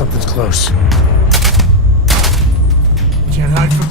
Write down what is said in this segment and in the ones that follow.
Something's close. Can't hide from...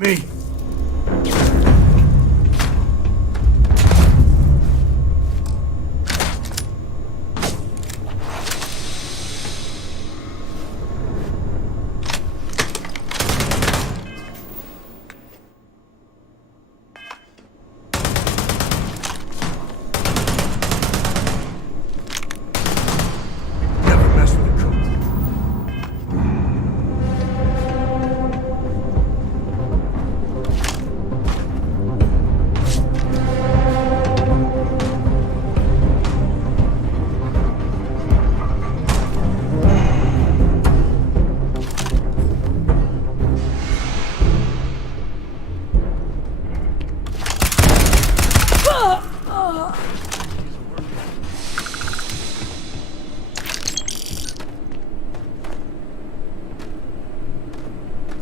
Me. Never mess with a cook.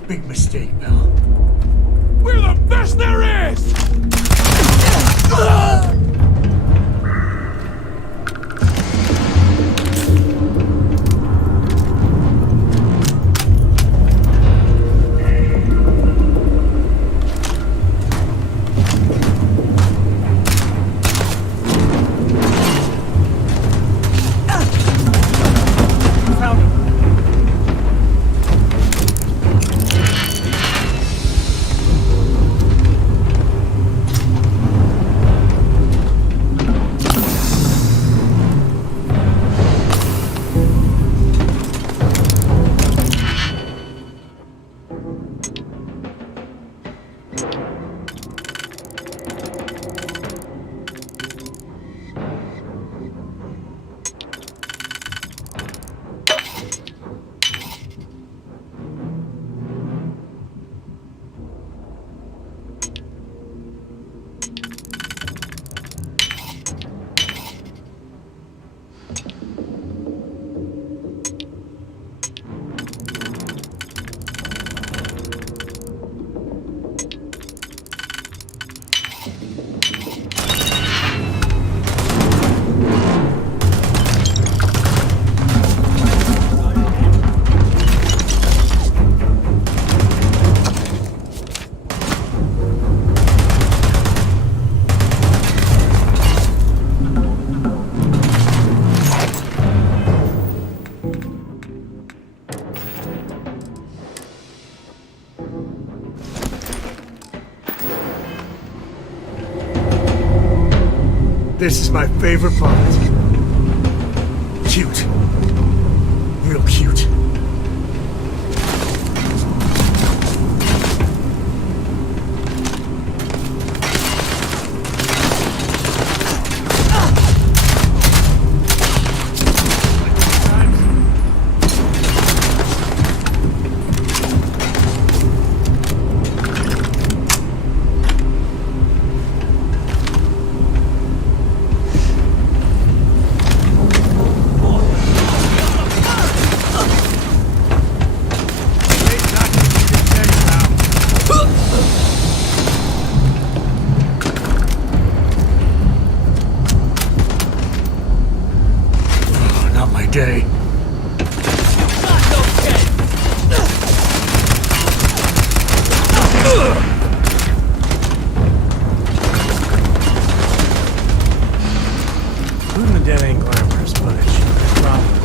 Big mistake, pal. We're the best there is! Found him. This is my favorite part. Cute. Real cute. Day. Looting the dead ain't glamorous, but it's probably.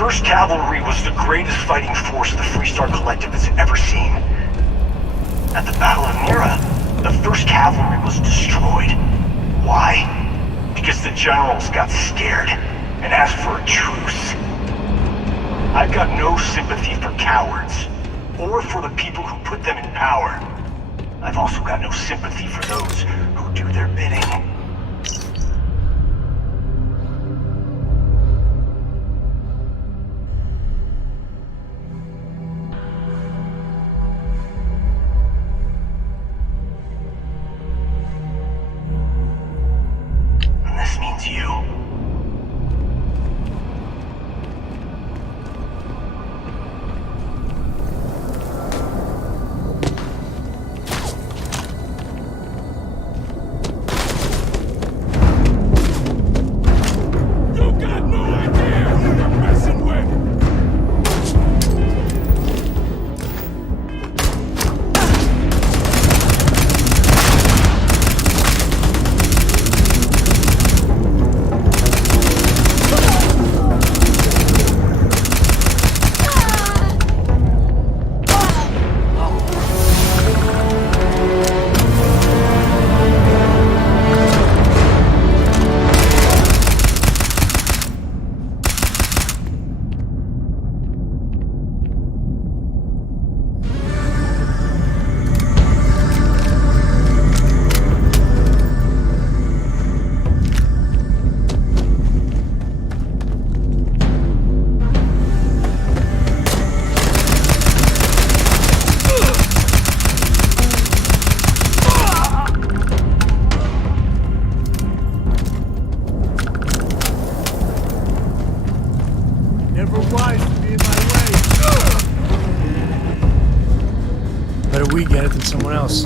First Cavalry was the greatest fighting force the Freestar Collective has ever seen. At the Battle of Mira, the First Cavalry was destroyed. Why? Because the generals got scared and asked for a truce. I've got no sympathy for cowards, or for the people who put them in power. I've also got no sympathy for those who do their bidding. And this means you. You got no idea who you're messing with! Never wise to be in my way. Better we get it than someone else.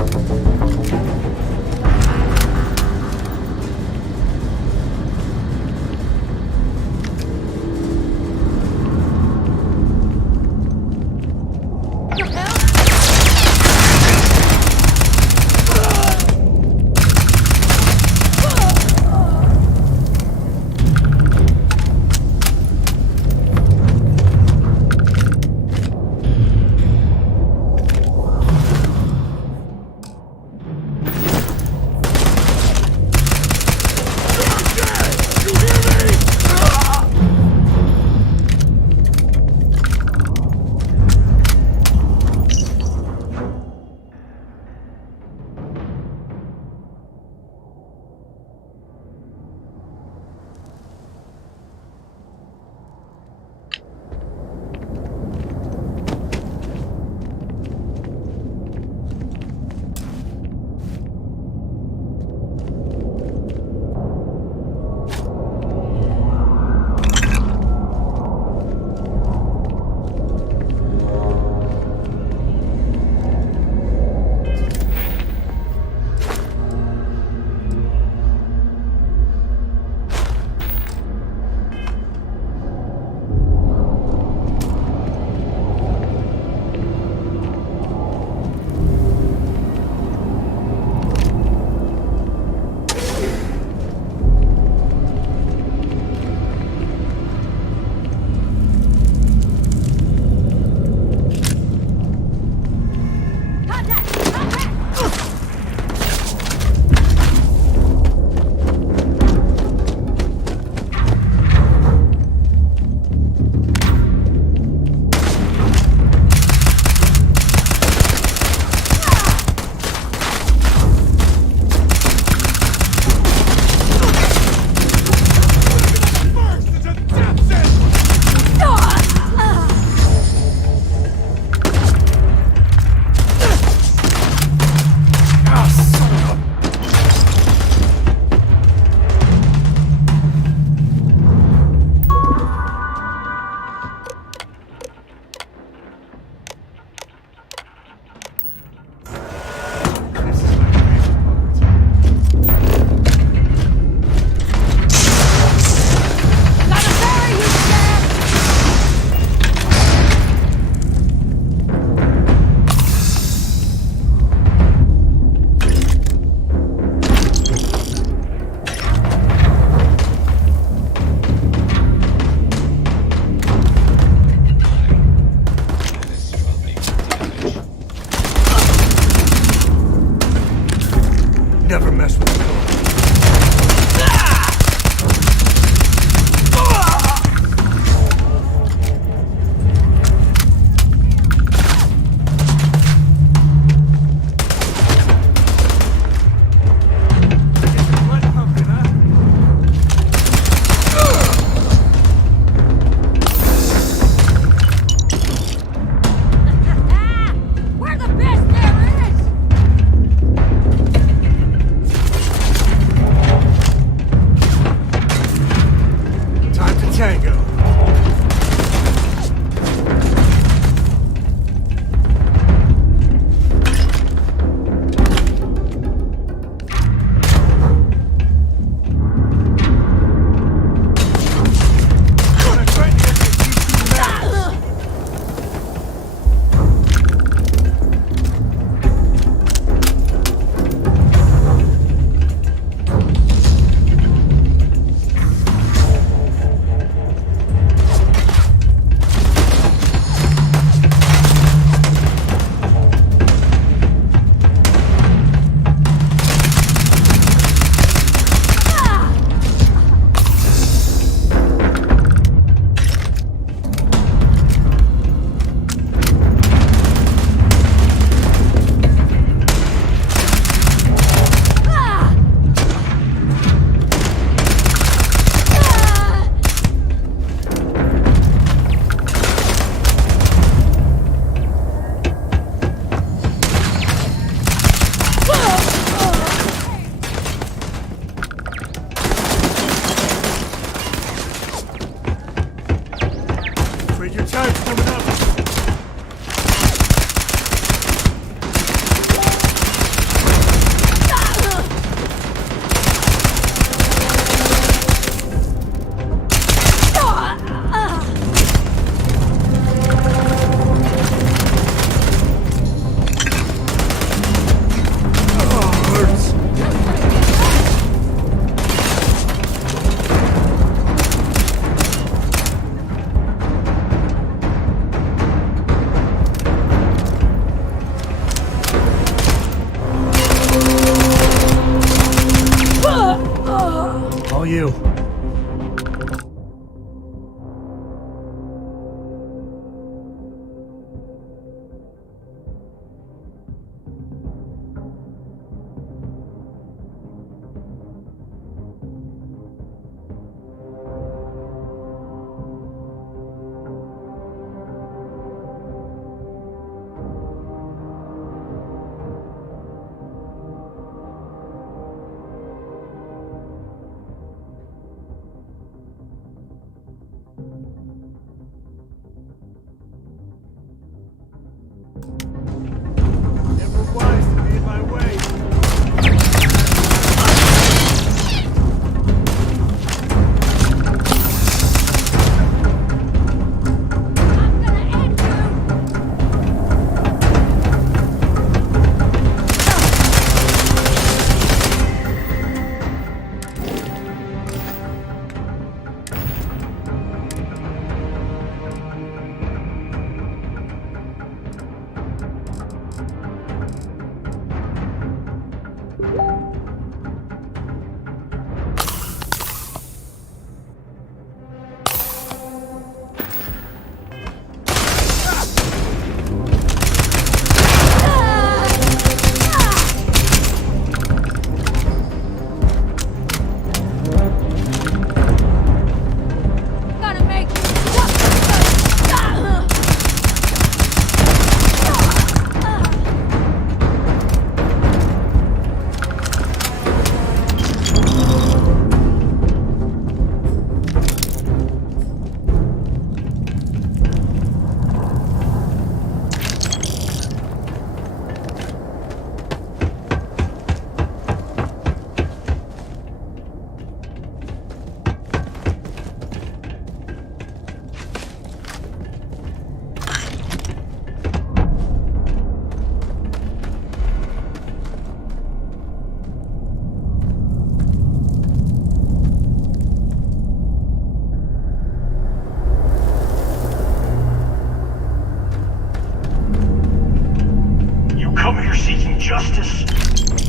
Justice?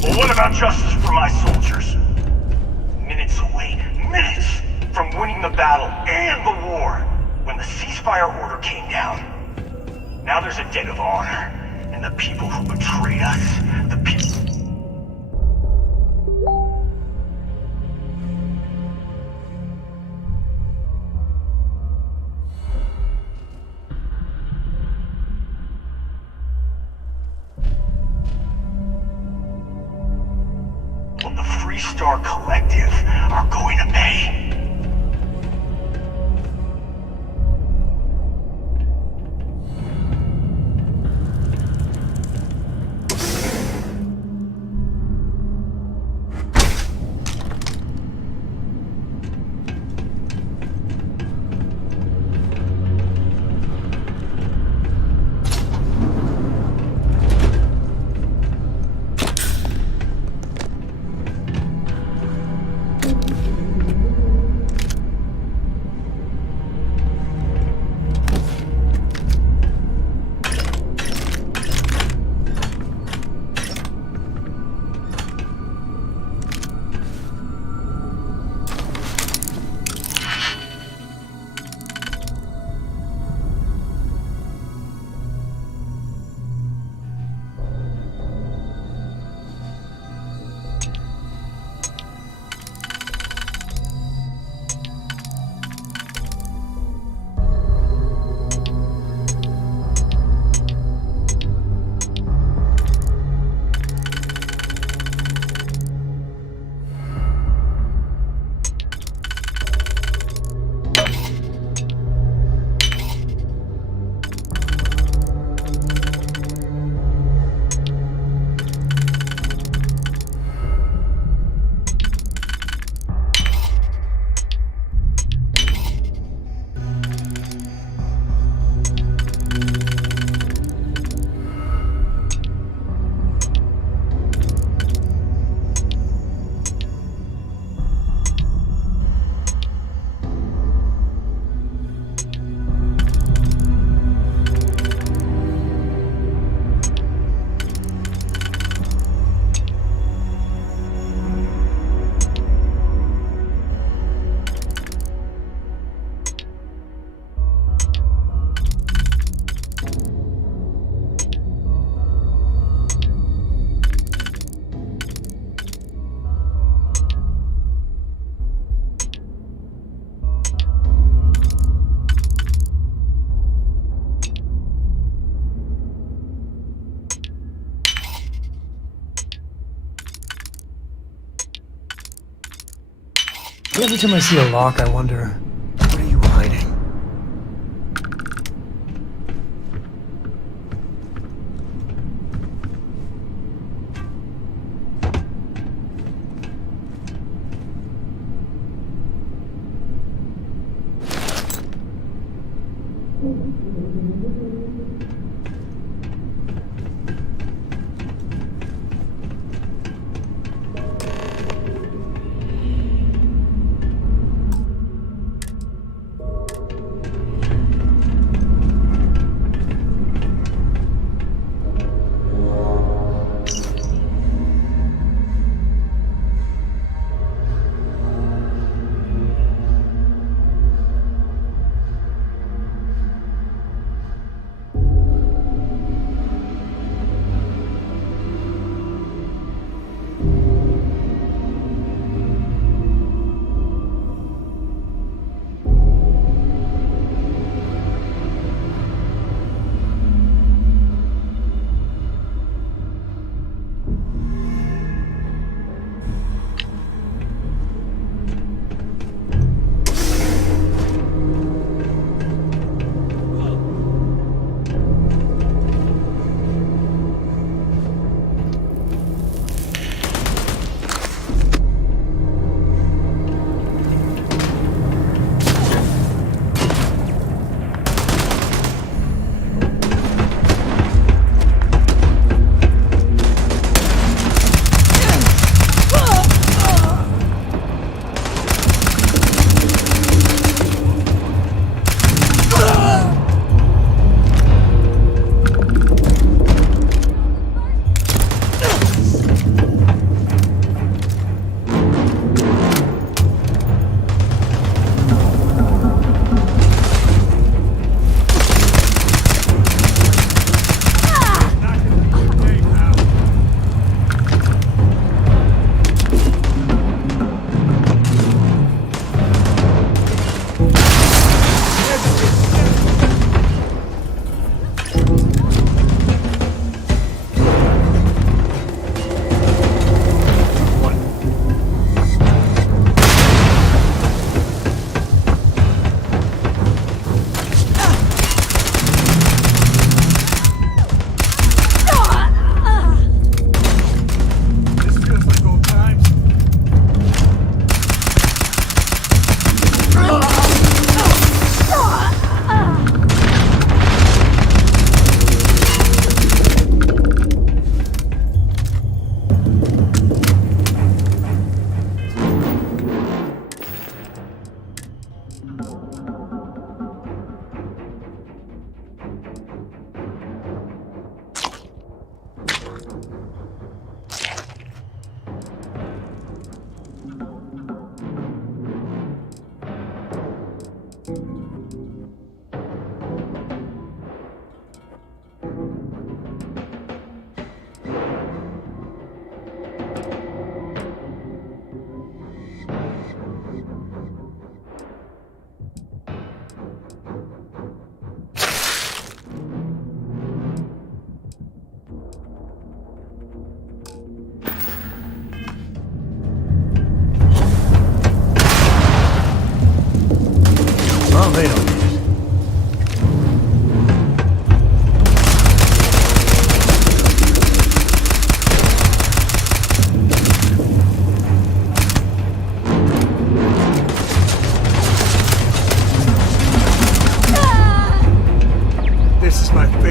Well, what about justice for my soldiers? Minutes away, minutes from winning the battle and the war, when the ceasefire order came down. Now there's a debt of honor, and the people who betrayed us, the people... Well, the Free Star Collective are going to pay. Every time I see a lock, I wonder, what are you hiding?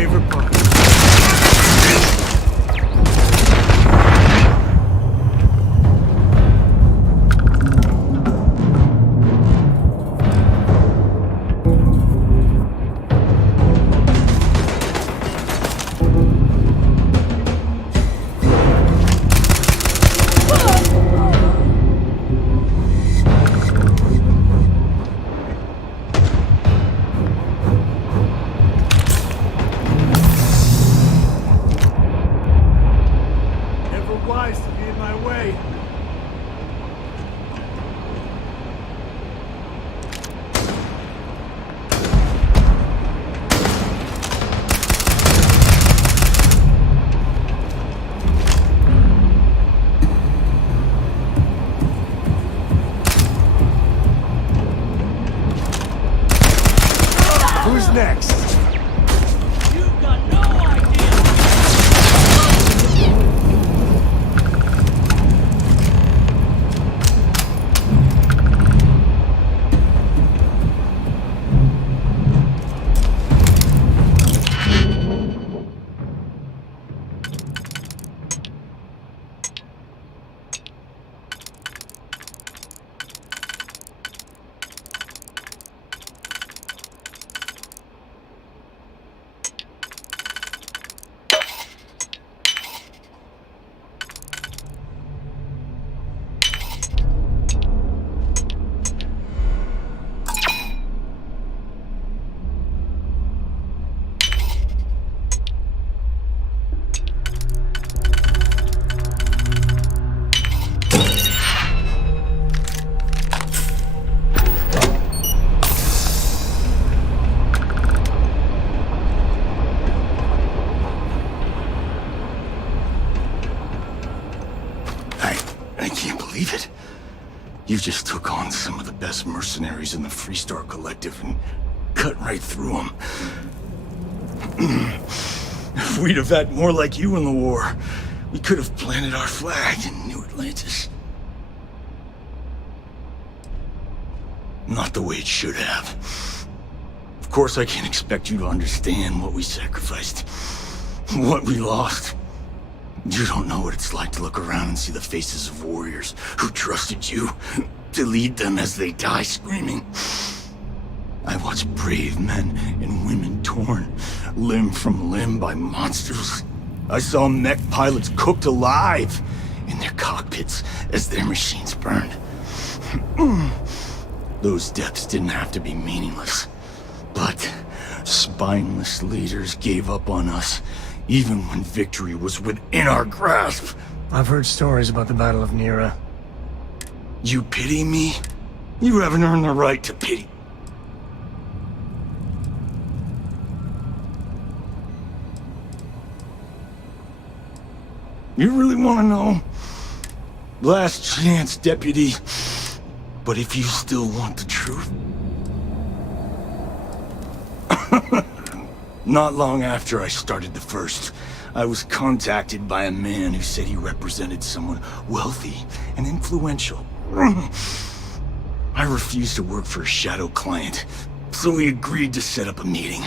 favorite part. Never wise to be in my way. Who's next? You've got no idea! I can't believe it. You just took on some of the best mercenaries in the Freestar Collective and cut right through them. If we'd have had more like you in the war, we could have planted our flag in New Atlantis. Not the way it should have. Of course, I can't expect you to understand what we sacrificed, what we lost. You don't know what it's like to look around and see the faces of warriors who trusted you to lead them as they die screaming. I watched brave men and women torn limb from limb by monsters. I saw mech pilots cooked alive in their cockpits as their machines burned. Those deaths didn't have to be meaningless, but spineless leaders gave up on us even when victory was within our grasp. I've heard stories about the Battle of Nera. You pity me? You haven't earned the right to pity. You really want to know? Last chance, Deputy. But if you still want the truth... Not long after I started the first, I was contacted by a man who said he represented someone wealthy and influential. I refused to work for a shadow client, so we agreed to set up a meeting.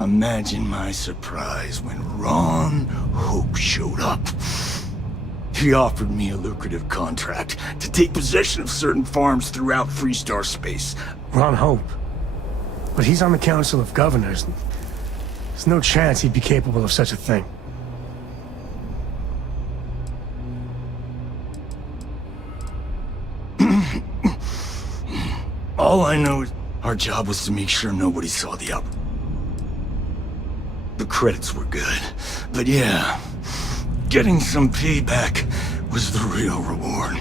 Imagine my surprise when Ron Hope showed up. He offered me a lucrative contract to take possession of certain farms throughout Freestar space. Ron Hope. But he's on the Council of Governors. There's no chance he'd be capable of such a thing. All I know is our job was to make sure nobody saw the The credits were good, but yeah, getting some payback was the real reward.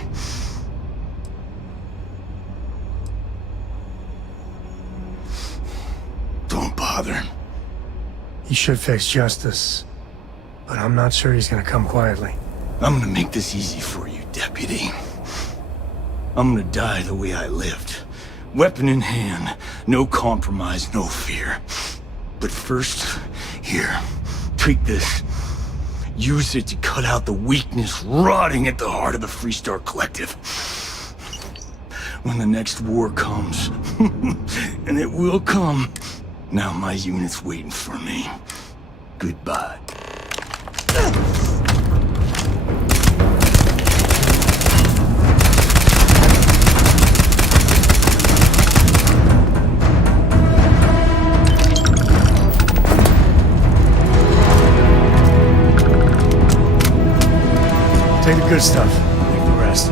Don't bother. He should face justice, but I'm not sure he's gonna come quietly. I'm gonna make this easy for you, Deputy. I'm gonna die the way I lived. Weapon in hand, no compromise, no fear. But first, here, take this. Use it to cut out the weakness rotting at the heart of the Freestar Collective. When the next war comes, and it will come, Now my unit's waiting for me. Goodbye. Take the good stuff. Leave the rest.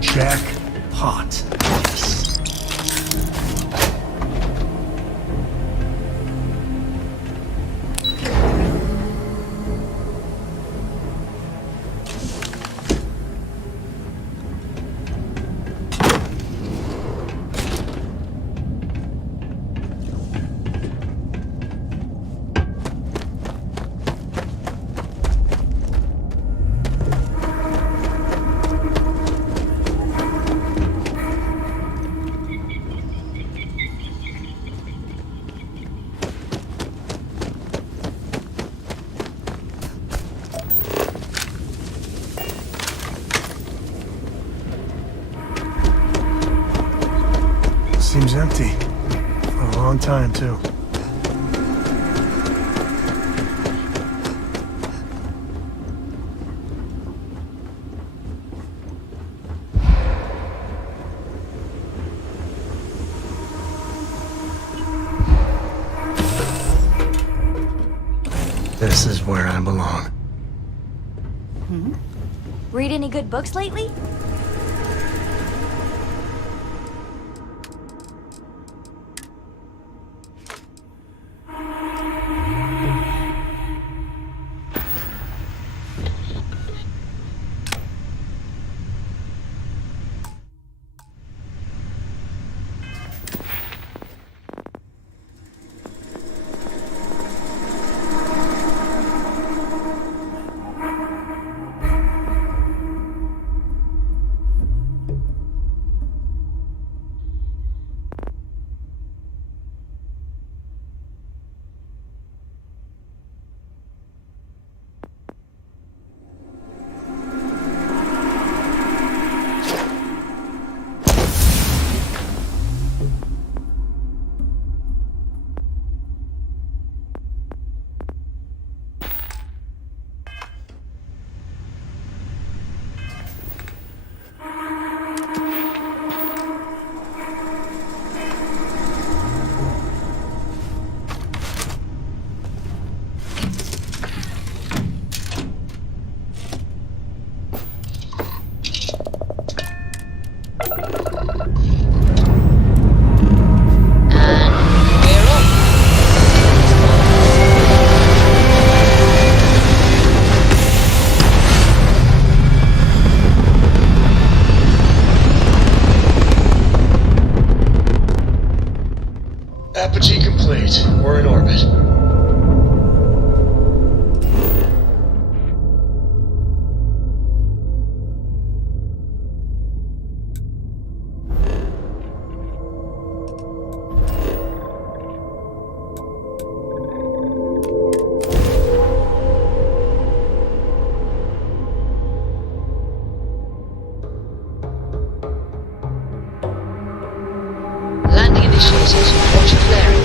Jackpot. Seems empty. For a long time, too. This is where I belong. Read any good books lately? Apogee complete. We're in orbit. Landing initiated. Watch the flaring.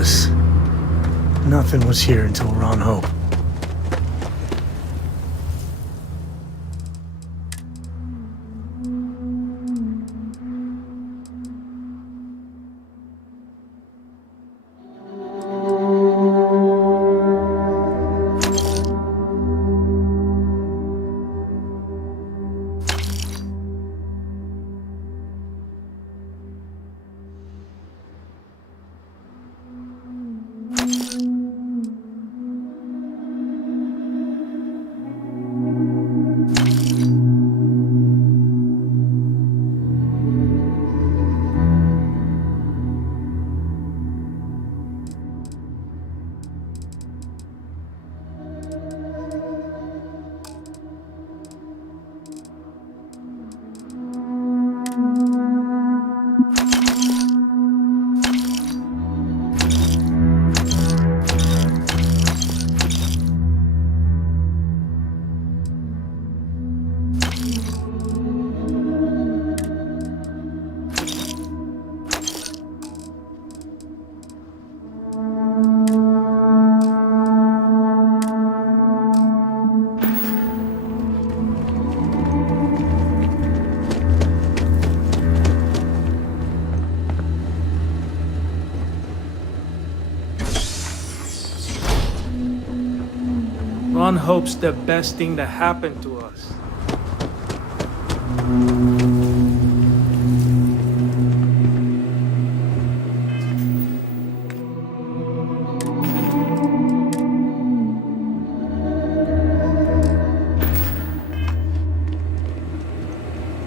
was. Nothing was here until Ron Hope. Ron hopes the best thing that happened to us.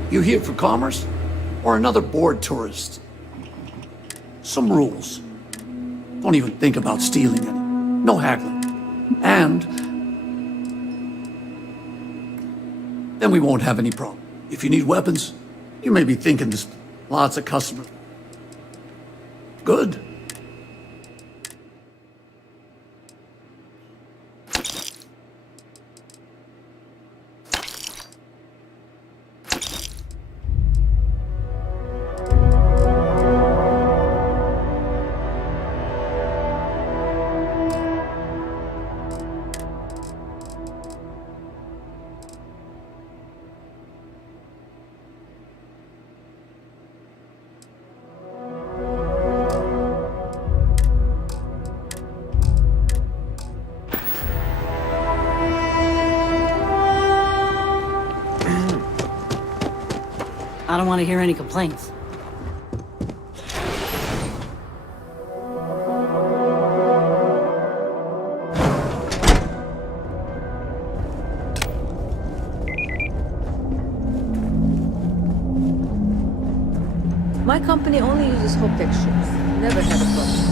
You here for commerce? Or another bored tourist? Some rules. Don't even think about stealing any. No haggling. And then we won't have any problem. If you need weapons, you may be thinking there's lots of customers. Good. I don't want to hear any complaints. My company only uses Hope Tech ships. Never had a problem.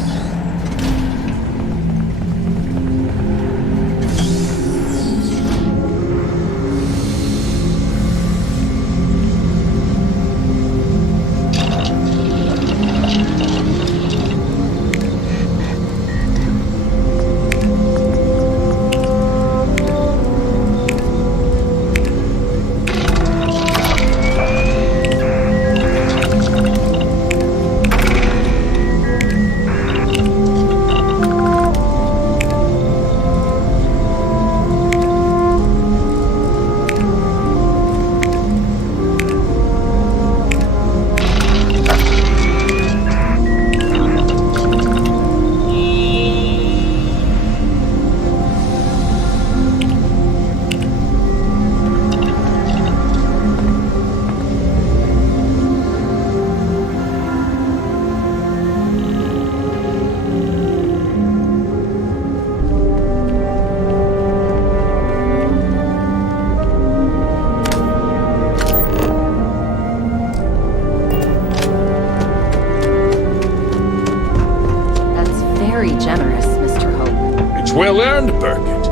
Well earned, Burkett.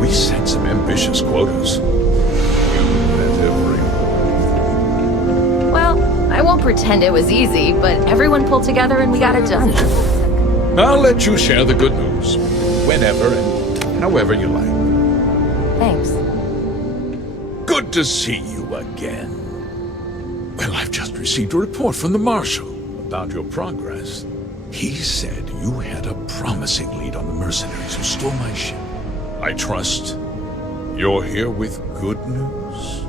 We set some ambitious quotas. You met everyone. Well, I won't pretend it was easy, but everyone pulled together and we got it done. I'll let you share the good news. Whenever and however you like. Thanks. Good to see you again. Well, I've just received a report from the Marshal about your progress. He said you had a promising lead on the mercenaries who stole my ship. I trust you're here with good news?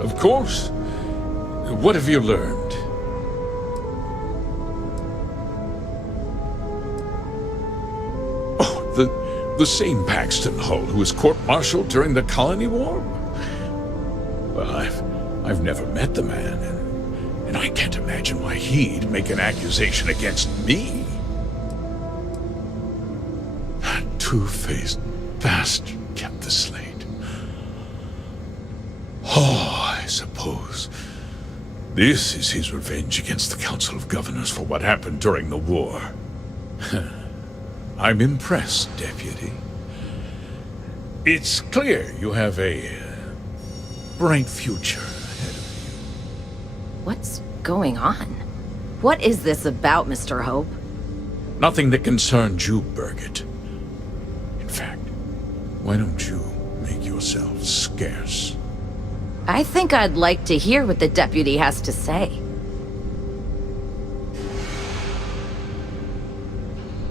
Of course. What have you learned? Oh, the same Paxton Hull who was court-martialed during the Colony War? Well, I've never met the man, and I can't imagine why he'd make an accusation against me. That two-faced bastard kept the slate. Oh, I suppose this is his revenge against the Council of Governors for what happened during the war. I'm impressed, Deputy. It's clear you have a bright future ahead of you. What's going on? What is this about, Mr. Hope? Nothing that concerns you, Birgit. In fact, why don't you make yourself scarce? I think I'd like to hear what the deputy has to say.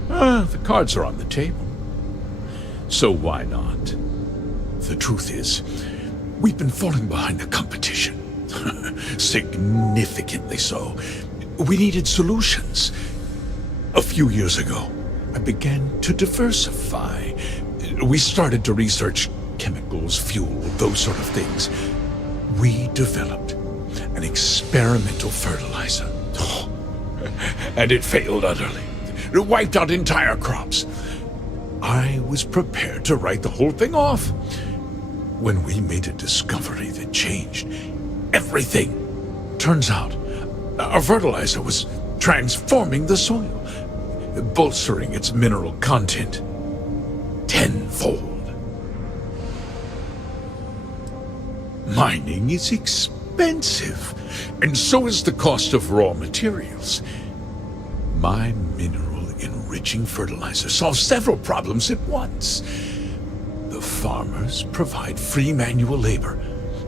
The cards are on the table. So why not? The truth is, we've been falling behind the competition. Significantly so. We needed solutions. A few years ago, I began to diversify. We started to research chemicals, fuel, those sort of things. We developed an experimental fertilizer. And it failed utterly. It wiped out entire crops. I was prepared to write the whole thing off when we made a discovery that changed everything. Turns out, our fertilizer was transforming the soil, bolstering its mineral content tenfold. Mining is expensive, and so is the cost of raw materials. My mineral-enriching fertilizer solves several problems at once. The farmers provide free manual labor,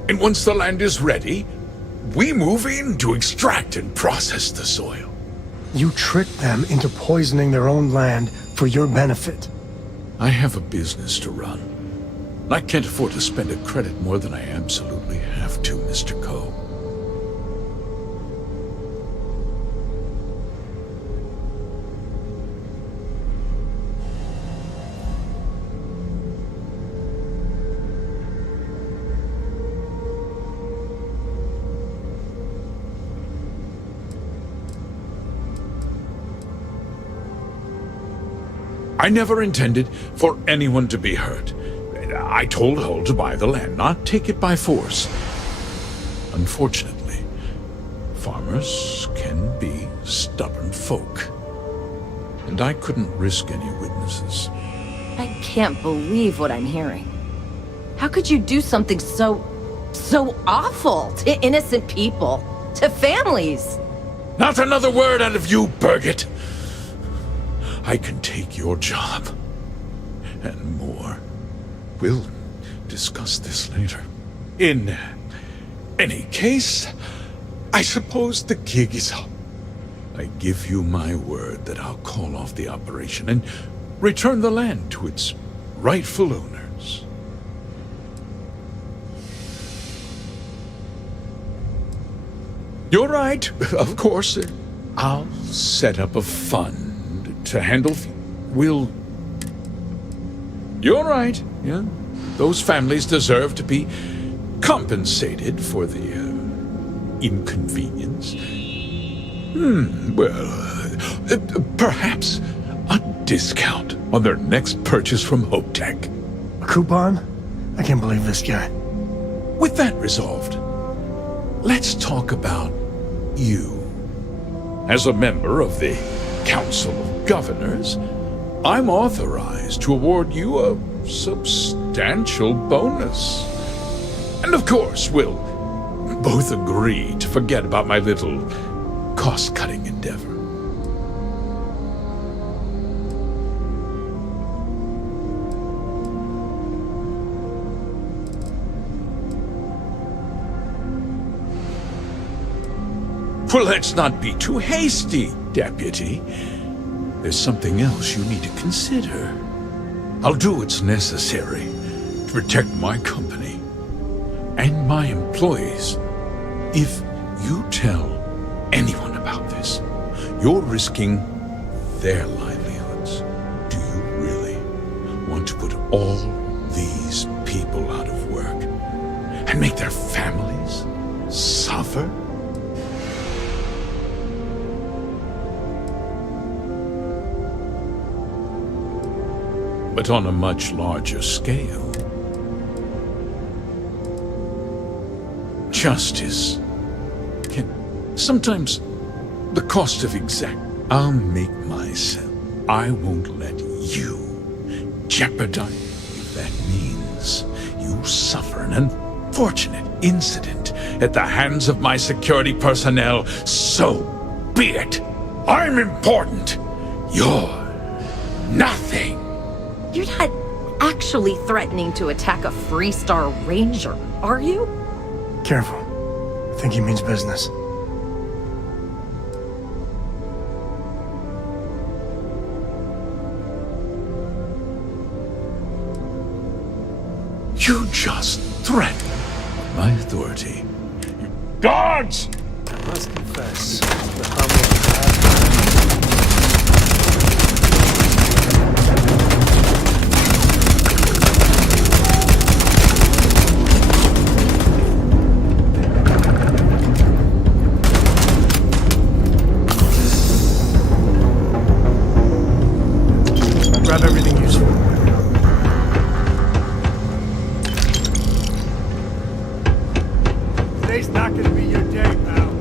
and once the land is ready, we move in to extract and process the soil. You tricked them into poisoning their own land for your benefit. I have a business to run. I can't afford to spend a credit more than I absolutely have to, Mr. Coe. I never intended for anyone to be hurt. I told Hull to buy the land, not take it by force. Unfortunately, farmers can be stubborn folk. And I couldn't risk any witnesses. I can't believe what I'm hearing. How could you do something so awful to innocent people, to families? Not another word out of you, Birgit! I can take your job, and more. We'll discuss this later. In any case, I suppose the gig is up. I give you my word that I'll call off the operation and return the land to its rightful owners. You're right, of course. I'll set up a fund to handle... You're right, yeah. Those families deserve to be compensated for the inconvenience. Perhaps a discount on their next purchase from Hope Tech. A coupon? I can't believe this guy. With that resolved, let's talk about you. As a member of the Council of Governors, I'm authorized to award you a substantial bonus. And of course, we'll both agree to forget about my little cost-cutting endeavor. Well, let's not be too hasty, Deputy. There's something else you need to consider. I'll do what's necessary to protect my company and my employees. If you tell anyone about this, you're risking their livelihoods. Do you really want to put all these people out of work and make their families suffer? But on a much larger scale, justice can sometimes the cost of exact. I'll make myself. I won't let you jeopardize. If that means you suffer an unfortunate incident at the hands of my security personnel, so be it. I'm important. You're nothing. You're not actually threatening to attack a Freestar Ranger, are you? Careful. I think he means business. You just threatened my authority. Guards! I must confess, the hum of Grab everything useful. Today's not gonna be your day, pal.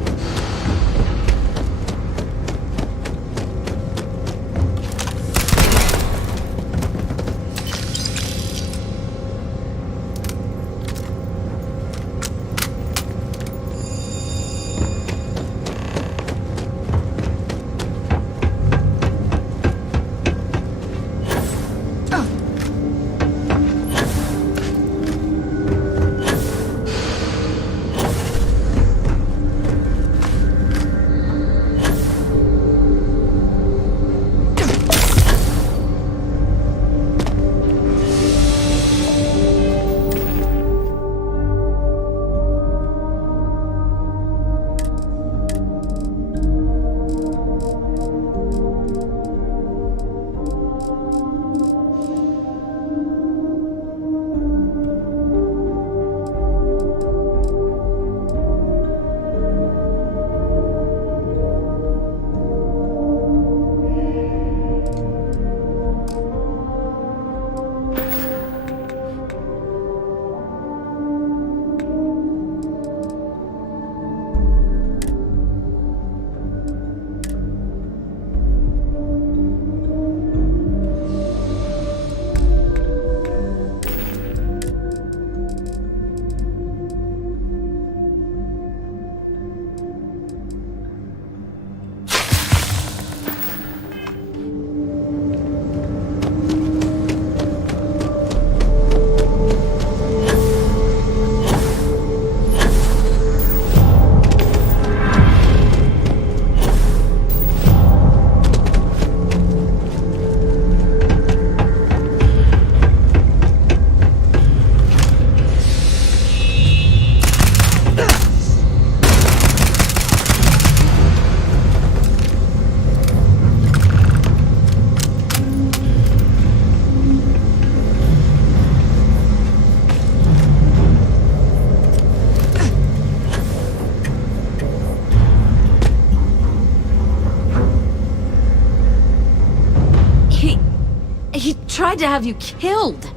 Tried to have you killed.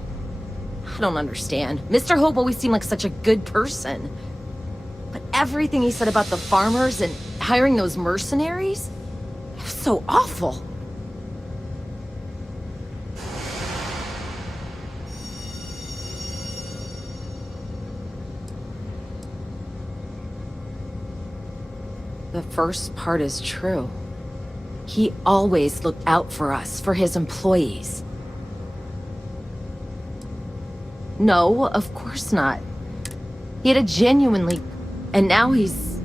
I don't understand. Mr. Hope always seemed like such a good person. But everything he said about the farmers and hiring those mercenaries, it was so awful. The first part is true. He always looked out for us, for his employees. No, of course not. He had a genuinely... And now he's...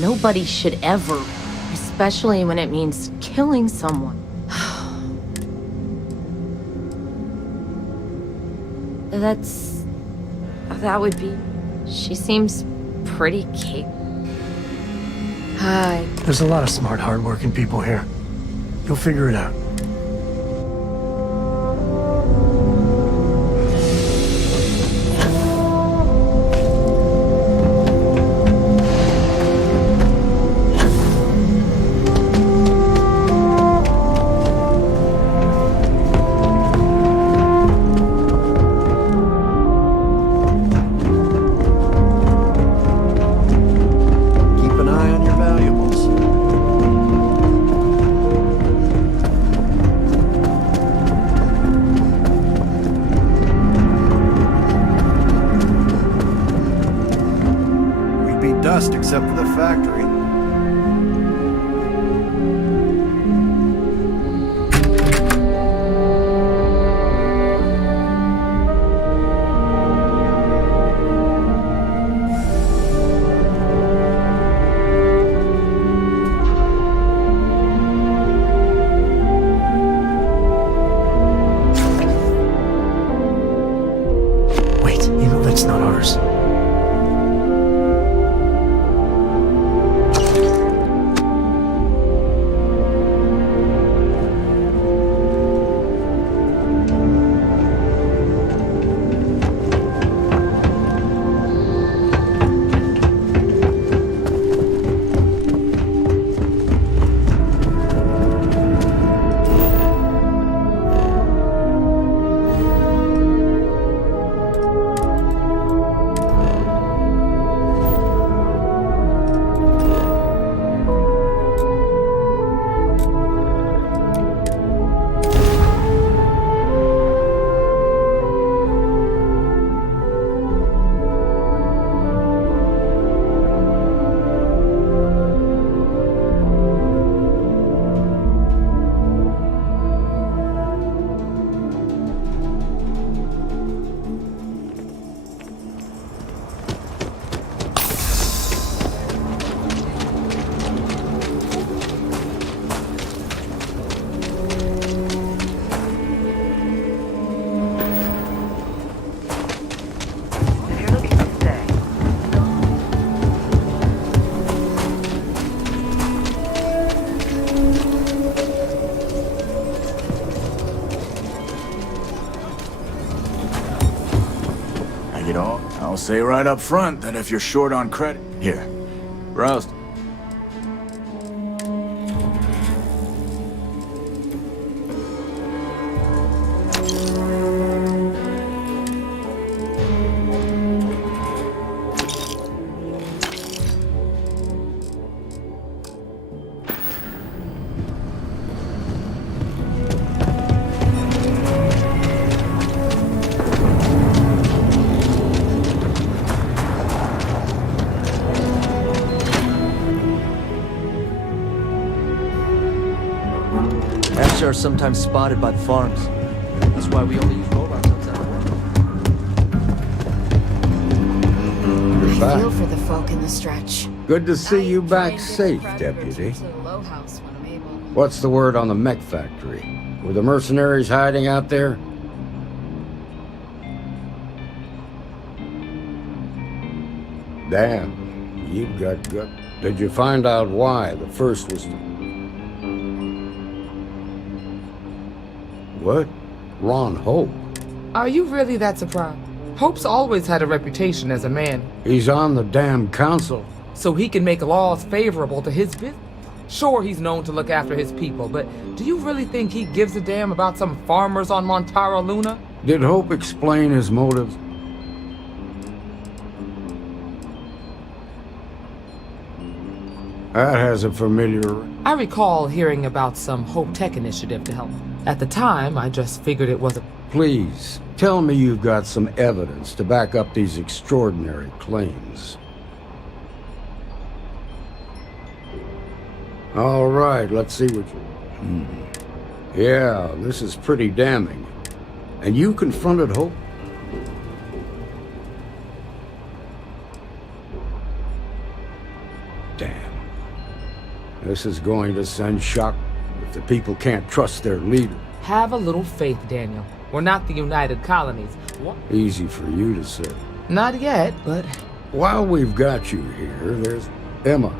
Nobody should ever, especially when it means killing someone. That would be... She seems pretty capable. Hi. There's a lot of smart, hardworking people here. You'll figure it out. Keep an eye on your valuables. We'd be dust except for the factory. Wait, you know that's not ours. I'll say right up front that if you're short on credit... Here, roast. Asher are sometimes spotted by the farms. That's why we only use robots outside the world. I feel for the folk in the stretch. Good to see you back safe, Deputy. What's the word on the mech factory? Were the mercenaries hiding out there? Damn, you've got gut. Did you find out why the first was... What? Ron Hope? Are you really that surprised? Hope's always had a reputation as a man. He's on the damn council. So he can make laws favorable to his business. Sure, he's known to look after his people, but do you really think he gives a damn about some farmers on Montara Luna? Did Hope explain his motives? That has a familiar... I recall hearing about some Hope Tech initiative to help. At the time, I just figured it was a... Please, tell me you've got some evidence to back up these extraordinary claims. All right, let's see what you... Yeah, this is pretty damning. And you confronted Hope? Damn. This is going to send shock if the people can't trust their leader. Have a little faith, Daniel. We're not the United Colonies. What? Easy for you to say. Not yet, but... While we've got you here, there's Emma.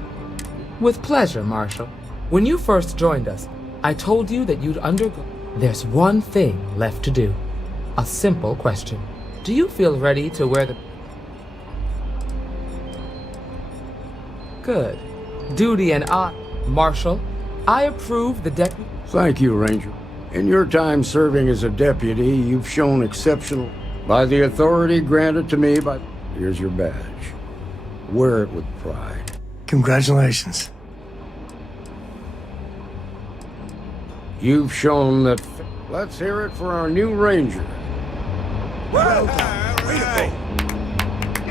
With pleasure, Marshal. When you first joined us, I told you that you'd undergo... There's one thing left to do. A simple question. Do you feel ready to wear the... Good. Duty and honor. Marshal, I approve the deputy... Thank you, Ranger. In your time serving as a deputy, you've shown exceptional... By the authority granted to me by... Here's your badge. Wear it with pride. Congratulations. You've shown that... Let's hear it for our new Ranger. Well done.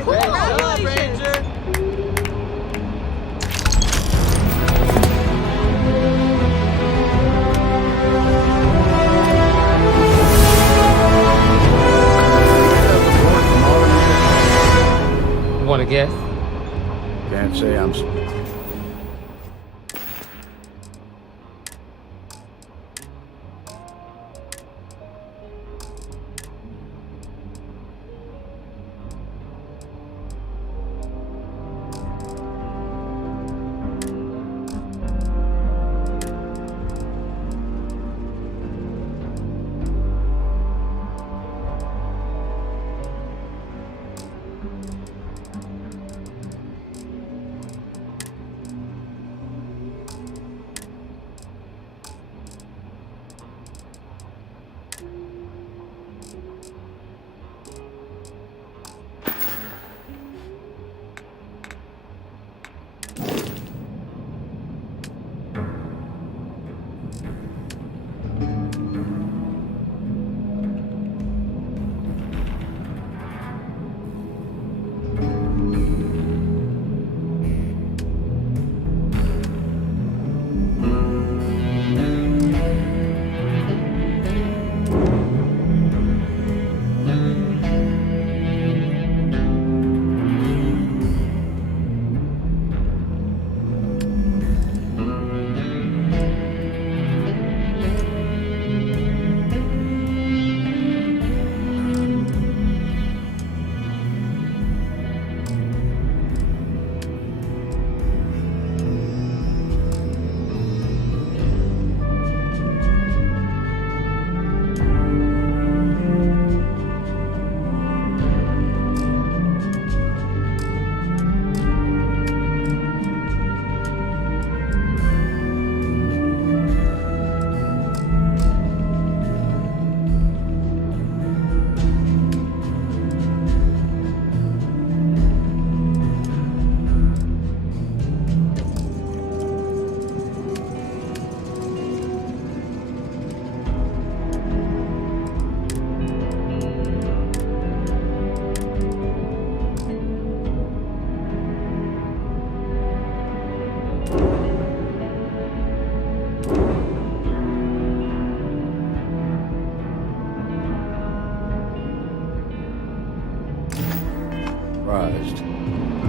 Great job, Ranger! Want to guess? Can't say I'm...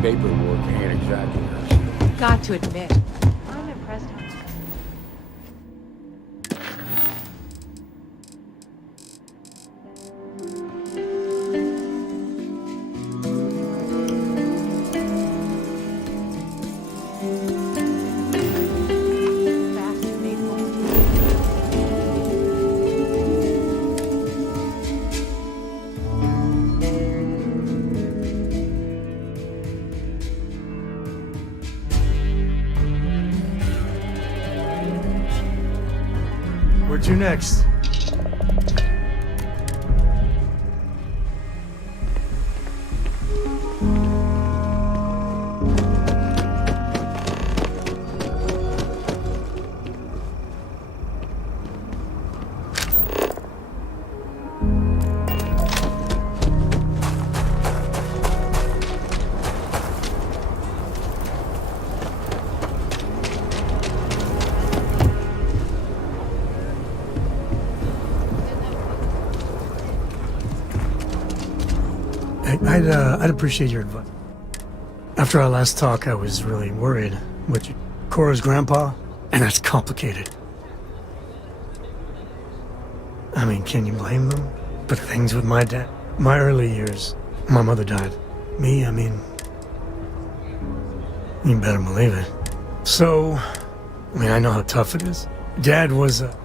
Paperwork ain't exactly her. Got to admit, I'm impressed. Where to next? I'd appreciate your advice. After our last talk, I was really worried. But Cora's grandpa, and that's complicated. I mean, can you blame them? But things with my dad, my early years, my mother died. Me, I mean, you better believe it. So, I mean, I know how tough it is. Dad was a...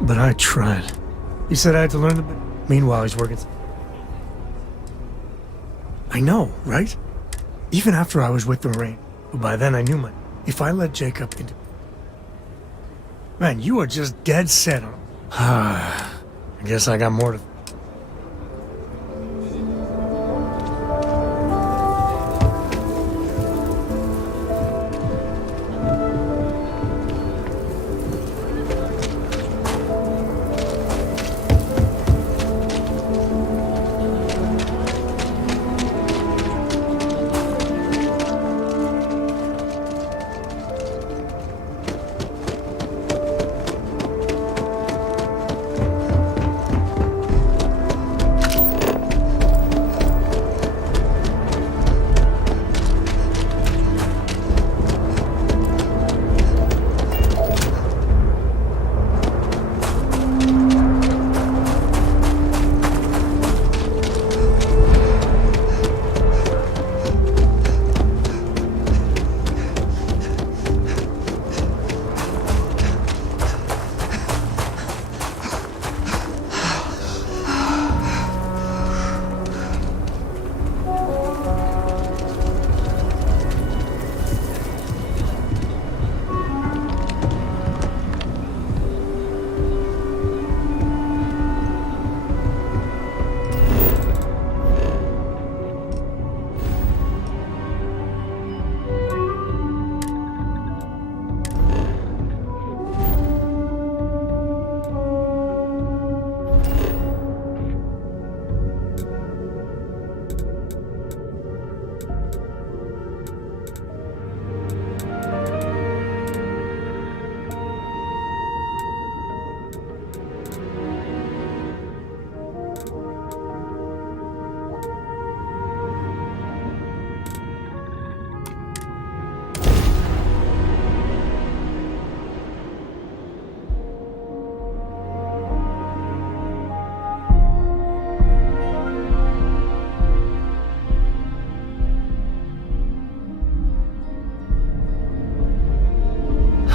But I tried. He said I had to learn the... Meanwhile, he's working... I know, right? Even after I was with the Marine. But by then I knew my... If I let Jacob into... Man, you are just dead set on... I guess I got more to...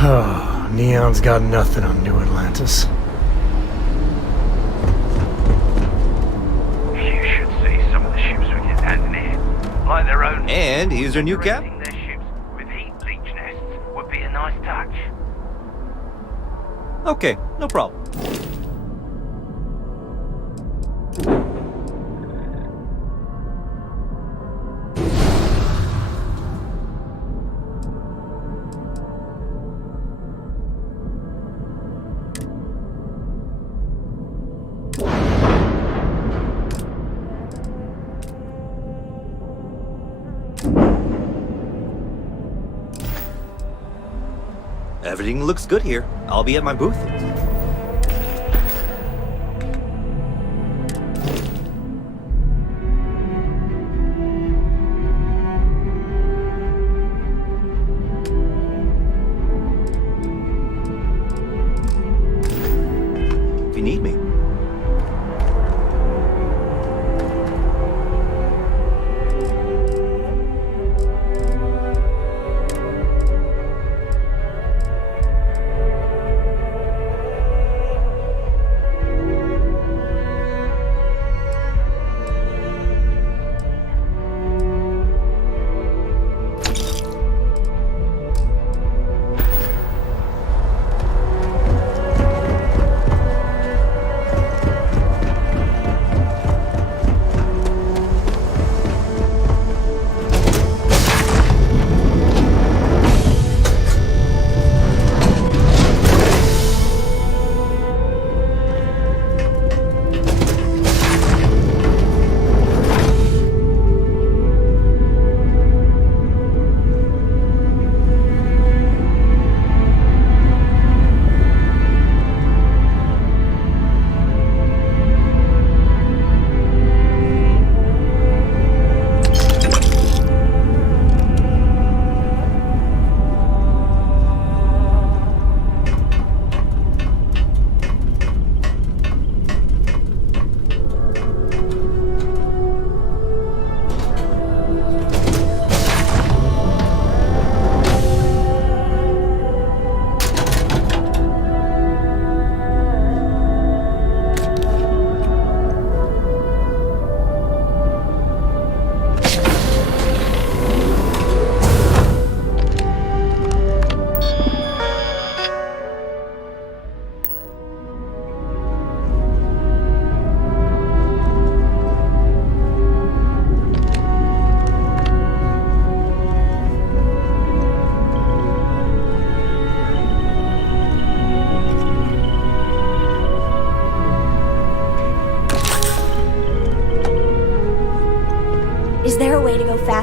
Oh, Neon's got nothing on New Atlantis. You should see some of the ships we get landing here. Like their own... And here's our new cap. Their ships with heat leech nests would be a nice touch. Okay, no problem. Everything looks good here. I'll be at my booth. If you need me.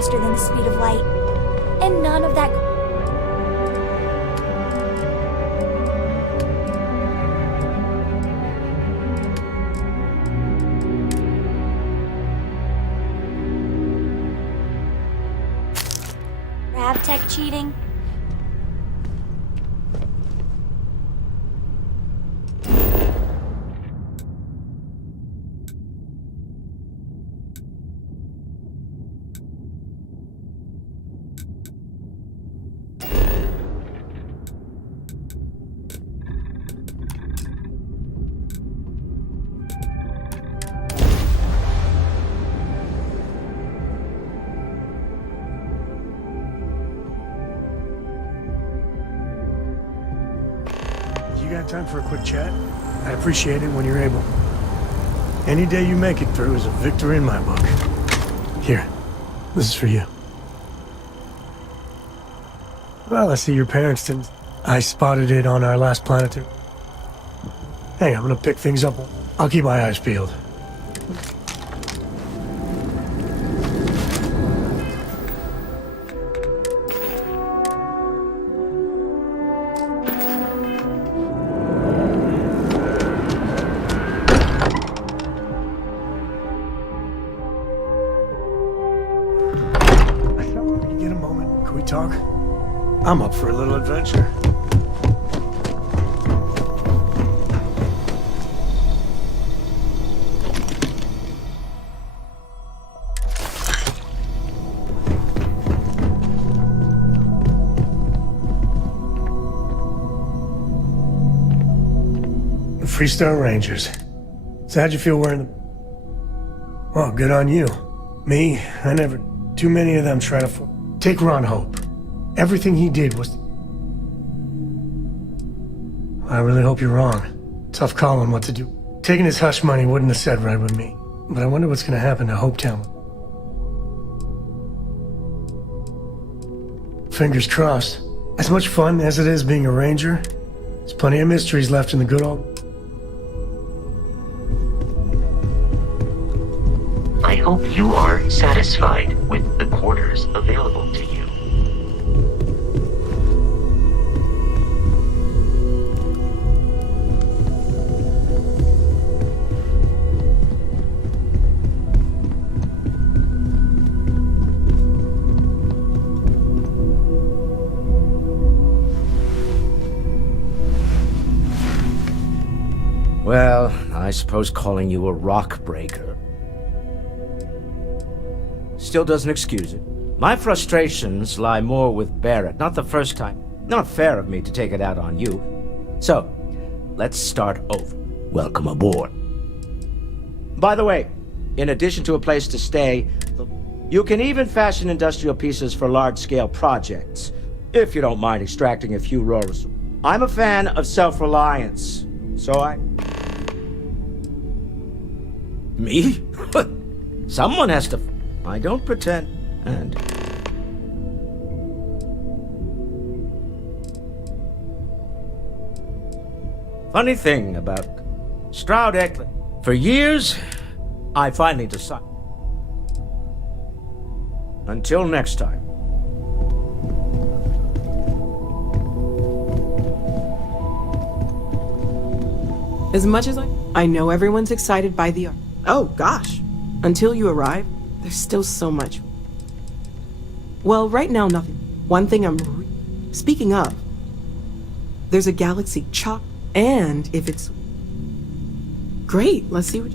faster than the speed of light. And none of that... Tech cheating? You got time for a quick chat? I appreciate it when you're able. Any day you make it through is a victory in my book. Here, this is for you. Well, I see your parents didn't. I spotted it on our last planetary. Hey, I'm gonna pick things up. I'll keep my eyes peeled. Get a moment? Can we talk? I'm up for a little adventure. The Freestar Rangers. So how'd you feel wearing them? Well, good on you. Me, I never... Too many of them try to... Take Ron Hope. Everything he did was... I really hope you're wrong. Tough call on what to do. Taking his hush money wouldn't have said right with me. But I wonder what's gonna happen to Hope Town. Fingers crossed. As much fun as it is being a ranger, there's plenty of mysteries left in the good old... I hope you are satisfied with the quarters available to you. Well, I suppose calling you a rock breaker still doesn't excuse it. My frustrations lie more with Barrett, not the first time. Not fair of me to take it out on you. So, let's start over. Welcome aboard. By the way, in addition to a place to stay, you can even fashion industrial pieces for large-scale projects, if you don't mind extracting a few raw resources. I'm a fan of self-reliance, so Me? Someone has to... I don't pretend, and... Funny thing about Stroud Eklund. For years, I finally decided. Until next time. As much as I know everyone's excited by the... Oh, gosh. Until you arrive, there's still so much. Well, right now, nothing. One thing Speaking of, there's a galaxy chock, and if it's... Great, let's see what...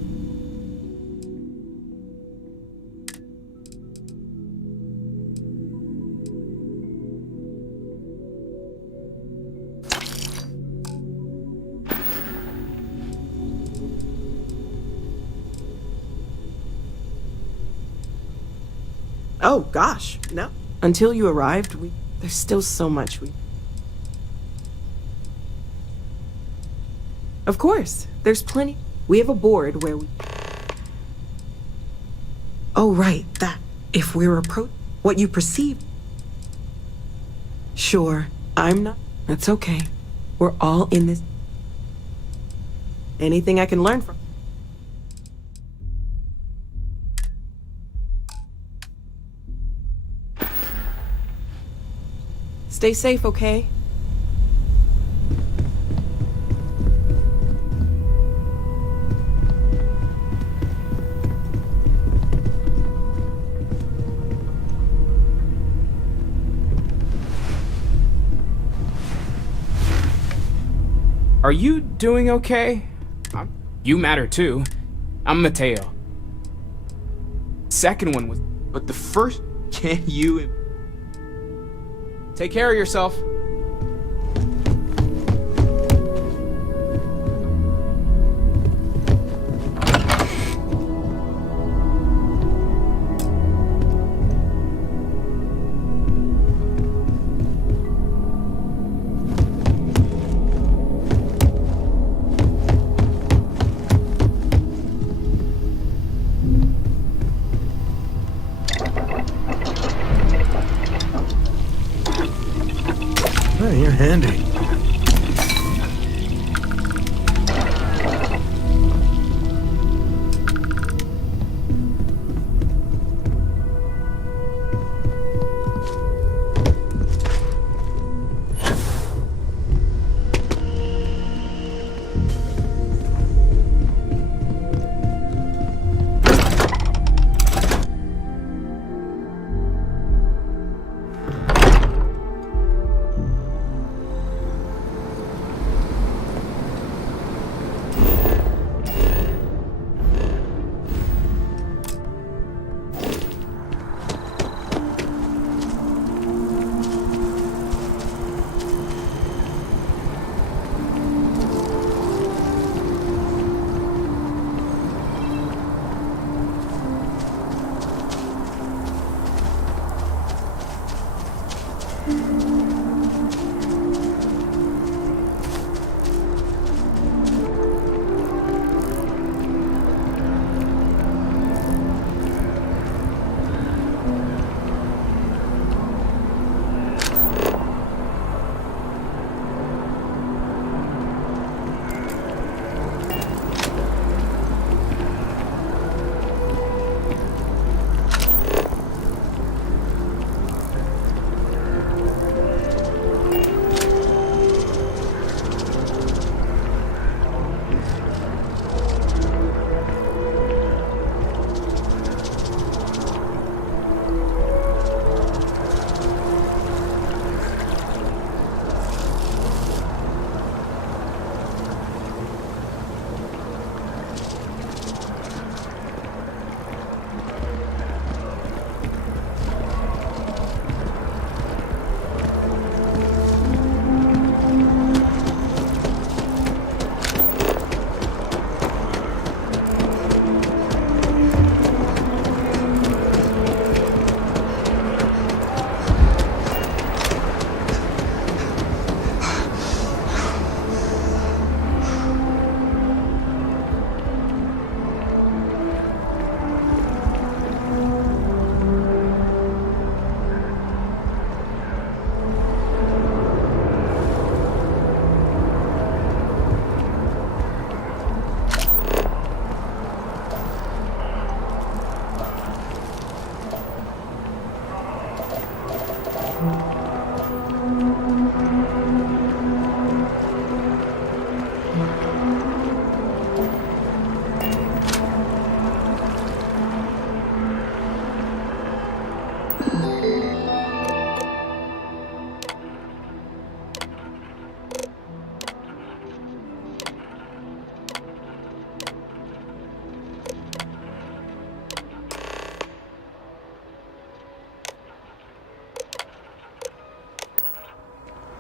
Oh, gosh, no. Until you arrived, there's still so much Of course, there's plenty. We have a board where we... Oh, right, that. If we're what you perceive... Sure, I'm not... That's okay. We're all in this... Anything I can learn from... Stay safe, okay? Are you doing okay? You matter too. I'm Mateo. Second one was... But the first... Can you... Take care of yourself. Oh, you're handy.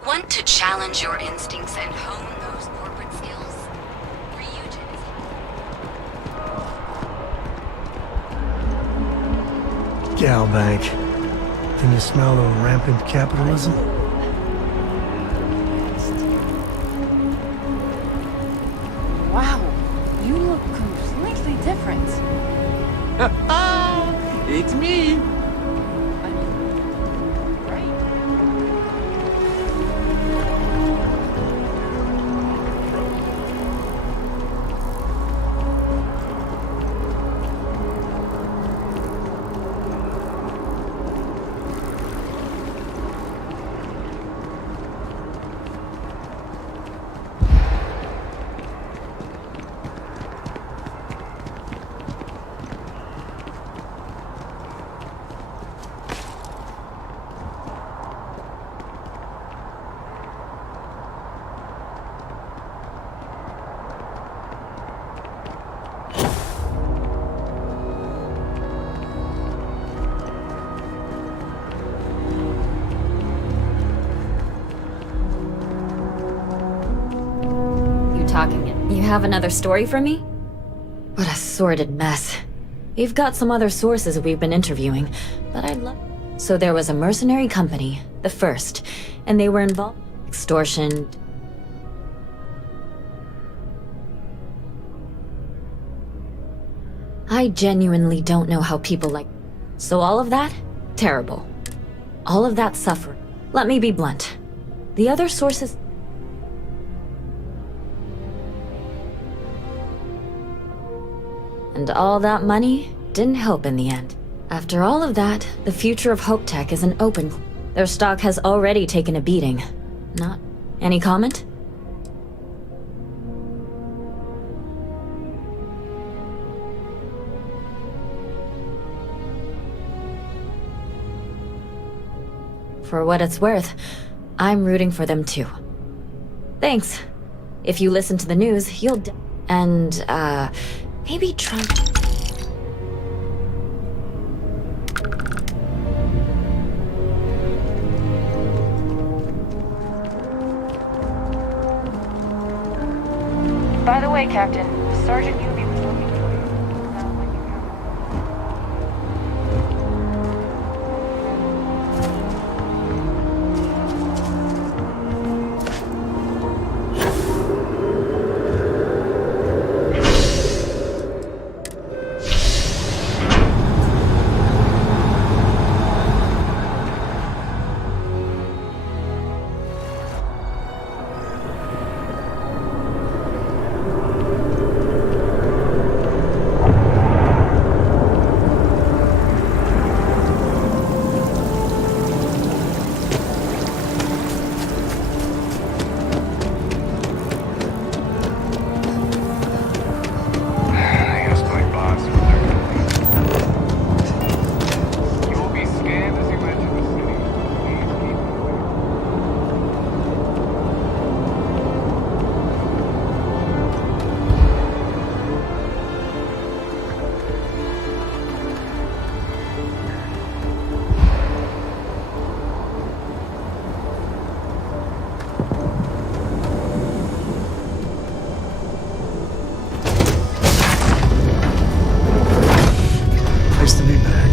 Want to challenge your instincts and hone those corporate skills? Ryujin is... Galbank. Can you smell the rampant capitalism? Wow, you look completely different. It's me. talking it. You have another story for me? What a sordid mess. We've got some other sources we've been interviewing, but I'd love... So there was a mercenary company, the first, and they were involved in extortion... I genuinely don't know how people like... So all of that? Terrible. All of that suffering. Let me be blunt. The other sources... And all that money didn't help in the end. After all of that, the future of Hope Tech is an open... Their stock has already taken a beating. Not... Any comment? For what it's worth, I'm rooting for them too. Thanks. If you listen to the news, you'll... And, maybe try... By the way, Captain, Sergeant Newby was looking for you. Nice to be back.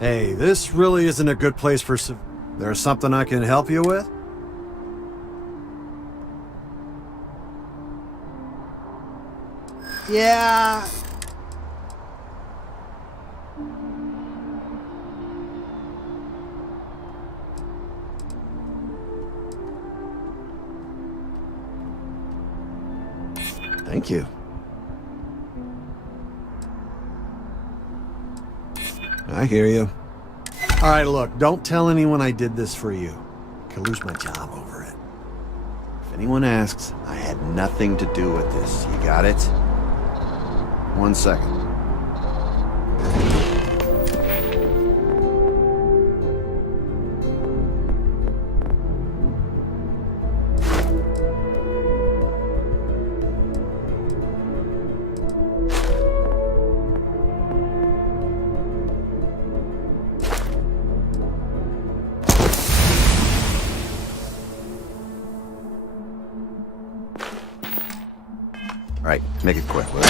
Hey, this really isn't a good place for... There's something I can help you with? Yeah... Thank you. I hear you. All right, look, don't tell anyone I did this for you. I could lose my job over it. If anyone asks, I had nothing to do with this. You got it? 1 second. All right, make it quick, will you?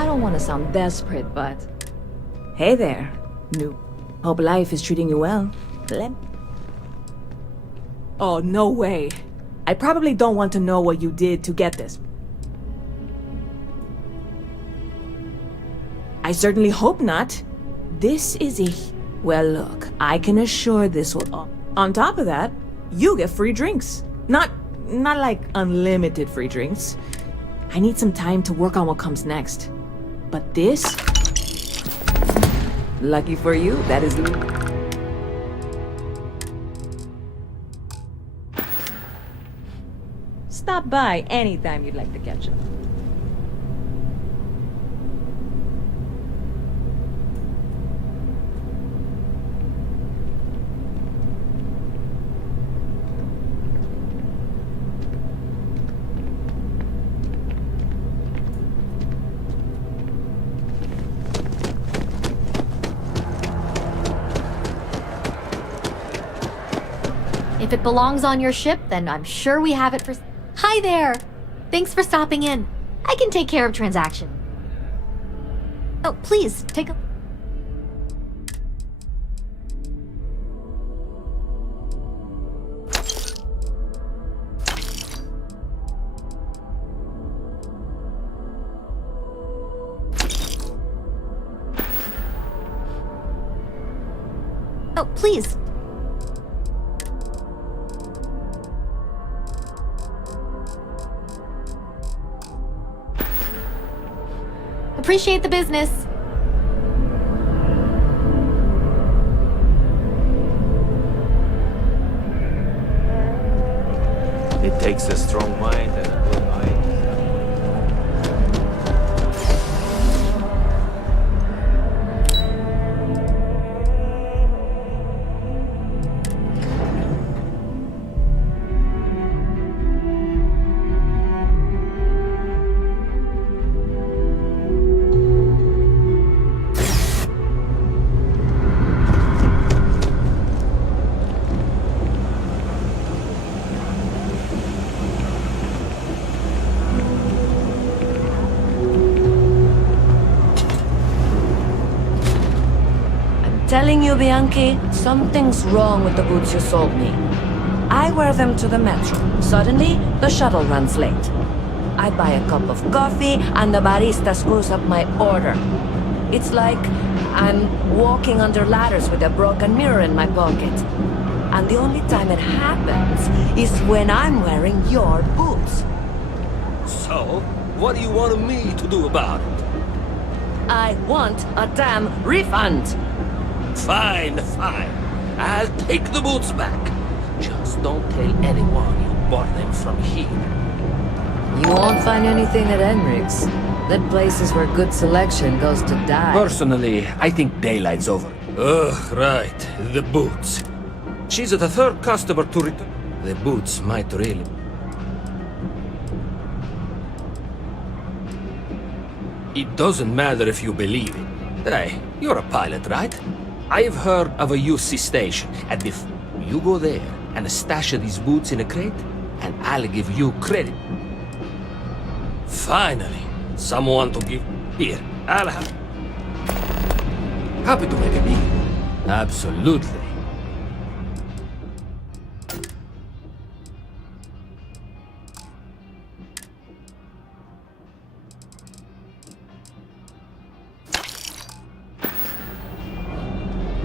I don't want to sound desperate, but... Hey there, new. Hope life is treating you well. Oh, no way. I probably don't want to know what you did to get this. I certainly hope not. This is a... Well, look, I can assure this will... On top of that, you get free drinks. Not like unlimited free drinks. I need some time to work on what comes next. But this... Lucky for you, that is... Stop by anytime you'd like to catch up. If it belongs on your ship, then I'm sure we have it for... Hi there! Thanks for stopping in. I can take care of transaction. Oh, please, take a... Oh, please. Appreciate the business. It takes a strong mind and a good eye. Telling you, Bianchi, something's wrong with the boots you sold me. I wear them to the metro. Suddenly, the shuttle runs late. I buy a cup of coffee, and the barista screws up my order. It's like I'm walking under ladders with a broken mirror in my pocket. And the only time it happens is when I'm wearing your boots. So, what do you want me to do about it? I want a damn refund! Fine, fine. I'll take the boots back. Just don't tell anyone you bought them from here. You won't find anything at Enric's. That place is where good selection goes to die. Personally, I think daylight's over. Ugh, right. The boots. She's the third customer to return. The boots might really... It doesn't matter if you believe it. Hey, you're a pilot, right? I've heard of a UC station, and if you go there and stash these boots in a crate, and I'll give you credit. Finally, someone to give... Here, I'll have... Happy to make a deal. Absolutely.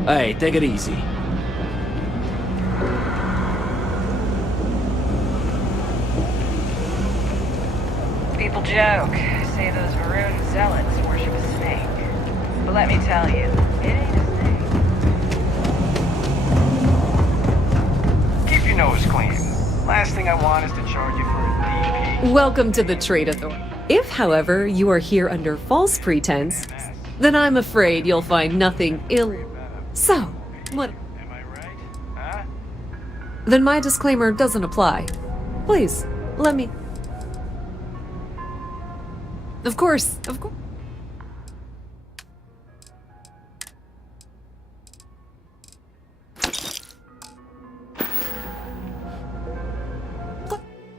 Hey, take it easy. People joke, say those maroon zealots worship a snake. But let me tell you, it ain't a snake. Keep your nose clean. Last thing I want is to charge you for a DP. Welcome to the Trade Authority. If, however, you are here under false pretense, then I'm afraid you'll find nothing ill. So, what? Am I right? Huh? Then my disclaimer doesn't apply. Please, let me... Of course, of course.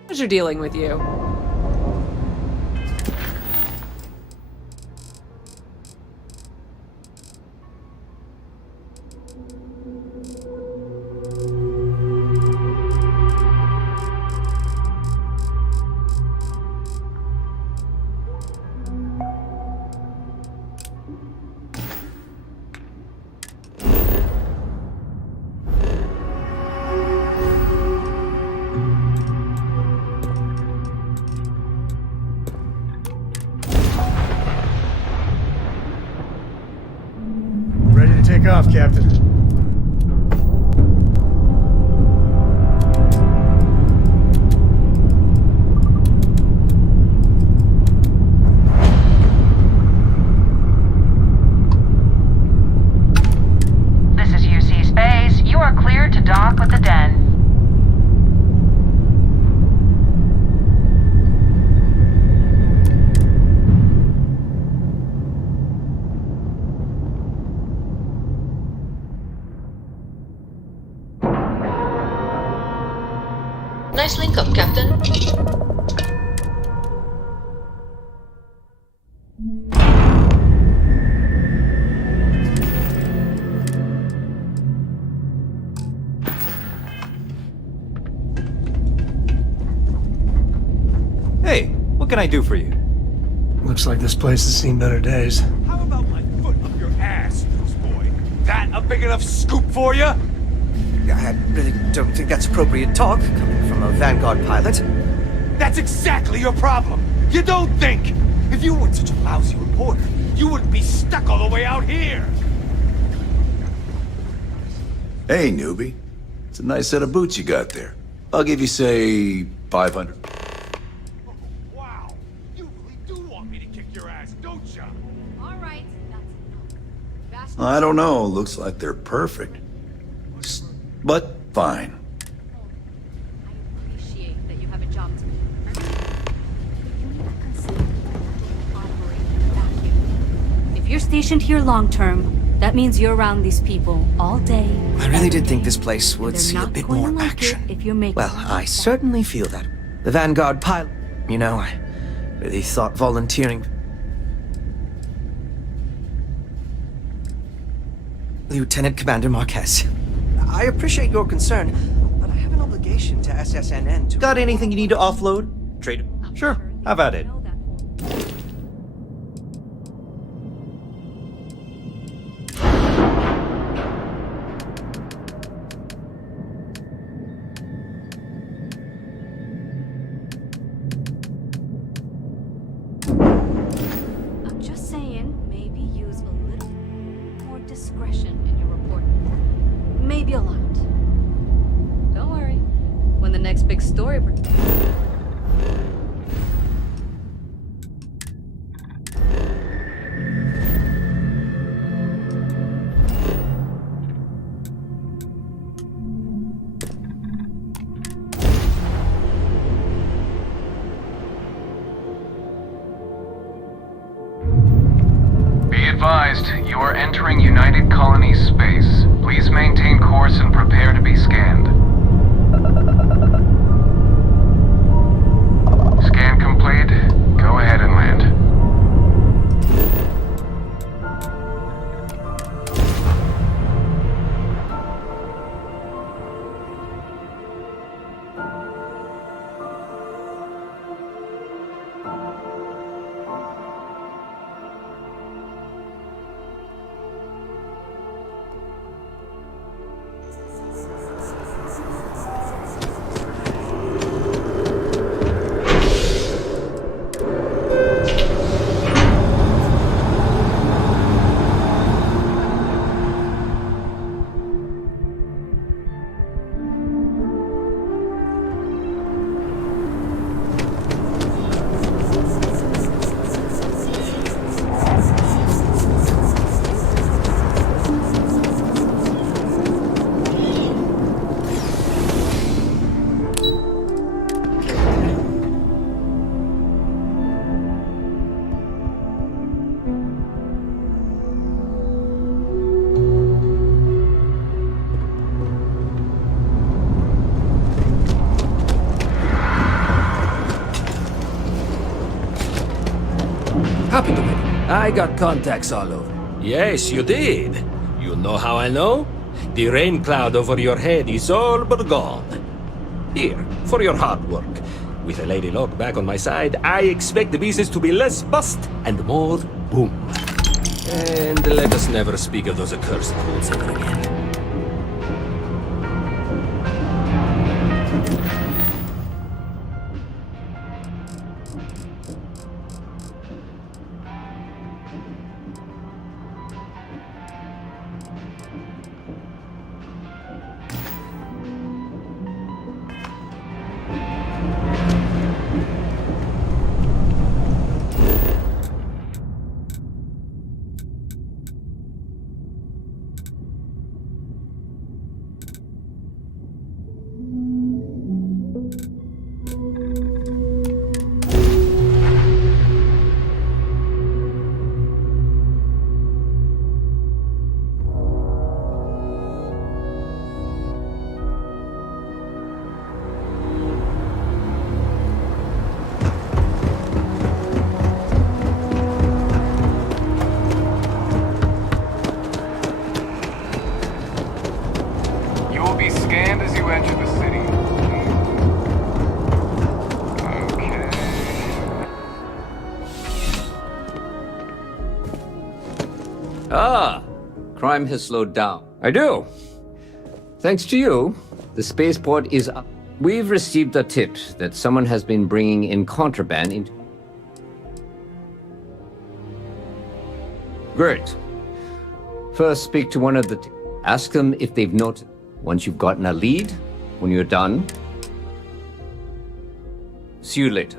Pleasure dealing with you. Ready to take off, Captain. This is UC Space. You are cleared to dock with the Den. Nice link up, Captain. Hey, what can I do for you? Looks like this place has seen better days. How about my foot up your ass, newsboy? That a big enough scoop for you? I really don't think that's appropriate talk, coming from a Vanguard pilot. That's exactly your problem. You don't think. If you weren't such a lousy reporter, you wouldn't be stuck all the way out here. Hey, newbie. It's a nice set of boots you got there. I'll give you, say, 500. Wow. You really do want me to kick your ass, don't you? All right, that's enough. I don't know. Looks like they're perfect. But fine. I appreciate that you have a job to do. You need to consider operate in a vacuum. If you're stationed here long term, that means you're around these people all day. I really did think this place would They're see a not bit going more to like action. it if you're making Well, I certainly feel that. The Vanguard pilot, you know, I really thought volunteering. Lieutenant Commander Marquez, I appreciate your concern, but I have an obligation to SSNN to... Got anything you need to offload? Trade? Sure, how about it? I'm just saying, maybe use a little more discretion in your reporting. Maybe a lot. Don't worry. When the next big story... Be advised, you are entering United Colonies space. Please maintain course and prepare to be scanned. Scan complete. Go ahead and land. Happen to me. I got contacts all over. Yes, you did. You know how I know? The rain cloud over your head is all but gone. Here, for your hard work. With a Lady Luck back on my side, I expect the business to be less bust and more boom. And let us never speak of those accursed fools ever again. Ah, crime has slowed down. I do. Thanks to you, the spaceport is up. We've received a tip that someone has been bringing in contraband into... Great. First, speak to one of the... Ask them if they've noted. Once you've gotten a lead, when you're done, see you later.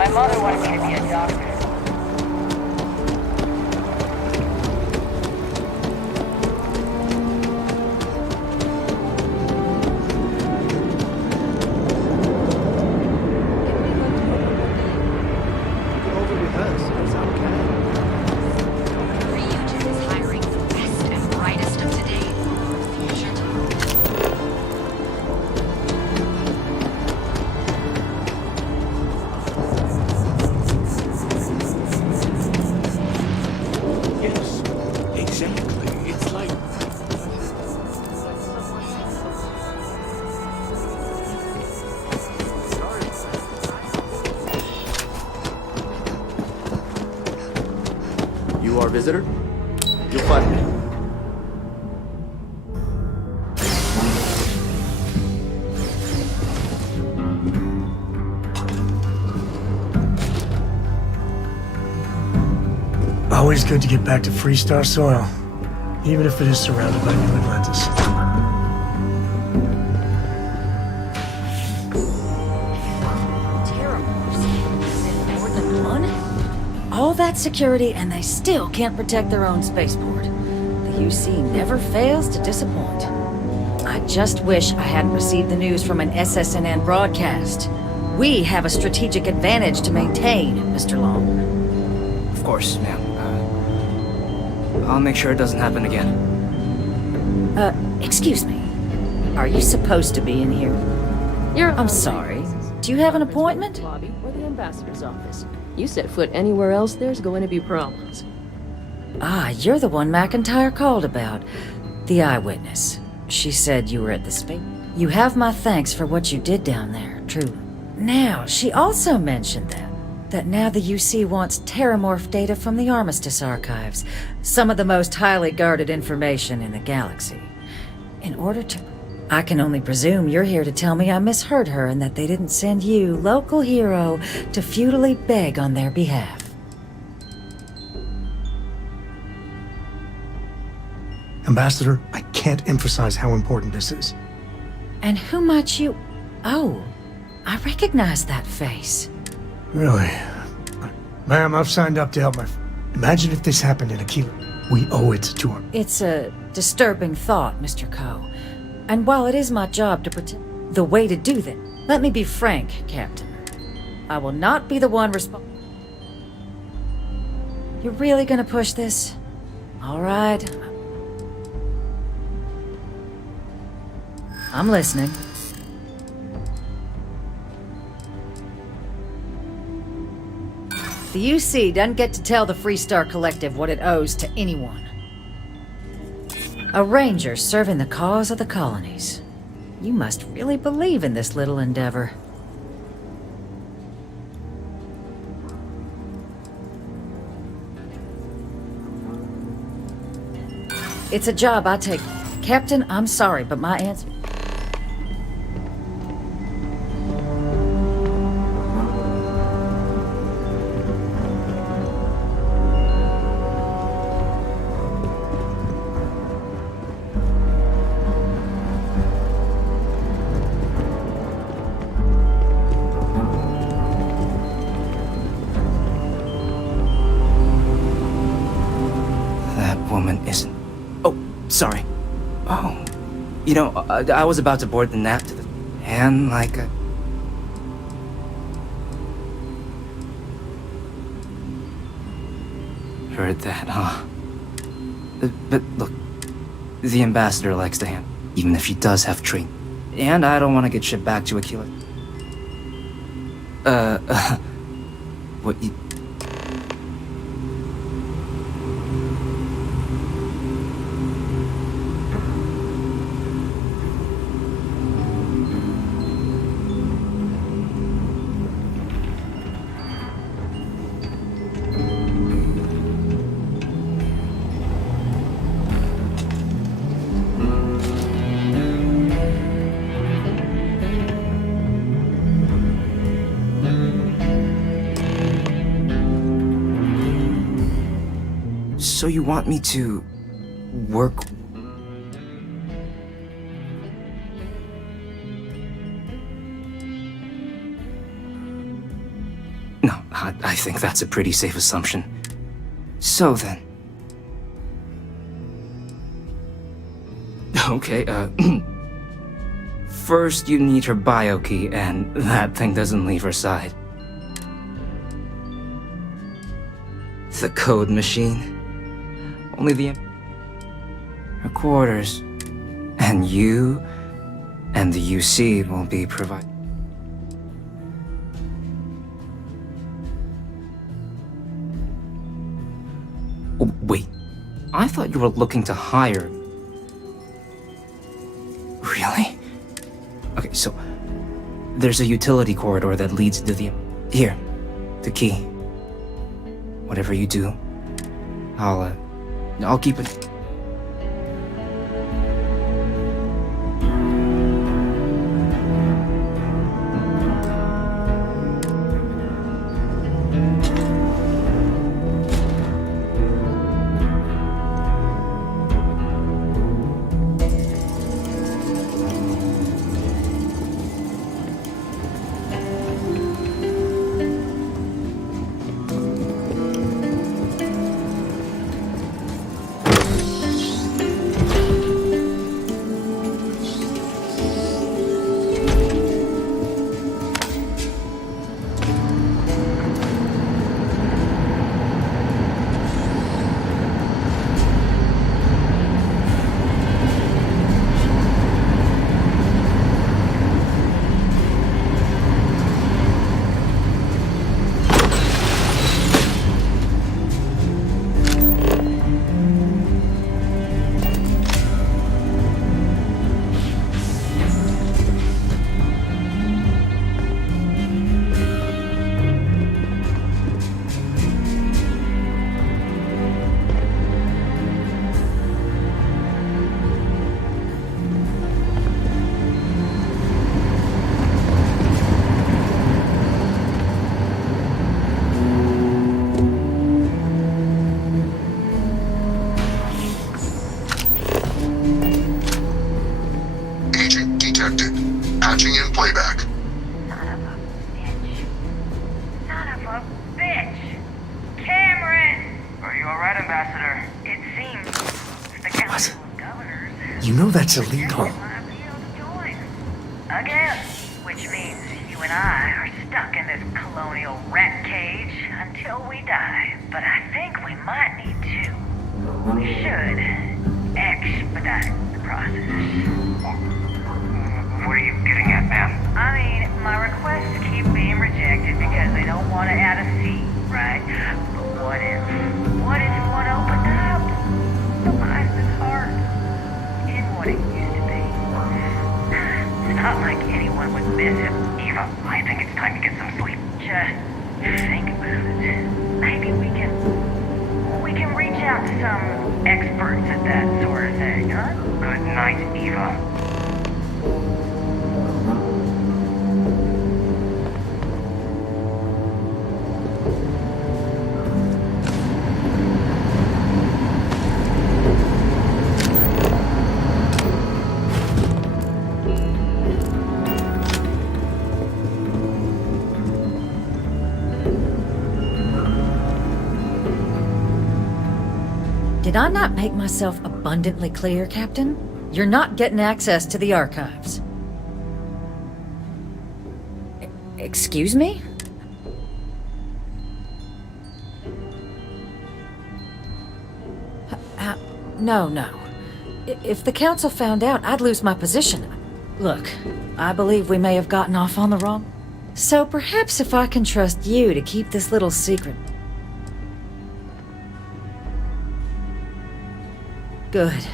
My mother wanted me to be a doctor. You are a visitor? You'll find me. Always good to get back to Freestar soil, even if it is surrounded by New Atlantis. All that security, and they still can't protect their own spaceport. The UC never fails to disappoint. I just wish I hadn't received the news from an SSNN broadcast. We have a strategic advantage to maintain, Mr. Long. Of course, ma'am. I'll make sure it doesn't happen again. Excuse me. Are you supposed to be in here? I'm sorry. Do you have an appointment? Lobby or the ambassador's office. You set foot anywhere else, there's going to be problems. Ah, you're the one McIntyre called about. The eyewitness. She said you were at the space. You have my thanks for what you did down there, truly. Now, she also mentioned that now the UC wants terramorph data from the Armistice archives, some of the most highly guarded information in the galaxy. In order to... I can only presume you're here to tell me I misheard her and that they didn't send you, local hero, to futilely beg on their behalf. Ambassador, I can't emphasize how important this is. And who might you... Oh, I recognize that face. Really? Ma'am, I've signed up to help my... Imagine if this happened in Aquila. We owe it to her. It's a disturbing thought, Mr. Coe. And while it is my job to protect... The way to do that... Let me be frank, Captain. I will not be the one responsible. You're really gonna push this? All right. I'm listening. The UC doesn't get to tell the Freestar Collective what it owes to anyone. A ranger serving the cause of the colonies. You must really believe in this little endeavor. It's a job I take. Captain, I'm sorry, but my answer... Sorry. Oh. You know, I was about to board the nap to the... And like a... Heard that, huh? But look, the ambassador likes to hand, even if she does have training. And I don't want to get shipped back to Aquila. What you... So you want me to... work... No, I think that's a pretty safe assumption. So then... Okay, First you need her bio key, and that thing doesn't leave her side. The code machine. Only the... her quarters. And you and the UC will be provided. Oh, wait. I thought you were looking to hire... Really? Okay, so... there's a utility corridor that leads to the... Here. The key. Whatever you do, I'll keep it. patching in playback. Son of a bitch! Cameron! Are you alright, Ambassador? It seems the Council of Governors You know that's illegal. again, which means you and I are stuck in this colonial rat cage until we die. But I think we might need to. We should expedite the process. What are you getting at, ma'am? I mean, my requests keep being rejected because they don't want to add a seat, right? But what if one opened up? The mind's as hard in what it used to be. It's not like anyone would miss it. Eva, I think it's time to get some sleep. Just think about it. Maybe we can reach out to some experts at that sort of thing, huh? Good night, Eva. Did I not make myself abundantly clear, Captain? You're not getting access to the archives. Excuse me? No. If the Council found out, I'd lose my position. Look, I believe we may have gotten off on the wrong. So perhaps if I can trust you to keep this little secret. Good.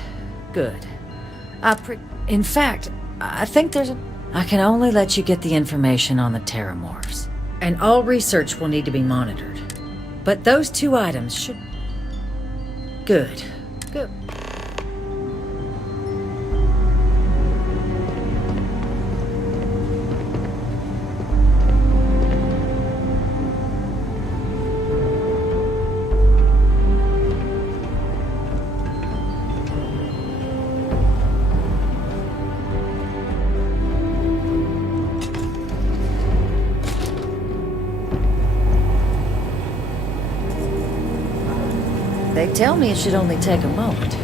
In fact, I think I can only let you get the information on the Terramorphs. And all research will need to be monitored. But those two items should... Good. They tell me it should only take a moment.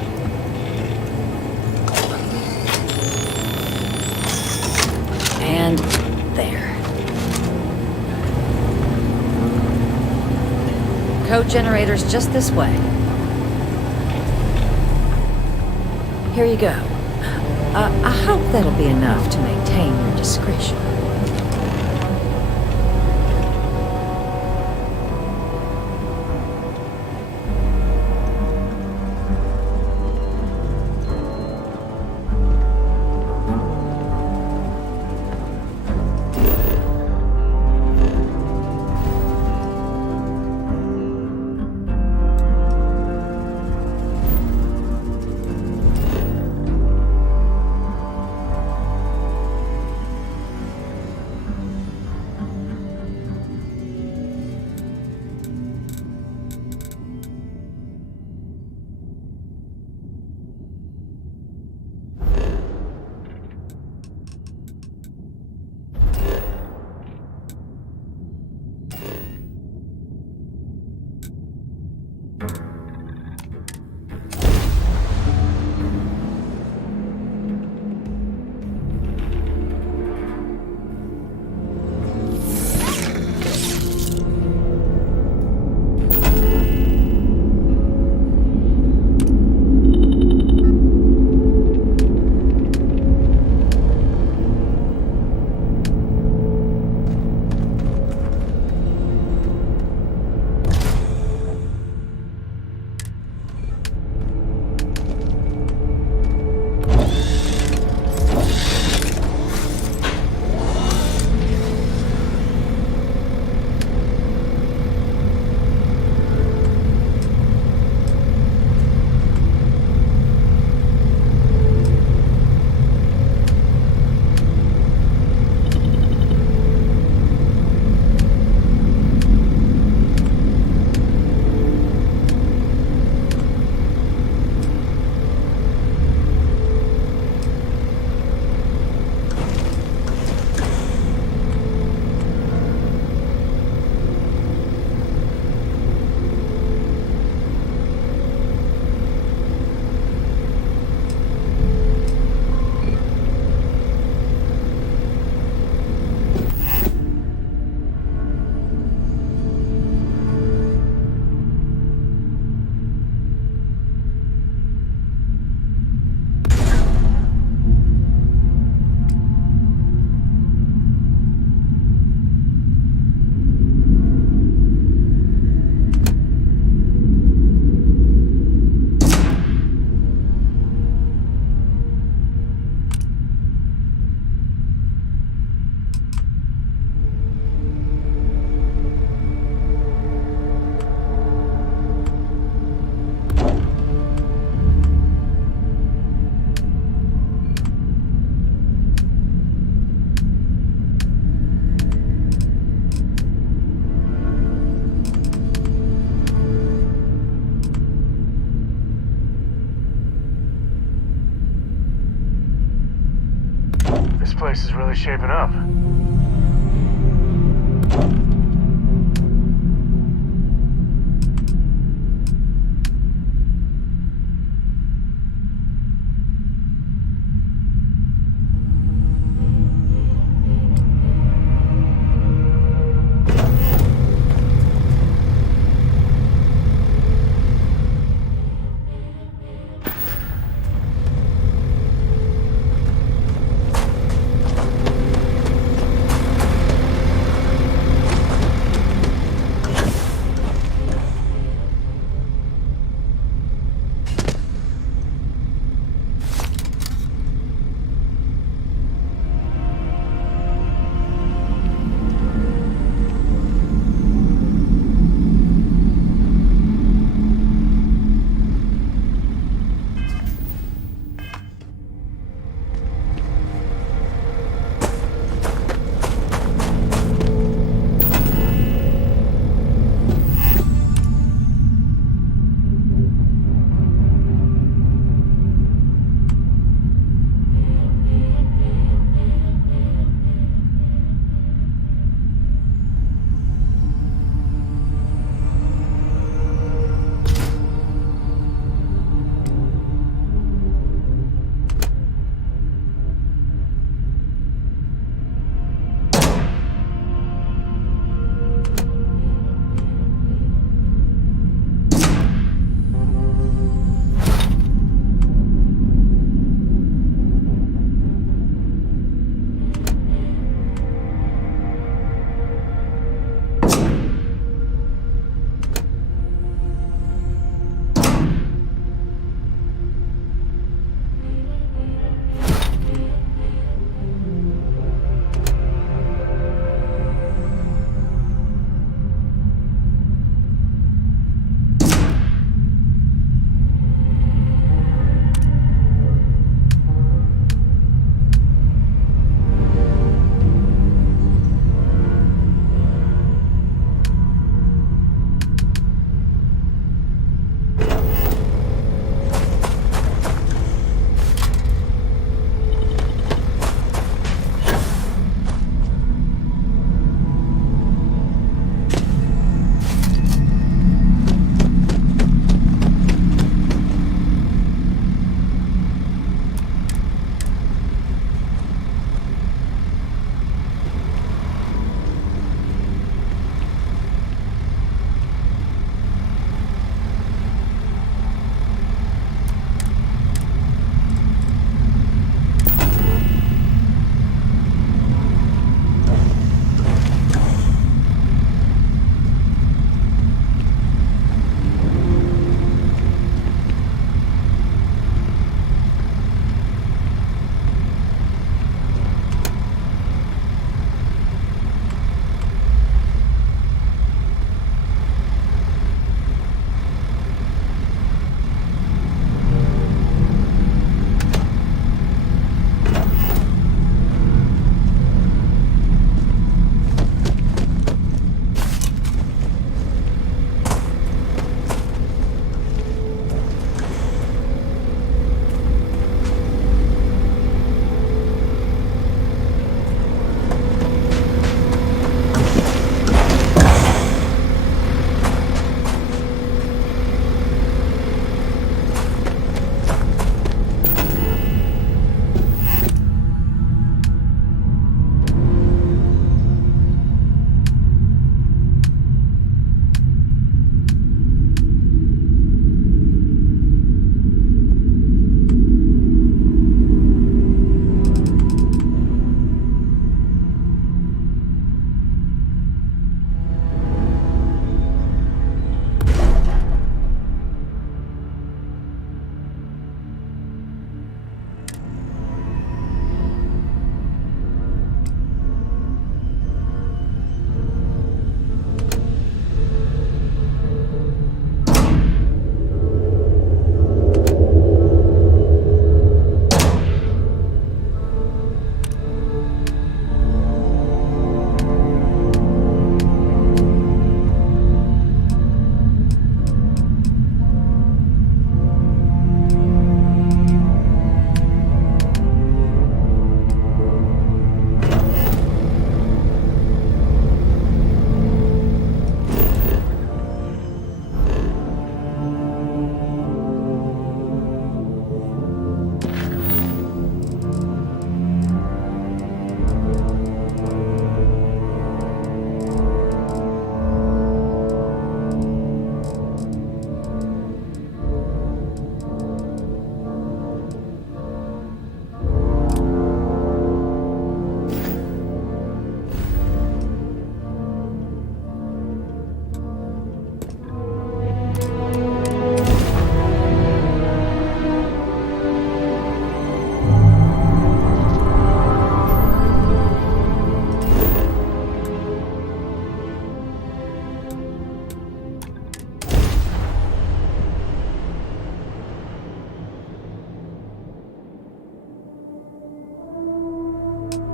And there. Code generator's just this way. Here you go. I hope that'll be enough to maintain your discretion. This place is really shaping up.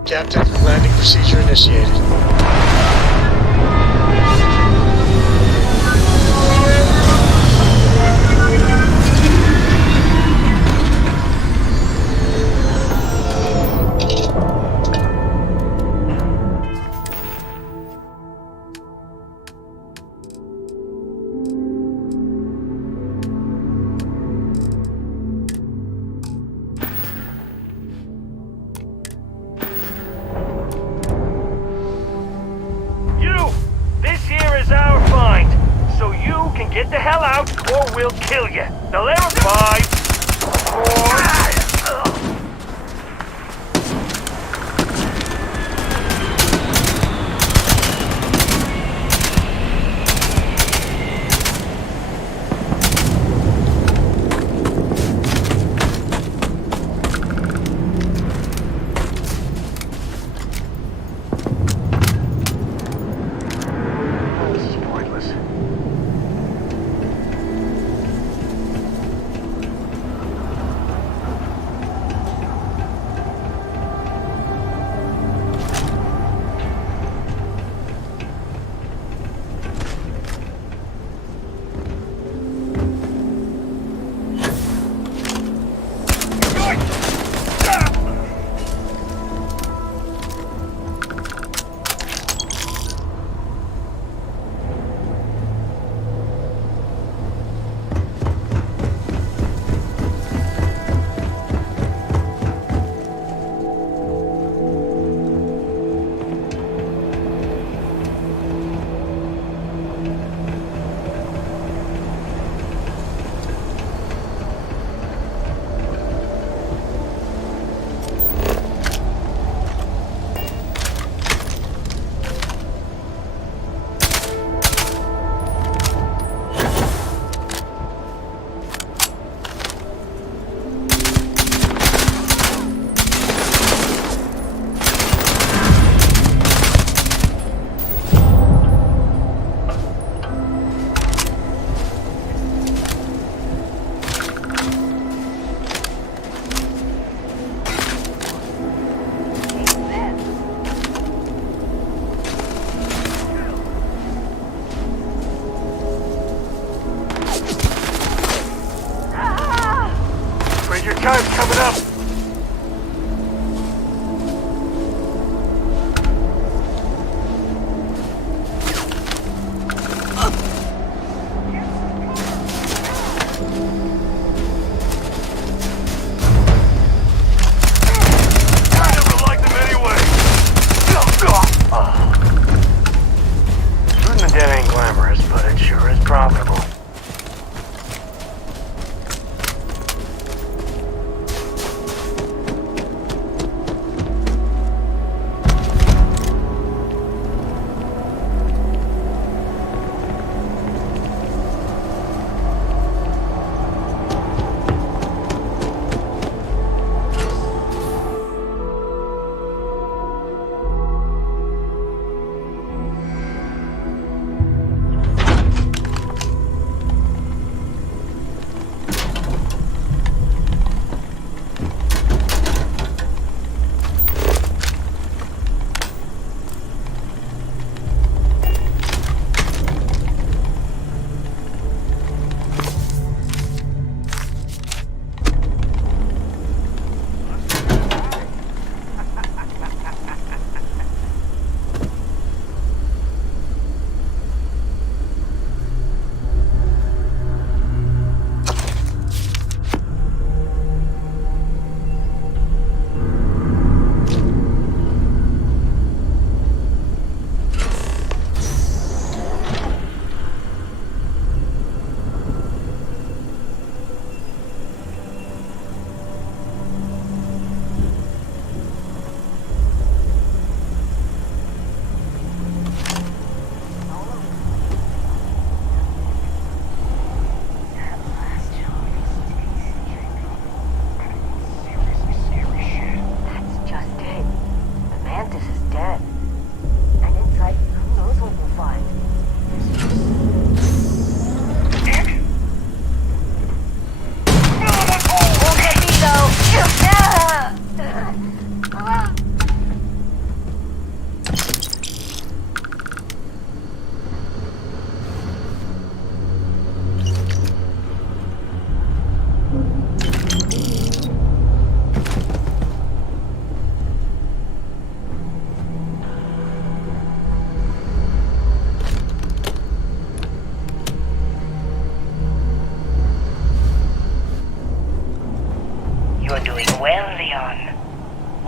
Captain, landing procedure initiated. This here is our find, so you can get the hell out or we'll kill you. Now there are 5, 4...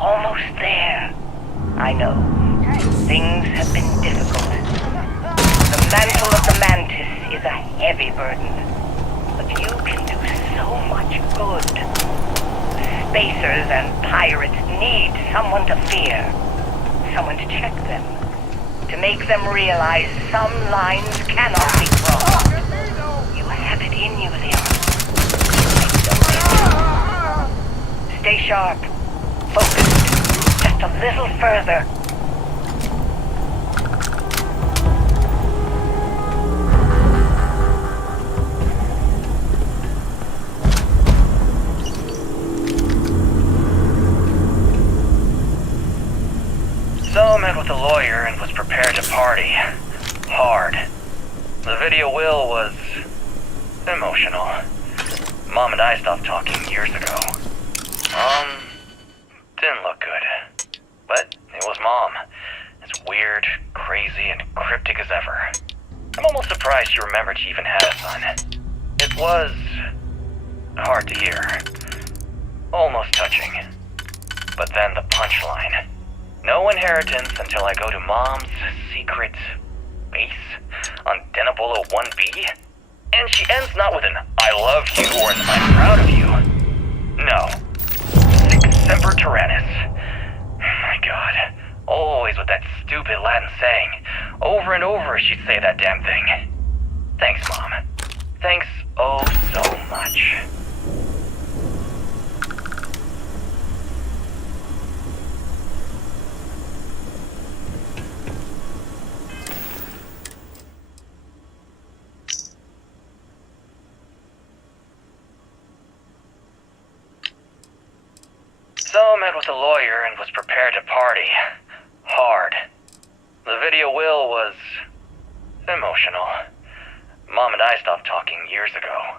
Almost there. I know. Things have been difficult. The mantle of the Mantis is a heavy burden. But you can do so much good. Spacers and pirates need someone to fear. Someone to check them. To make them realize some lines cannot be crossed. You have it in you, Leon. Stay sharp. Focused. Just a little further. So met with a lawyer and was prepared to party. Hard. The video will was emotional. Mom and I stopped talking years ago. Didn't look good. But it was Mom. As weird, crazy, and cryptic as ever. I'm almost surprised she remembered she even had a son. It was hard to hear. Almost touching. But then the punchline. No inheritance until I go to Mom's secret base on Denabolo 1B? And she ends not with an I love you or an I'm proud of you. No. Sic semper tyrannis. My God. Always with that stupid Latin saying. Over and over she'd say that damn thing. Thanks, Mom. Thanks oh so much. So met with a lawyer and was prepared to party. Hard. The video will was emotional. Mom and I stopped talking years ago.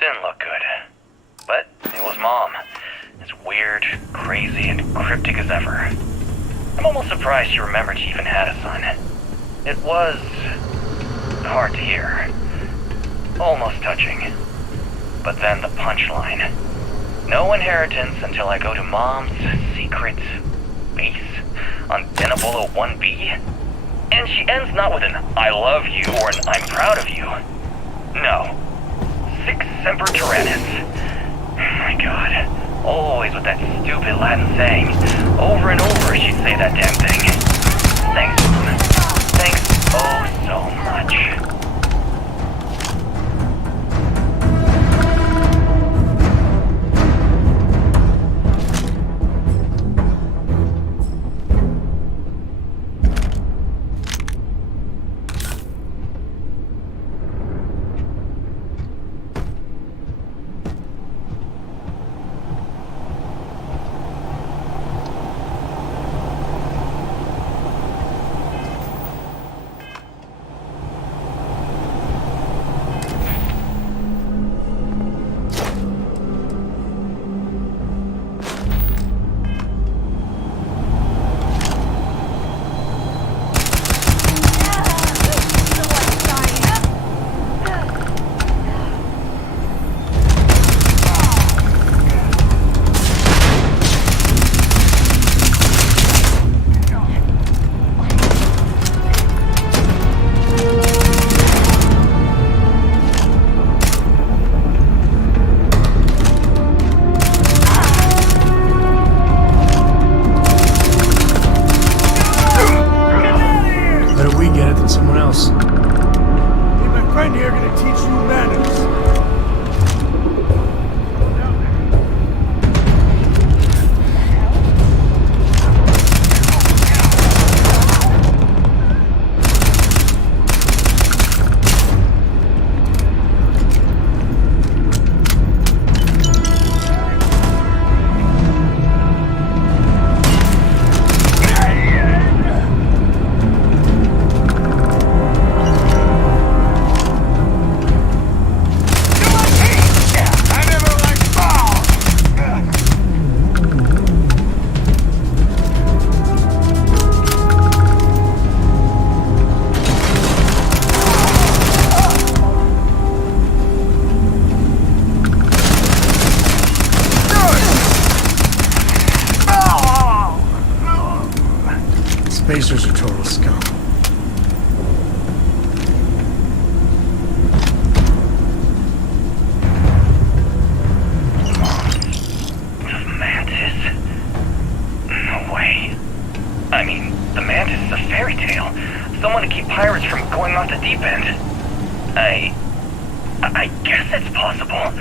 Didn't look good. But it was Mom. As weird, crazy, and cryptic as ever. I'm almost surprised she remembered she even had a son. It was hard to hear. Almost touching. But then the punchline. No inheritance until I go to Mom's secret base on Denabolo 1B? And she ends not with an I love you or an I'm proud of you. No. Sic semper tyrannis. My God. Always with that stupid Latin saying. Over and over she'd say that damn thing. Thanks, Mom. Thanks oh so much. spacers are total scum. Mantis? No way. I mean, the Mantis is a fairy tale. Someone to keep pirates from going off the deep end. I guess it's possible.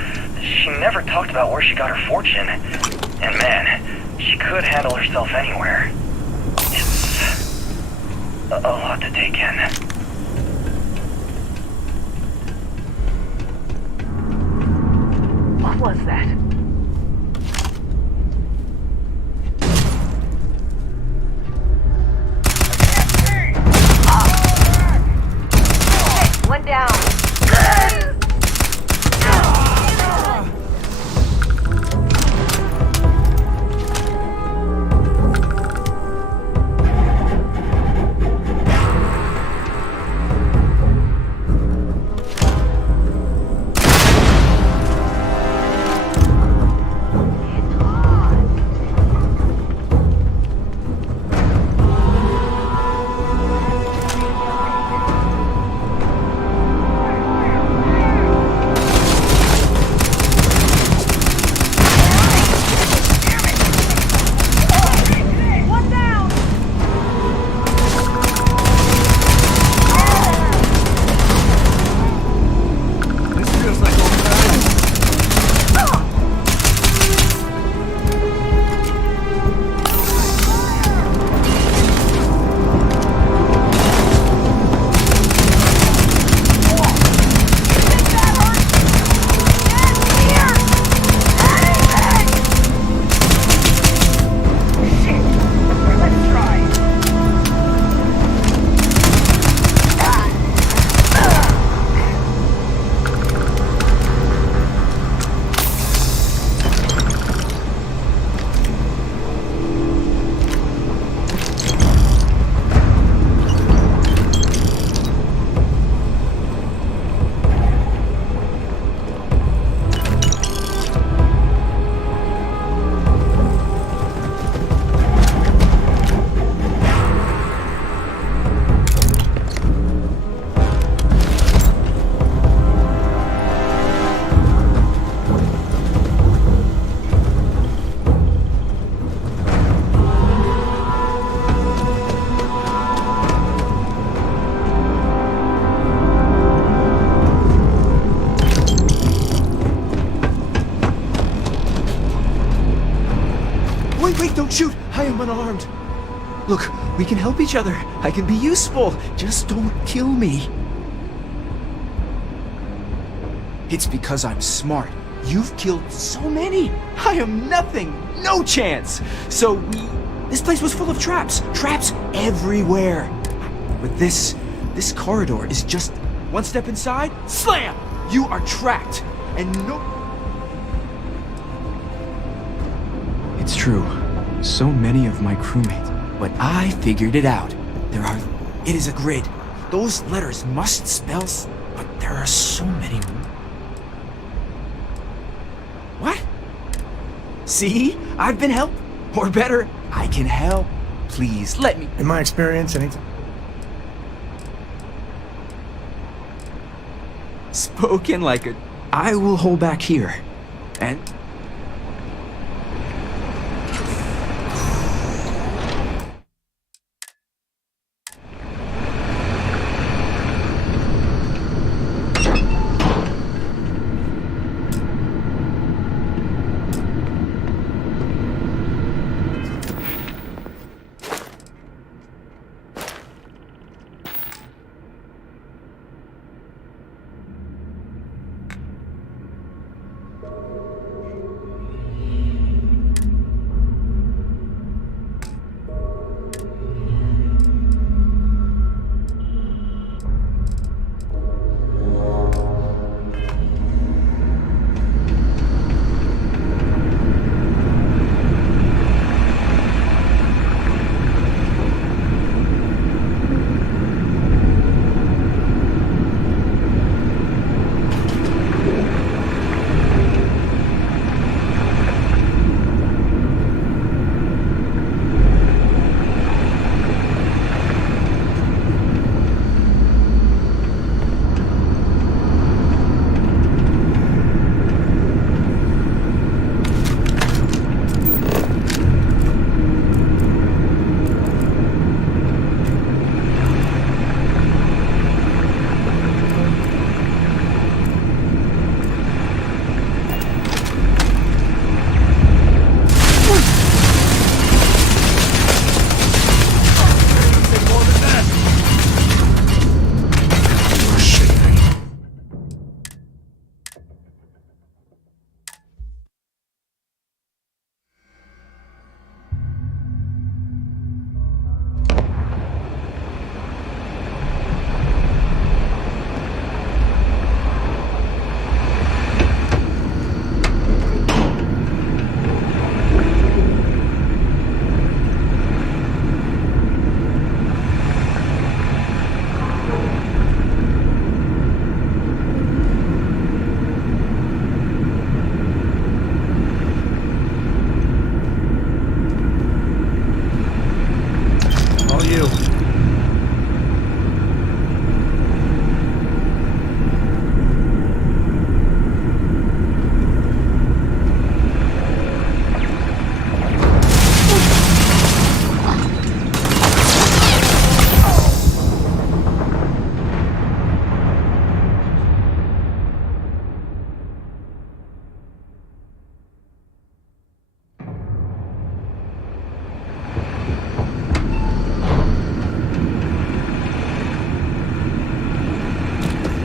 She never talked about where she got her fortune. And man, she could handle herself anywhere. It's a lot to take in. What was that? One down. Wait, don't shoot! I am unarmed. Look, we can help each other. I can be useful. Just don't kill me. It's because I'm smart. You've killed so many. I am nothing. No chance. So this place was full of traps. Traps everywhere. But this corridor is just one step inside. Slam! You are trapped. And no... It's true. So many of my crewmates. But I figured it out. It is a grid. Those letters must spell... But there are so many... What? See? I've been helped. Or better, I can help. Please, let me... In my experience, anything... Spoken like a... I will hold back here. And...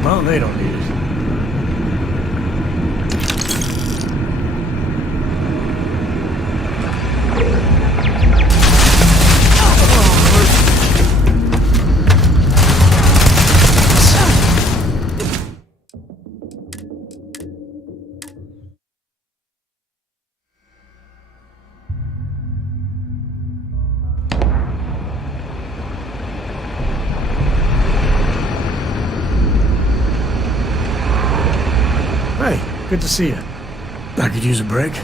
Well, they don't need it. Hey, good to see you. I could use a break.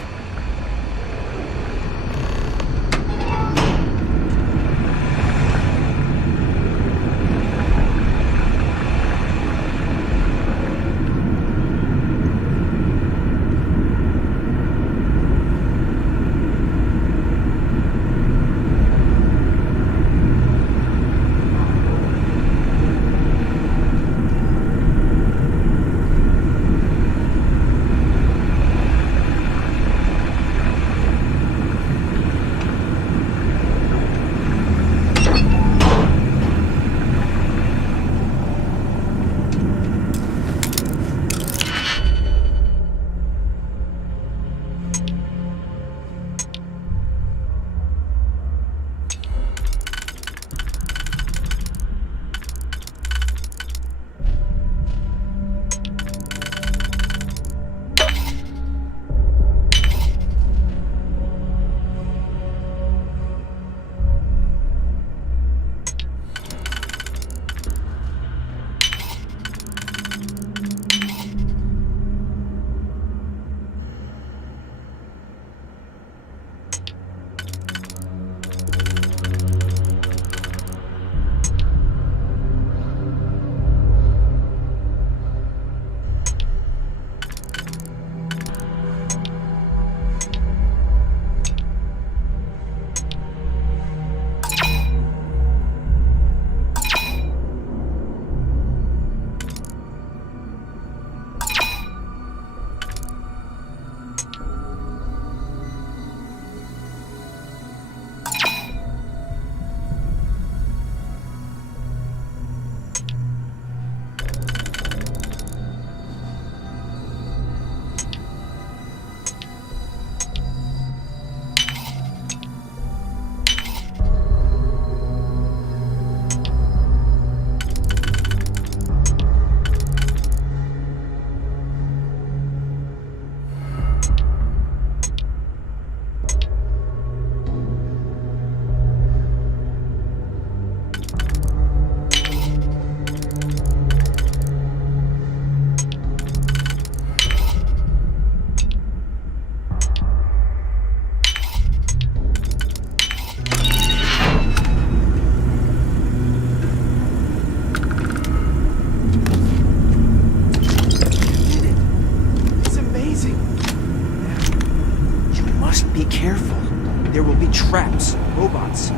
traps, robots,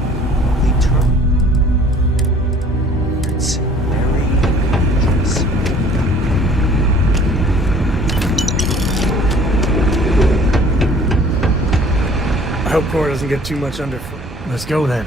lead turn. It's very dangerous. I hope Cora doesn't get too much underfoot. Let's go then.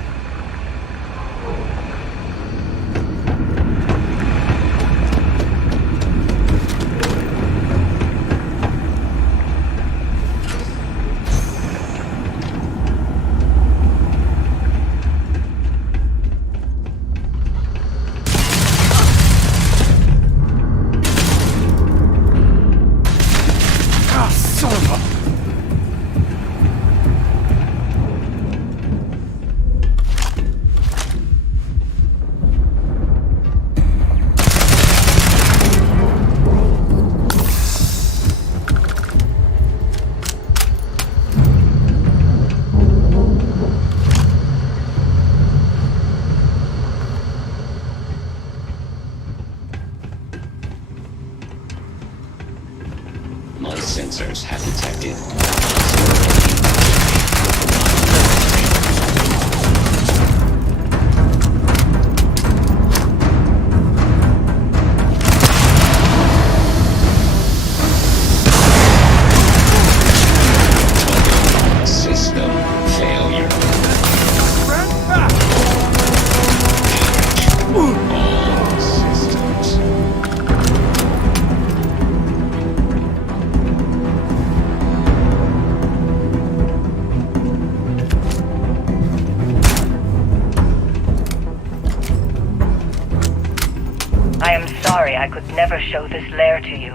sorry I could never show this lair to you.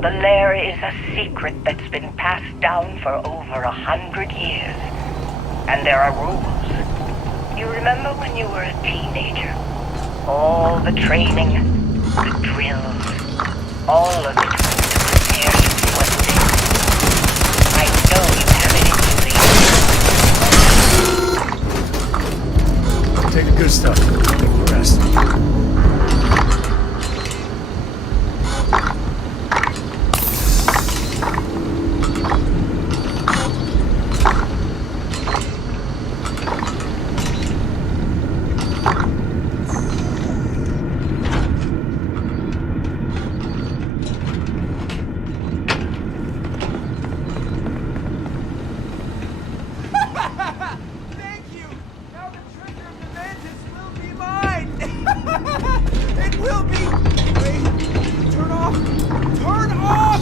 The lair is a secret that's been passed down for over 100 years. And there are rules. You remember when you were a teenager? All the training, the drills, all of it was to prepare you for this. I know you have it in you. Take the good stuff. Leave the rest. Thank you! Now the treasure of the Mantis will be mine! It will be! Wait, turn off! Turn off!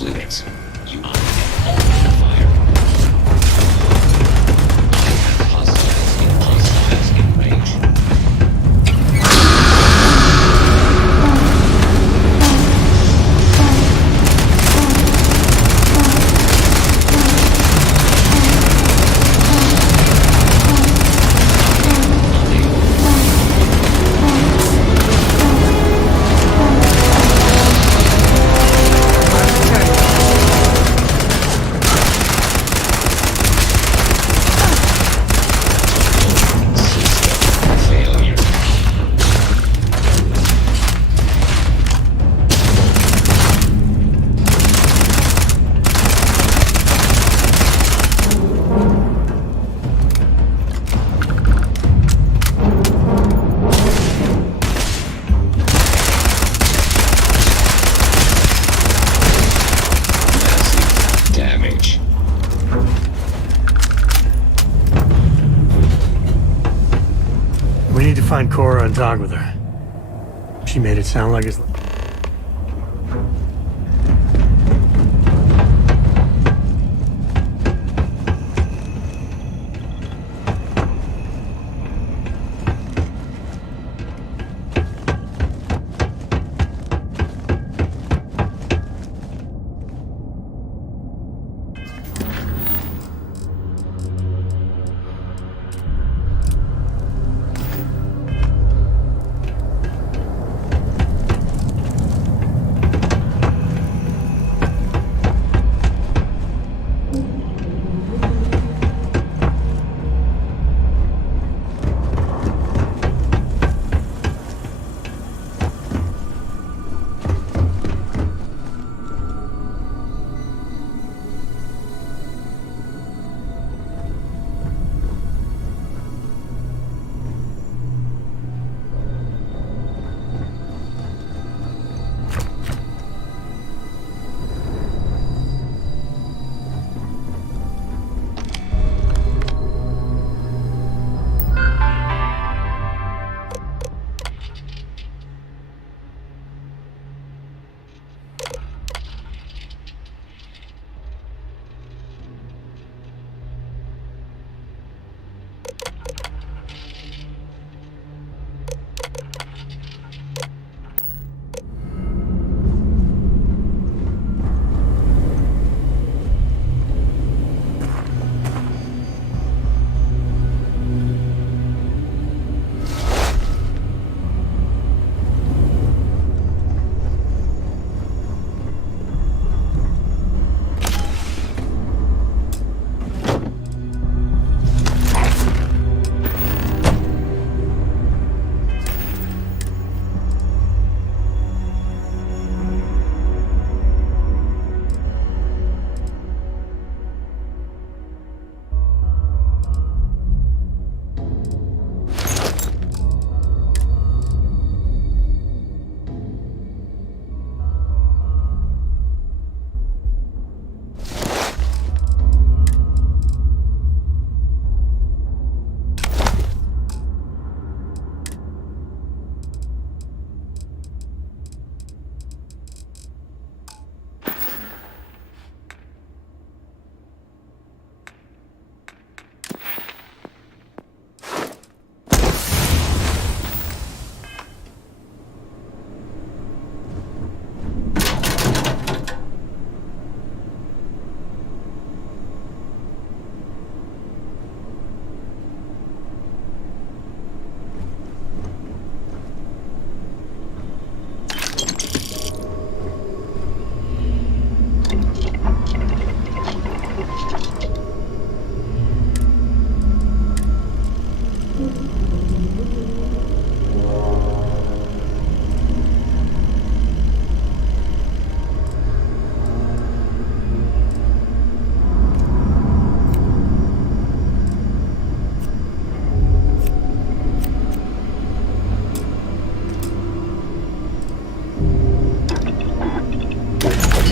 limits. You are under fire. Hostiles in range. We need to find Cora and talk with her. She made it sound like it's...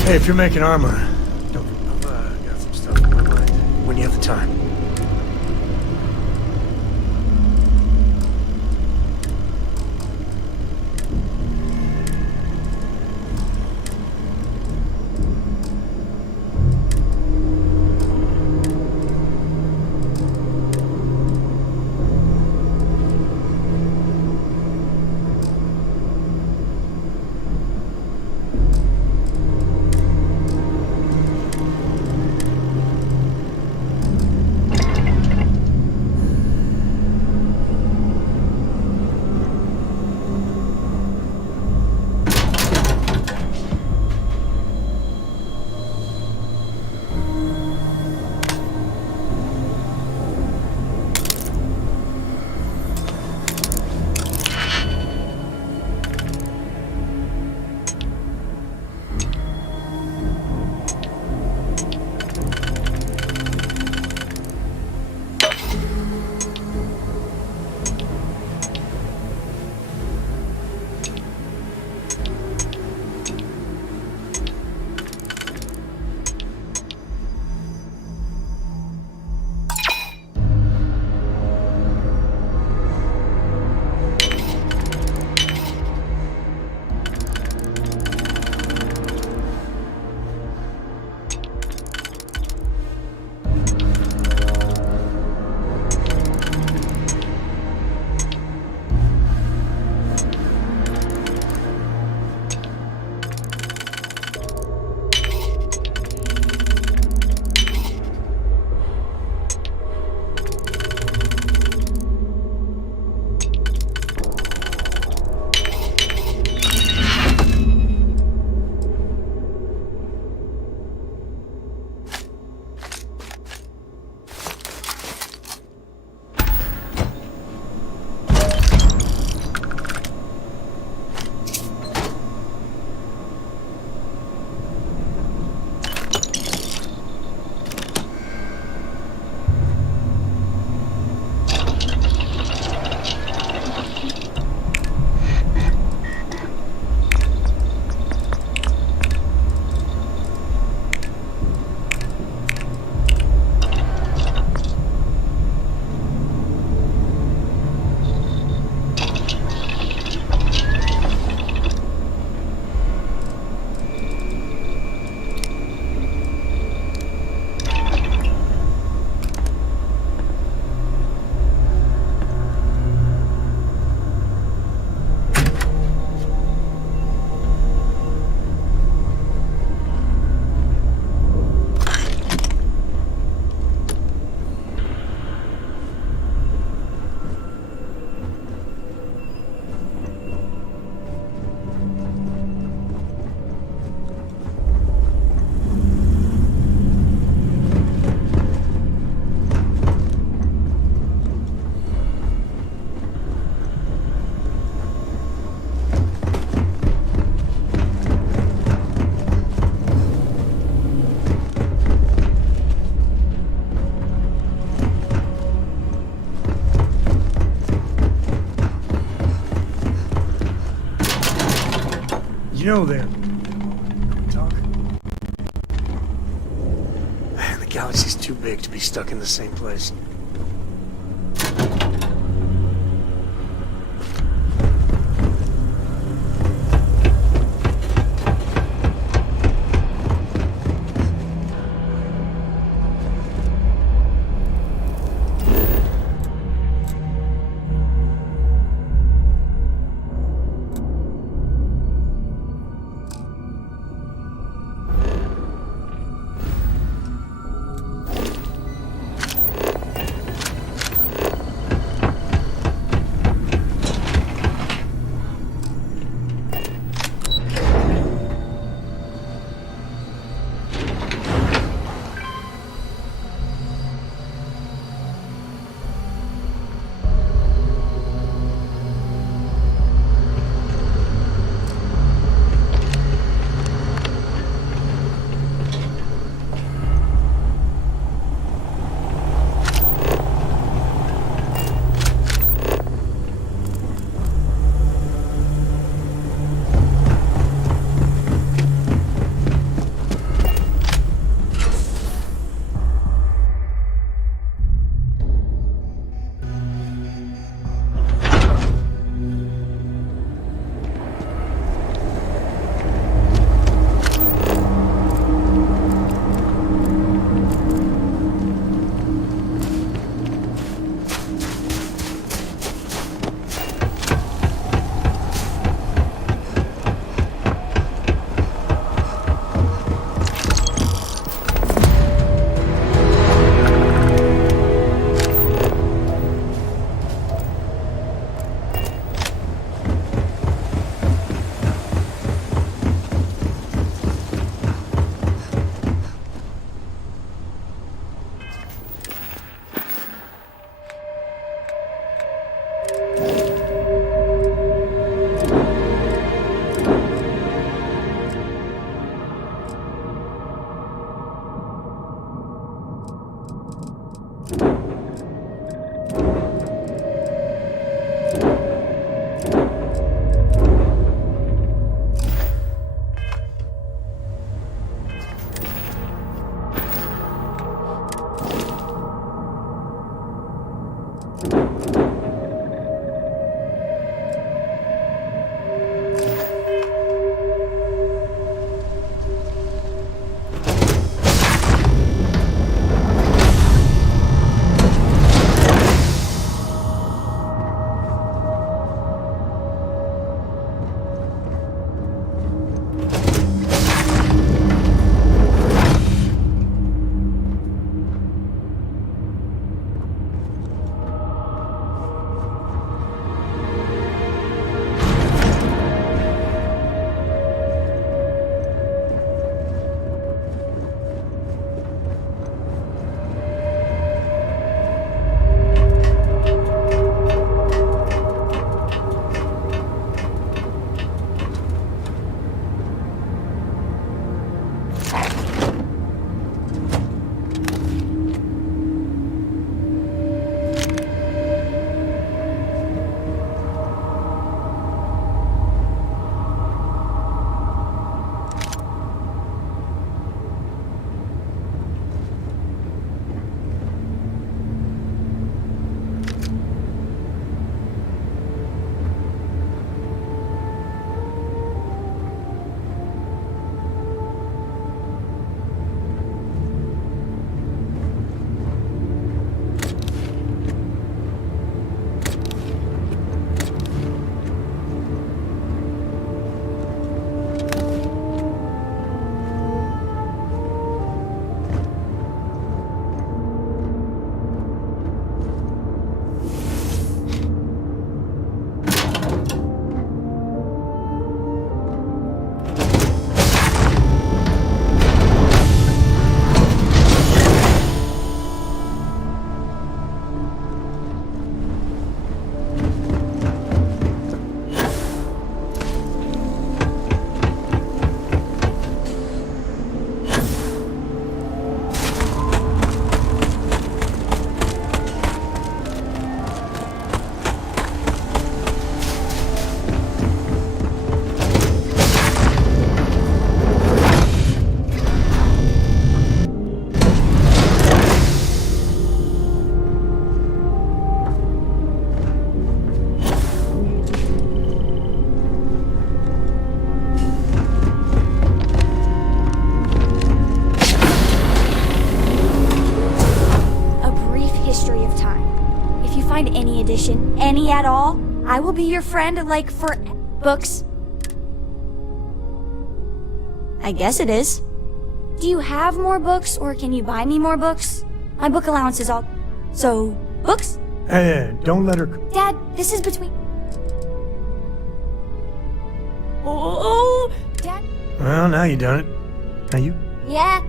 Hey, if you're making armor, I've got some stuff in my mind. When you have the time. You know that. Talk. Man, the galaxy's too big to be stuck in the same place. find any edition, any at all, I will be your friend, like, for books. I guess it is. Do you have more books, or can you buy me more books? My book allowance is all... So, books? Hey, don't let her... Dad, this is between... Oh, Dad? Well, now you done it. Now you... Yeah.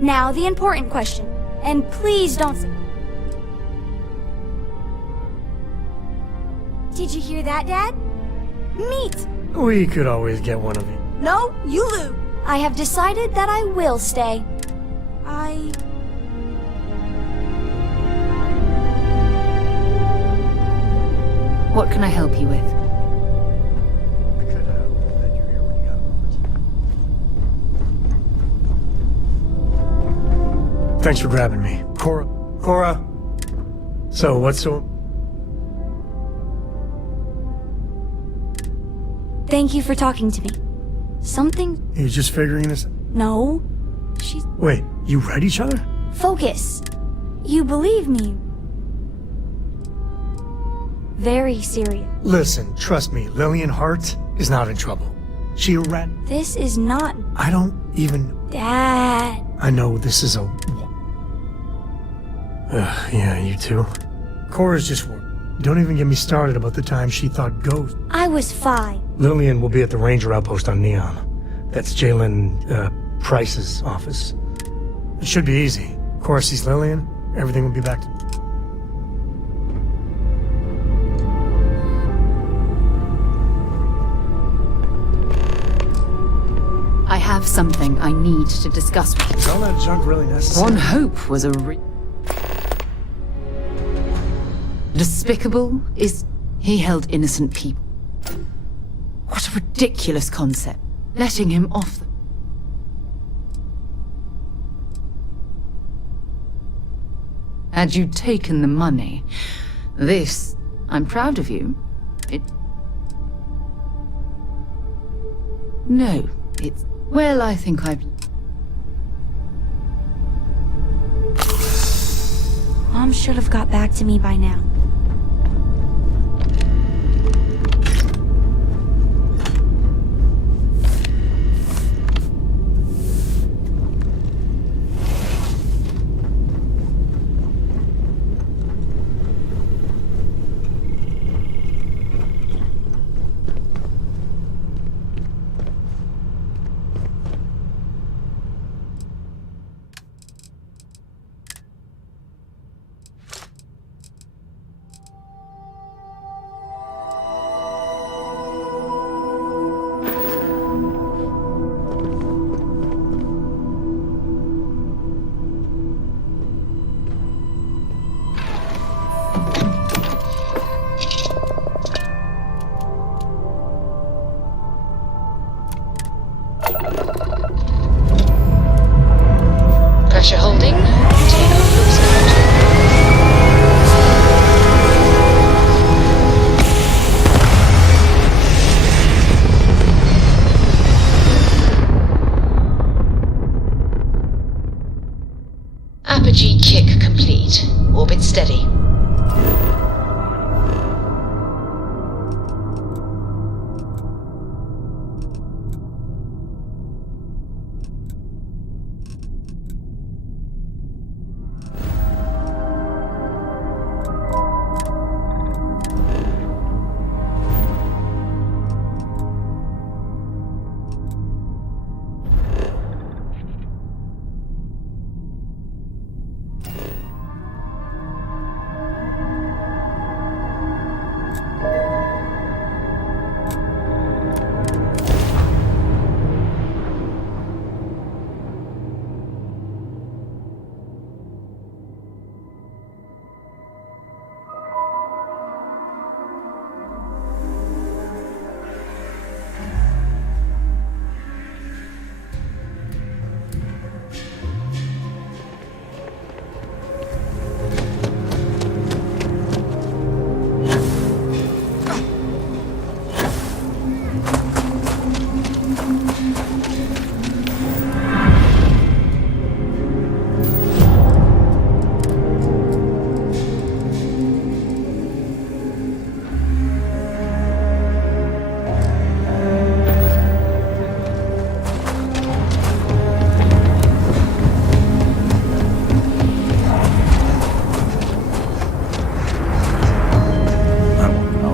Now the important question. And please don't say... Did you hear that, Dad? Meat! We could always get one of you. No, you lose. I have decided that I will stay. What can I help you with? I could lend you here when you got a moment. Thanks for grabbing me. Cora. So, what's so... Thank you for talking to me. Something... You're just figuring this... No. She's... Wait, you read each other? Focus. You believe me. Very serious. Listen, trust me, Lillian Hart is not in trouble. She a rat... This is not... I don't even... Dad. I know this is a... yeah, you too. Cora's just worried. Don't even get me started about the time she thought Ghost... I was 5. Lillian will be at the ranger outpost on Neon. That's Jalen, Price's office. It should be easy. Cora sees Lillian, everything will be back to... I have something I need to discuss with you. Is all that junk really necessary? One hope was a Despicable is he held innocent people. What a ridiculous concept. Letting him off the... Had you taken the money, This, I'm proud of you. No, it's... Well, I think I've... Mom should have got back to me by now. Pressure holding. Takeoff looks good. Apogee kick complete. Orbit steady.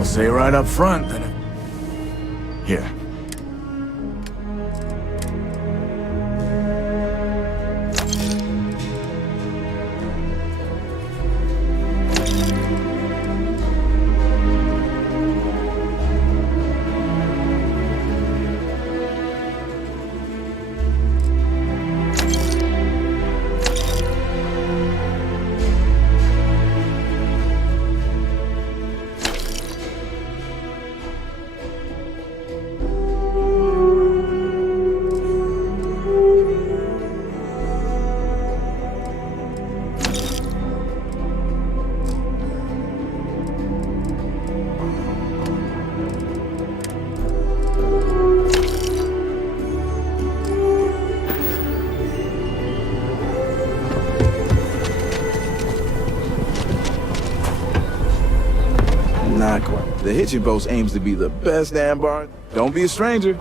Say right up front that here. Not quite. The hitching post aims to be the best damn bar. Don't be a stranger.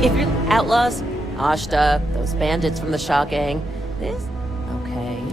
If you're outlaws, Ashta, those bandits from the Shaw gang, this? Okay.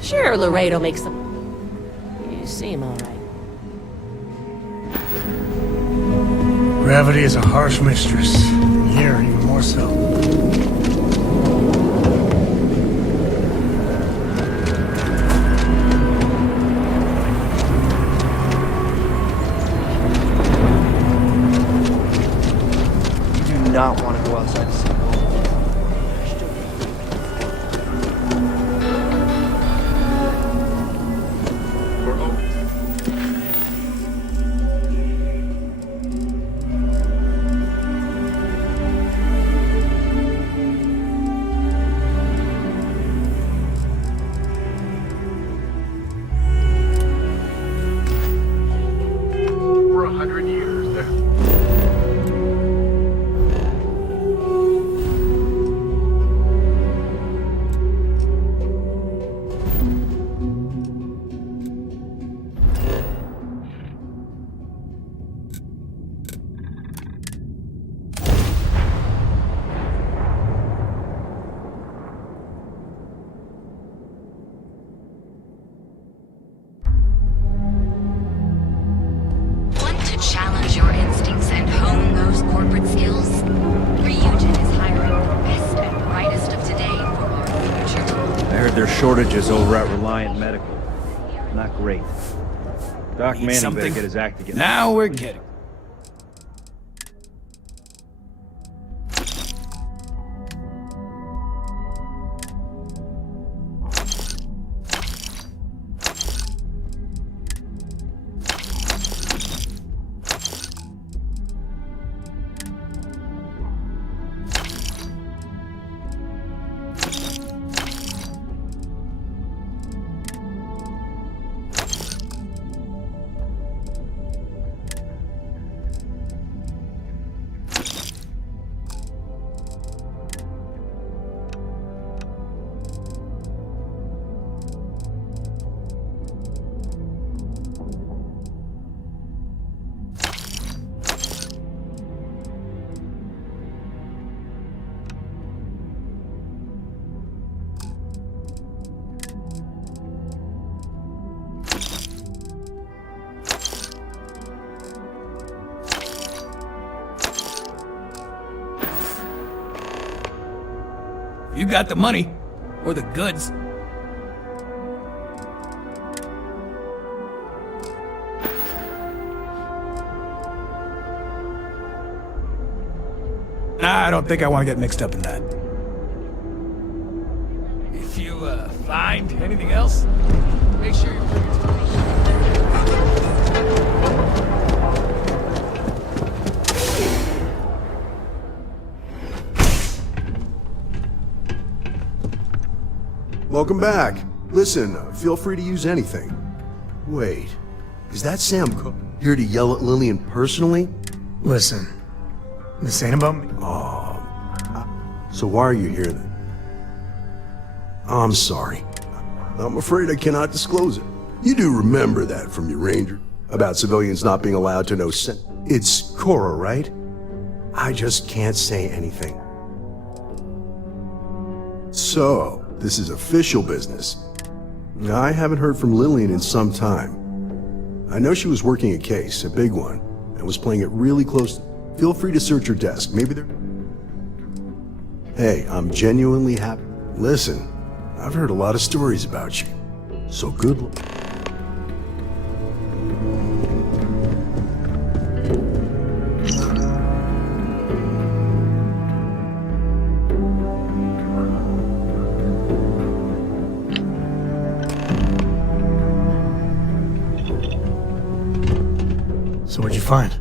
Sure, Laredo makes some... You seem alright. Gravity is a harsh mistress. And here, even more so. not want to go outside the city. For 100 years, there. Want to challenge your instincts and hone those corporate skills? Ryujin is hiring the best and brightest of today for our future tomorrow. I heard there's shortages over at Reliant Medical. Not great. Doc Need Manning something? better get his act together. Now we're getting. You got the money. Or the goods. Nah, I don't think I want to get mixed up in that. If you, find anything else, make sure you bring it to me. Welcome back. Listen, feel free to use anything. Wait, is that Sam Cook here to yell at Lillian personally? Listen, this ain't about me. Oh, so why are you here then? I'm sorry. I'm afraid I cannot disclose it. You do remember that from your ranger about civilians not being allowed to know It's Cora, right? I just can't say anything. So, this is official business. I haven't heard from Lillian in some time. I know she was working a case, a big one, and was playing it really close. Feel free to search her desk. Maybe there... Hey, I'm genuinely happy. Listen, I've heard a lot of stories about you. So good luck. So what'd you find?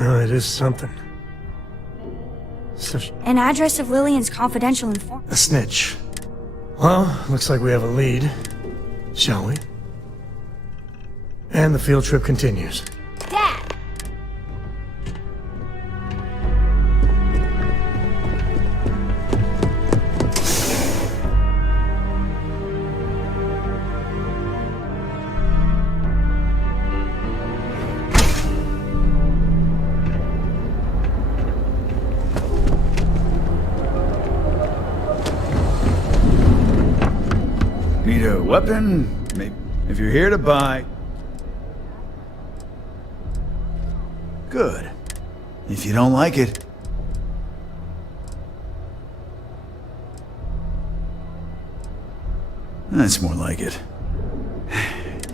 Oh, it is something. So An address of Lillian's confidential informant. a snitch. Well, looks like we have a lead. Shall we? And the field trip continues. Dad! Need a weapon? Maybe. If you're here to buy... Good. If you don't like it... That's more like it.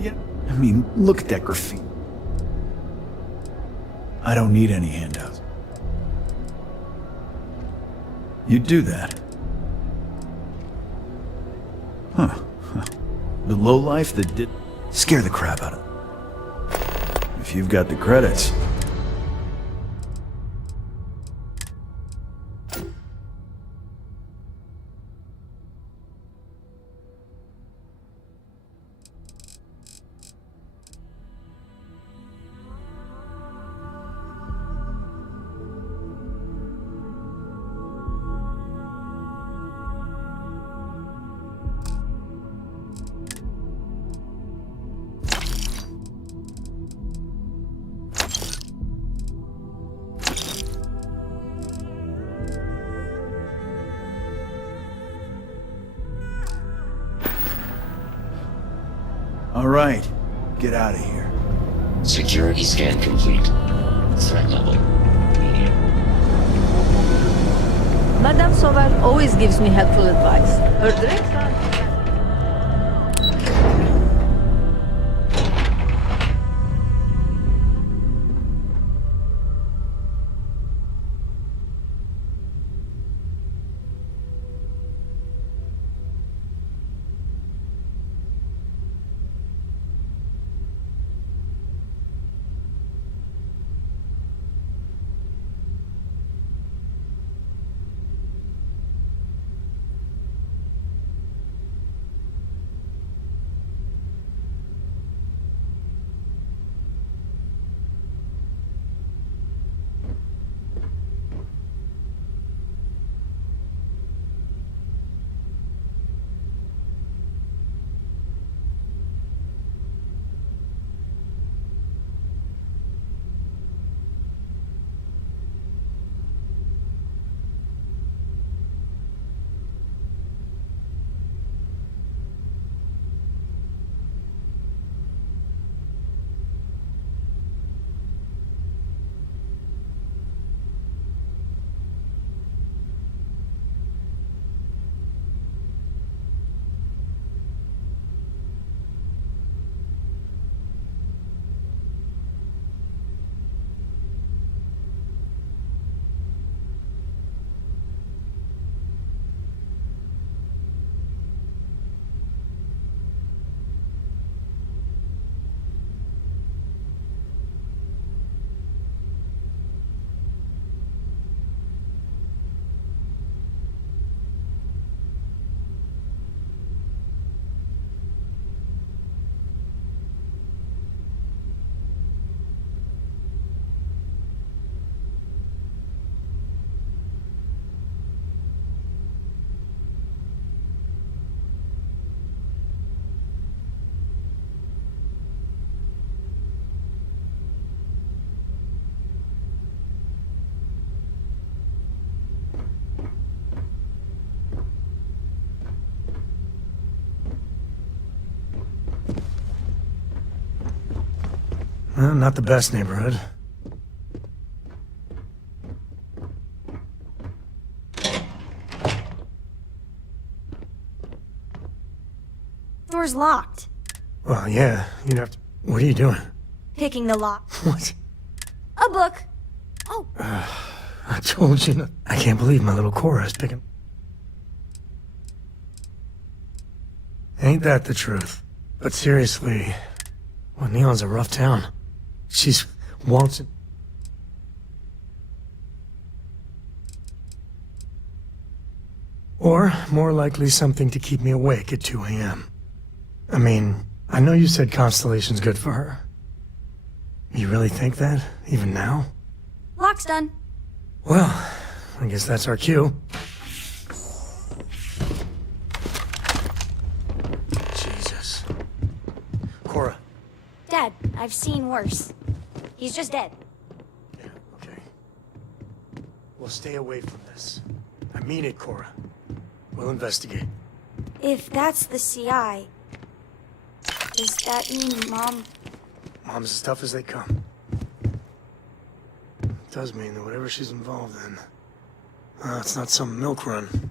Yeah, I mean, look at that graffiti. I don't need any handouts. You'd do that? Huh. The lowlife that did scare the crap out of them. If you've got the credits. All right, get out of here. Security scan complete. Threat level medium. Madame Sauvage always gives me helpful advice. Her drinks are... Well, not the best neighborhood. Door's locked. Well, yeah, you'd have to... What are you doing? Picking the lock. What? A book. Oh. I told you not... I can't believe my little Cora is picking... Ain't that the truth? But seriously, well, Neon's a rough town. She's waltzing... Or, more likely, something to keep me awake at 2 a.m. I mean, I know you said Constellation's good for her. You really think that, even now? Lock's done. Well, I guess that's our cue. Jesus. Cora. Dad, I've seen worse. He's just dead. Yeah, okay. We'll stay away from this. I mean it, Cora. We'll investigate. If that's the CI, does that mean Mom... Mom's as tough as they come. It does mean that whatever she's involved in, it's not some milk run.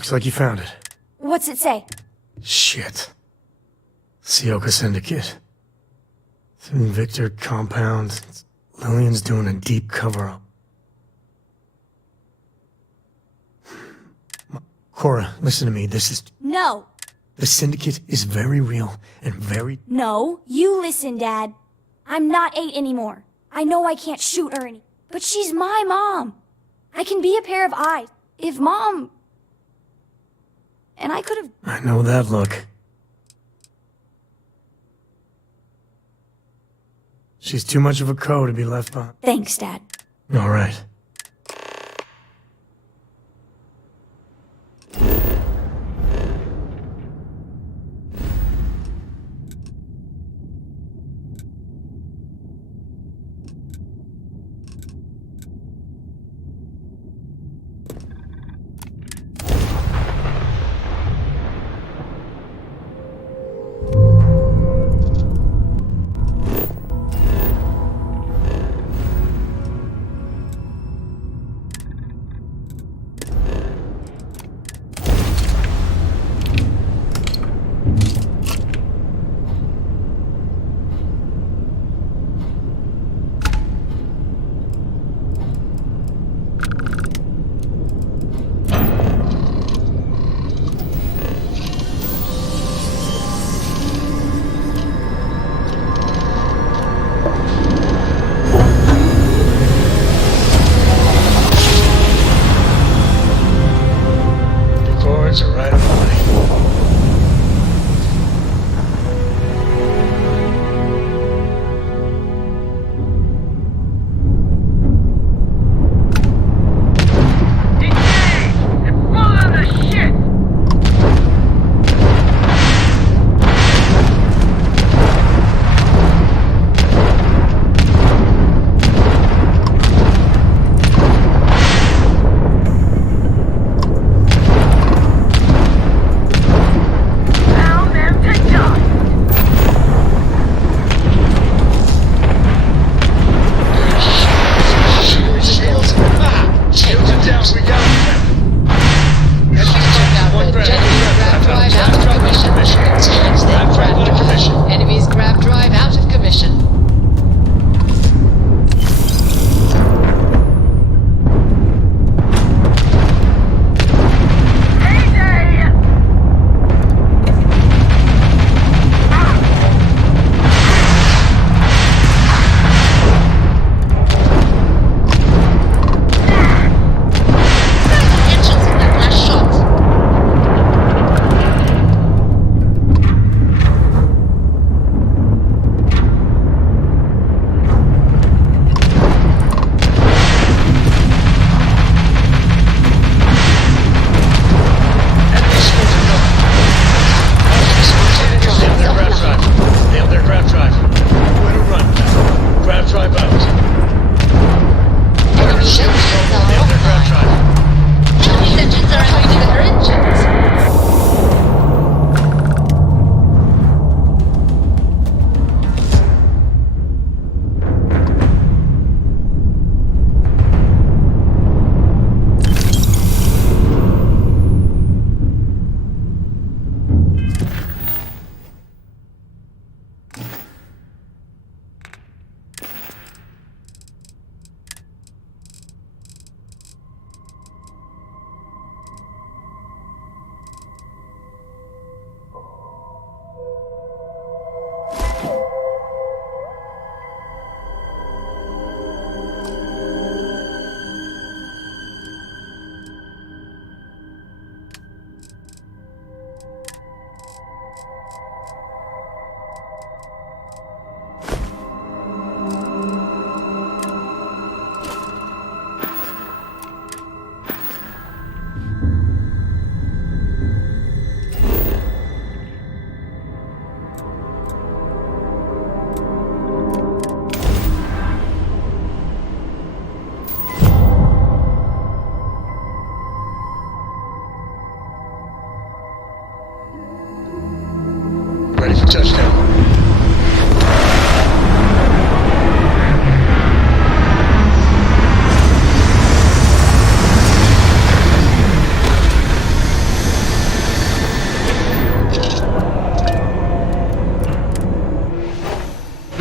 Looks like you found it. What's it say? Shit. Sioka Syndicate. Victor compound. Lillian's doing a deep cover-up. Cora, listen to me. This is... No. The Syndicate is very real and very... No, you listen, Dad. I'm not 8 anymore. I know I can't shoot her any, but she's my mom. I can be a pair of eyes. If Mom... And I could have... I know that look. She's too much of a co to be left behind. Thanks, Dad. All right.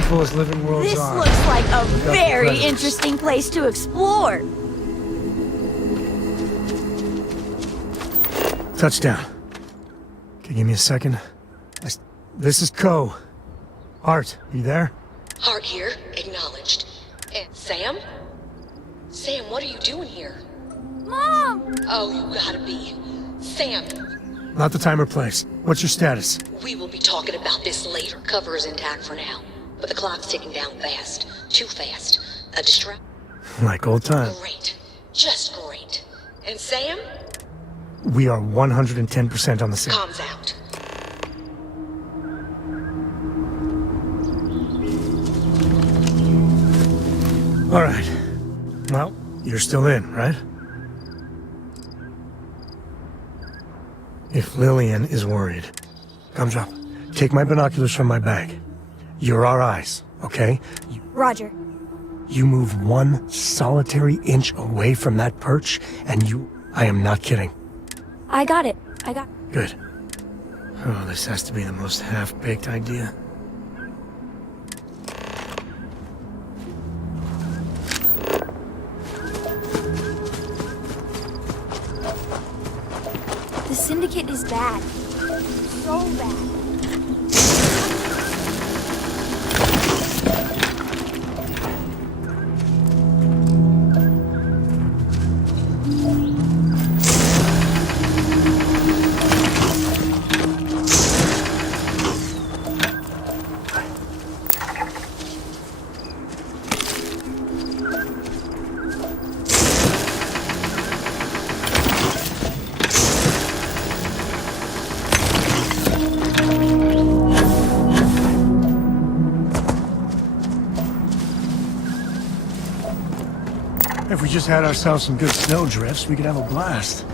beautiful as living worlds This are. looks like a Look out for very predators. interesting place to explore. Touchdown. Okay, give me a second. This is Co. Art, you there? Hart here, acknowledged. And Sam? Sam, what are you doing here? Mom! Oh, you gotta be. Sam, Not the time or place. What's your status? we will be talking about this later. Cover is intact for now. But the clock's ticking down fast. Too fast. A distract. Like old times. Great. Just great. And Sam? We are 110% on the same. Comms out. All right. Well, you're still in, right? If Lillian is worried, come drop. Take my binoculars from my bag. You're our eyes, okay? Roger. You move one solitary inch away from that perch, and I am not kidding. I got it. Good. Oh, this has to be the most half-baked idea. The Syndicate is bad. So bad. If we just had ourselves some good snow drifts, we could have a blast.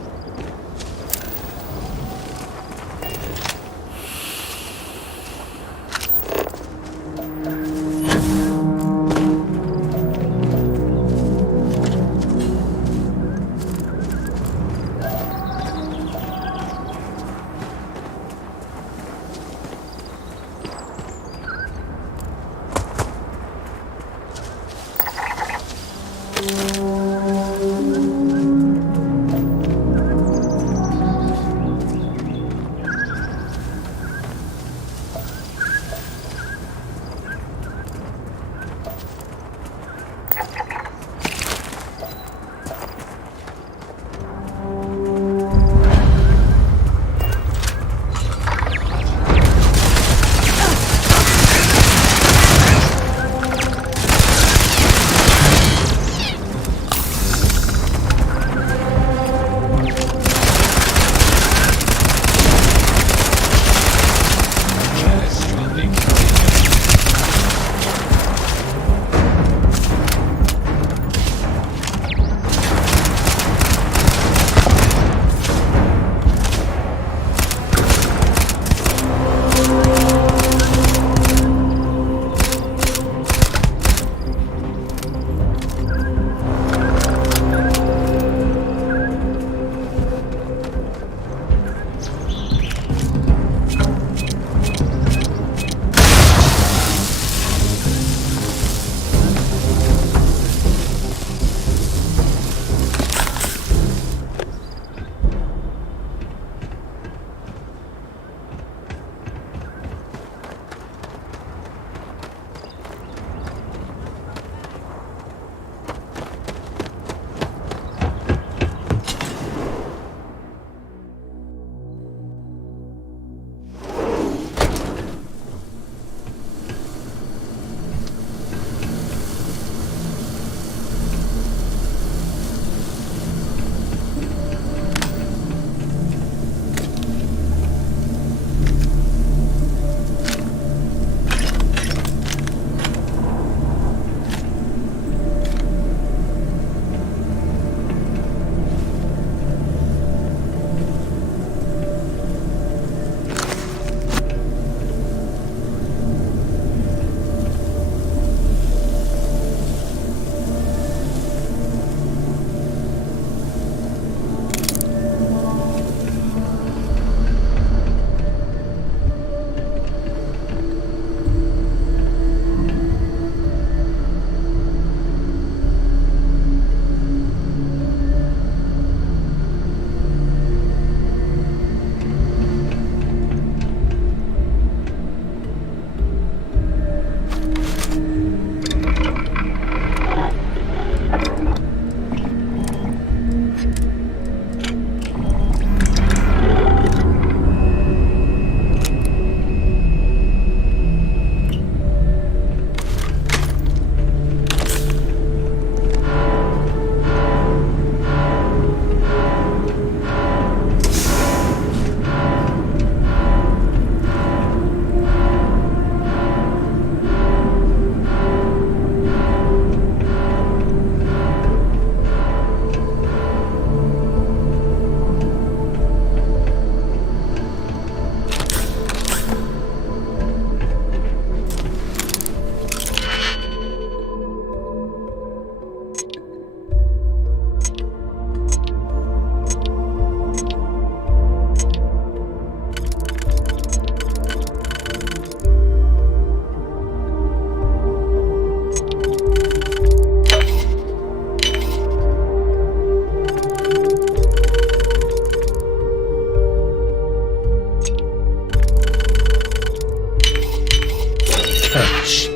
Oh, shit.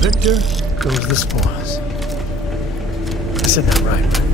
victor goes the spoils. I said that right?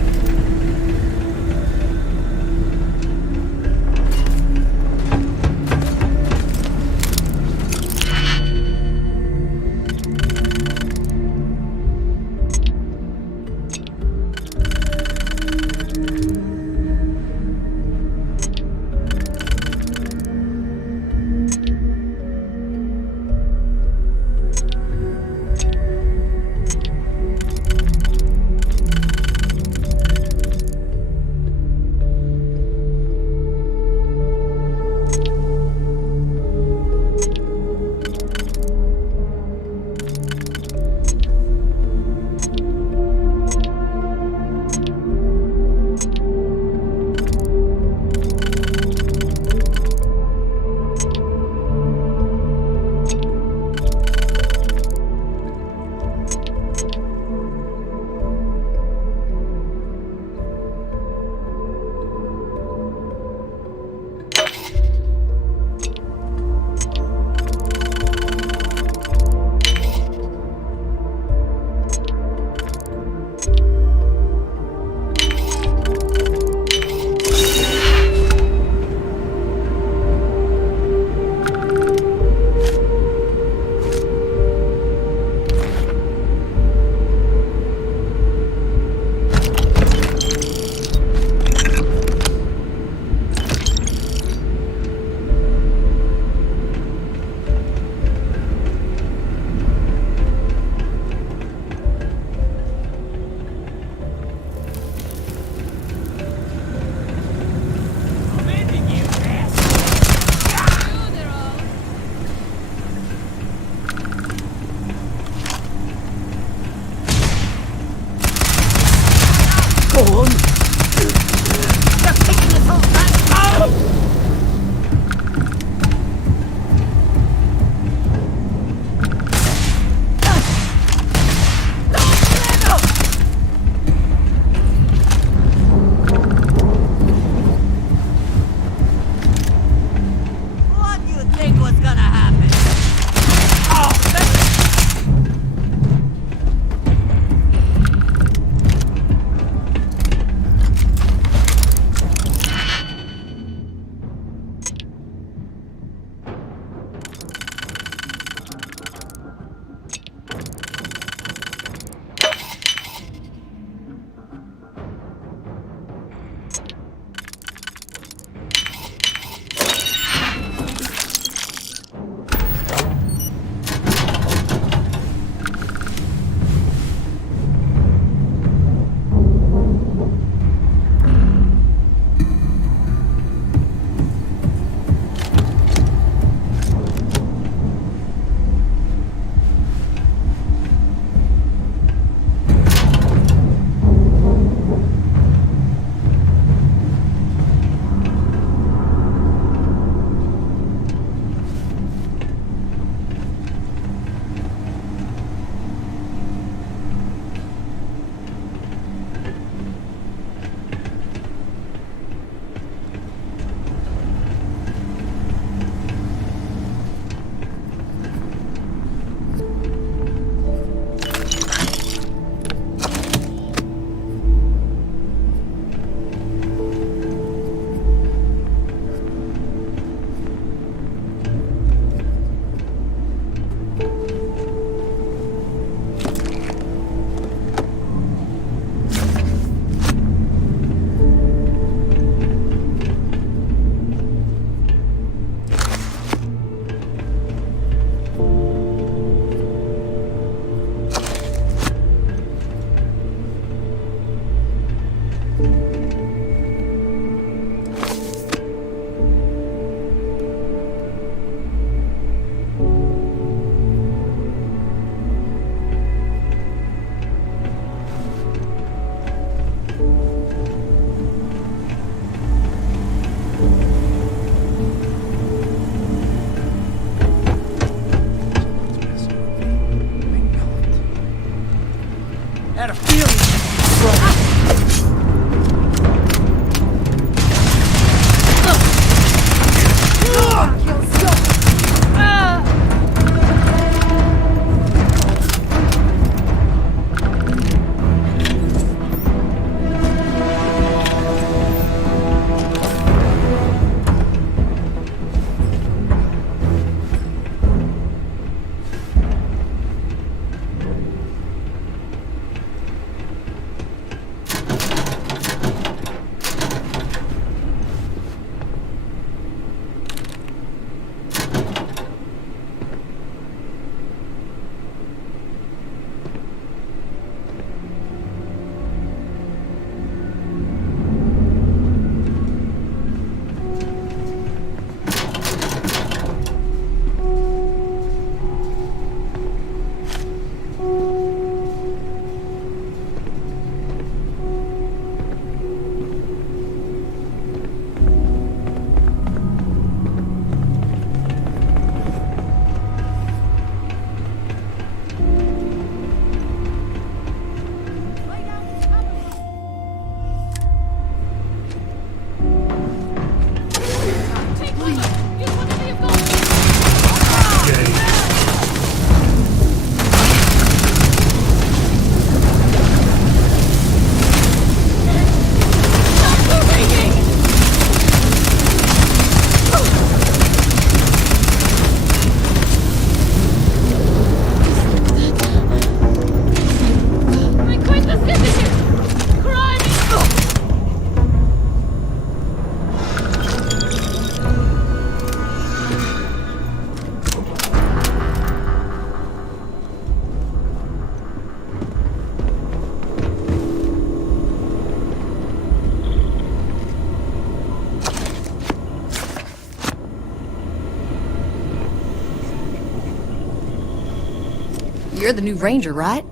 You're the new ranger, right?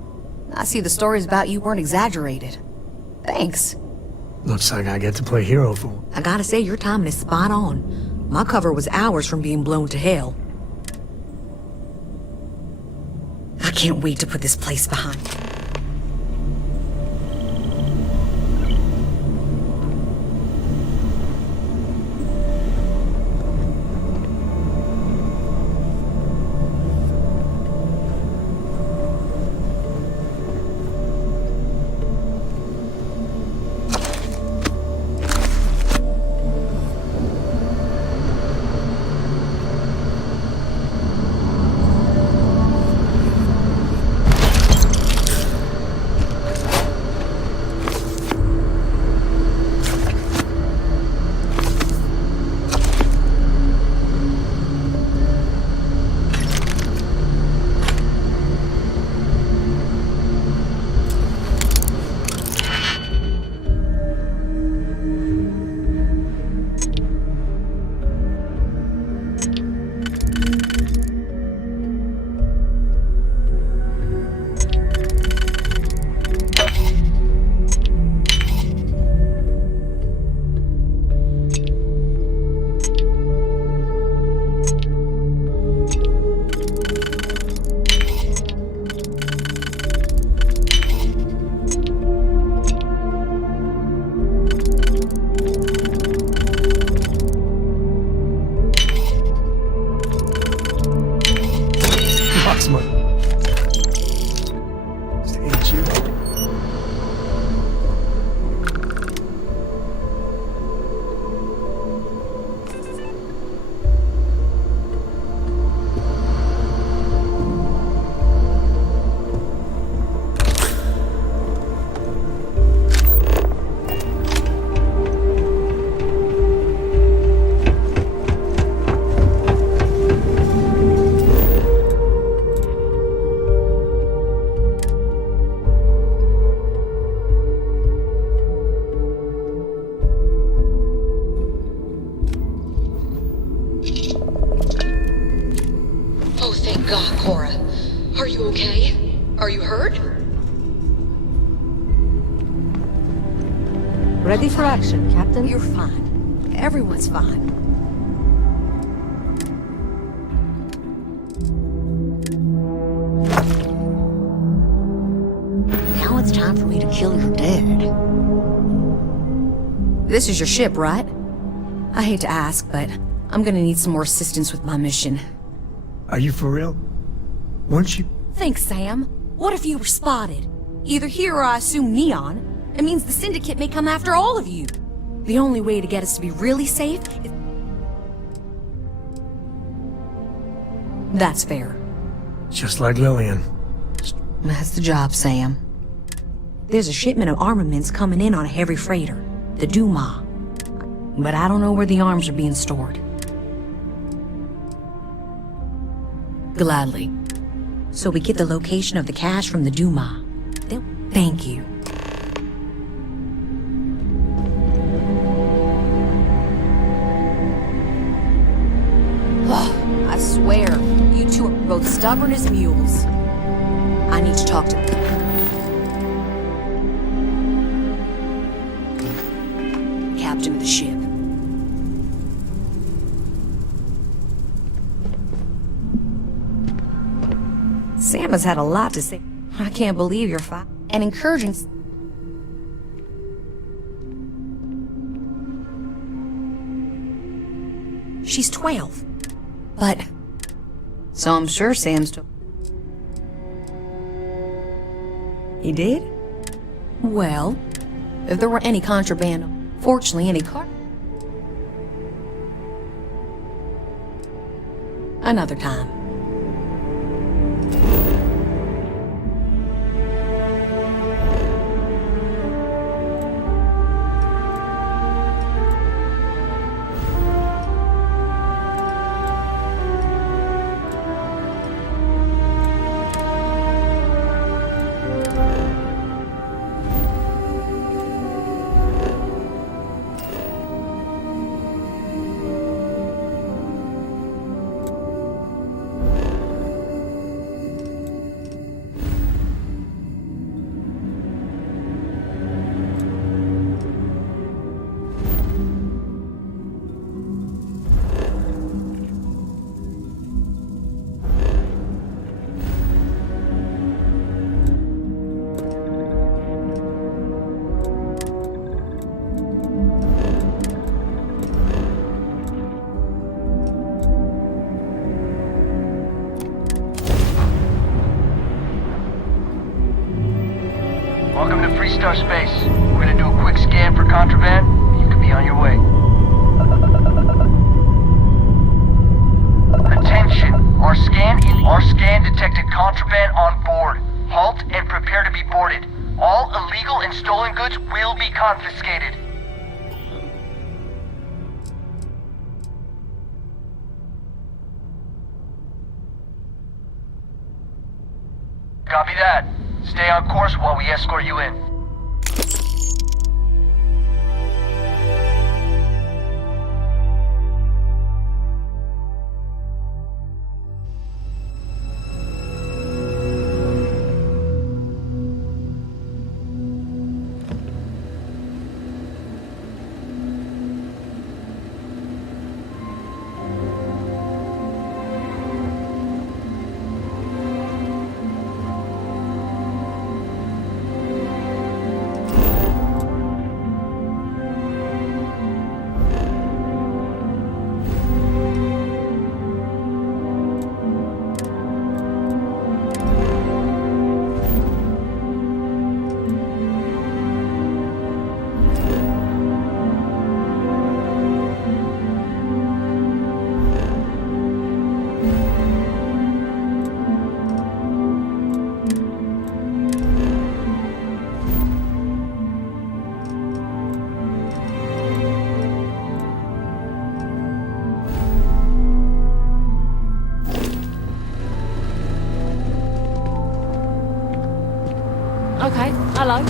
I see the stories about you weren't exaggerated. Thanks. Looks like I get to play hero for. I gotta say, your timing is spot on. My cover was hours from being blown to hell. I can't wait to put this place behind me. God, Cora. Are you okay? Are you hurt? Ready for action, Captain? You're fine. Everyone's fine. Now it's time for me to kill your dad. This is your ship, right? I hate to ask, but I'm gonna need some more assistance with my mission. Are you for real? Once you... Thanks, Sam. What if you were spotted? Either here or I assume Neon. It means the Syndicate may come after all of you. The only way to get us to be really safe is... That's fair. Just like Lillian. That's the job, Sam. There's a shipment of armaments coming in on a heavy freighter, the Duma. But I don't know where the arms are being stored. Gladly. So we get the location of the cache from the Duma. Thank you. Oh, I swear, you two are both stubborn as mules. I need to talk to them. Captain of the ship. Sam has had a lot to say. I can't believe you're fine. And encouraging... She's 12. But... So I'm sure Sam's... He did? Well, if there were any contraband, fortunately any car... Another time. to Freestar Space. We're gonna do a quick scan for contraband. You can be on your way. Attention! Our scan detected contraband on board. Halt and prepare to be boarded. All illegal and stolen goods will be confiscated. Copy that. Stay on course while we escort you in. Okay, hello.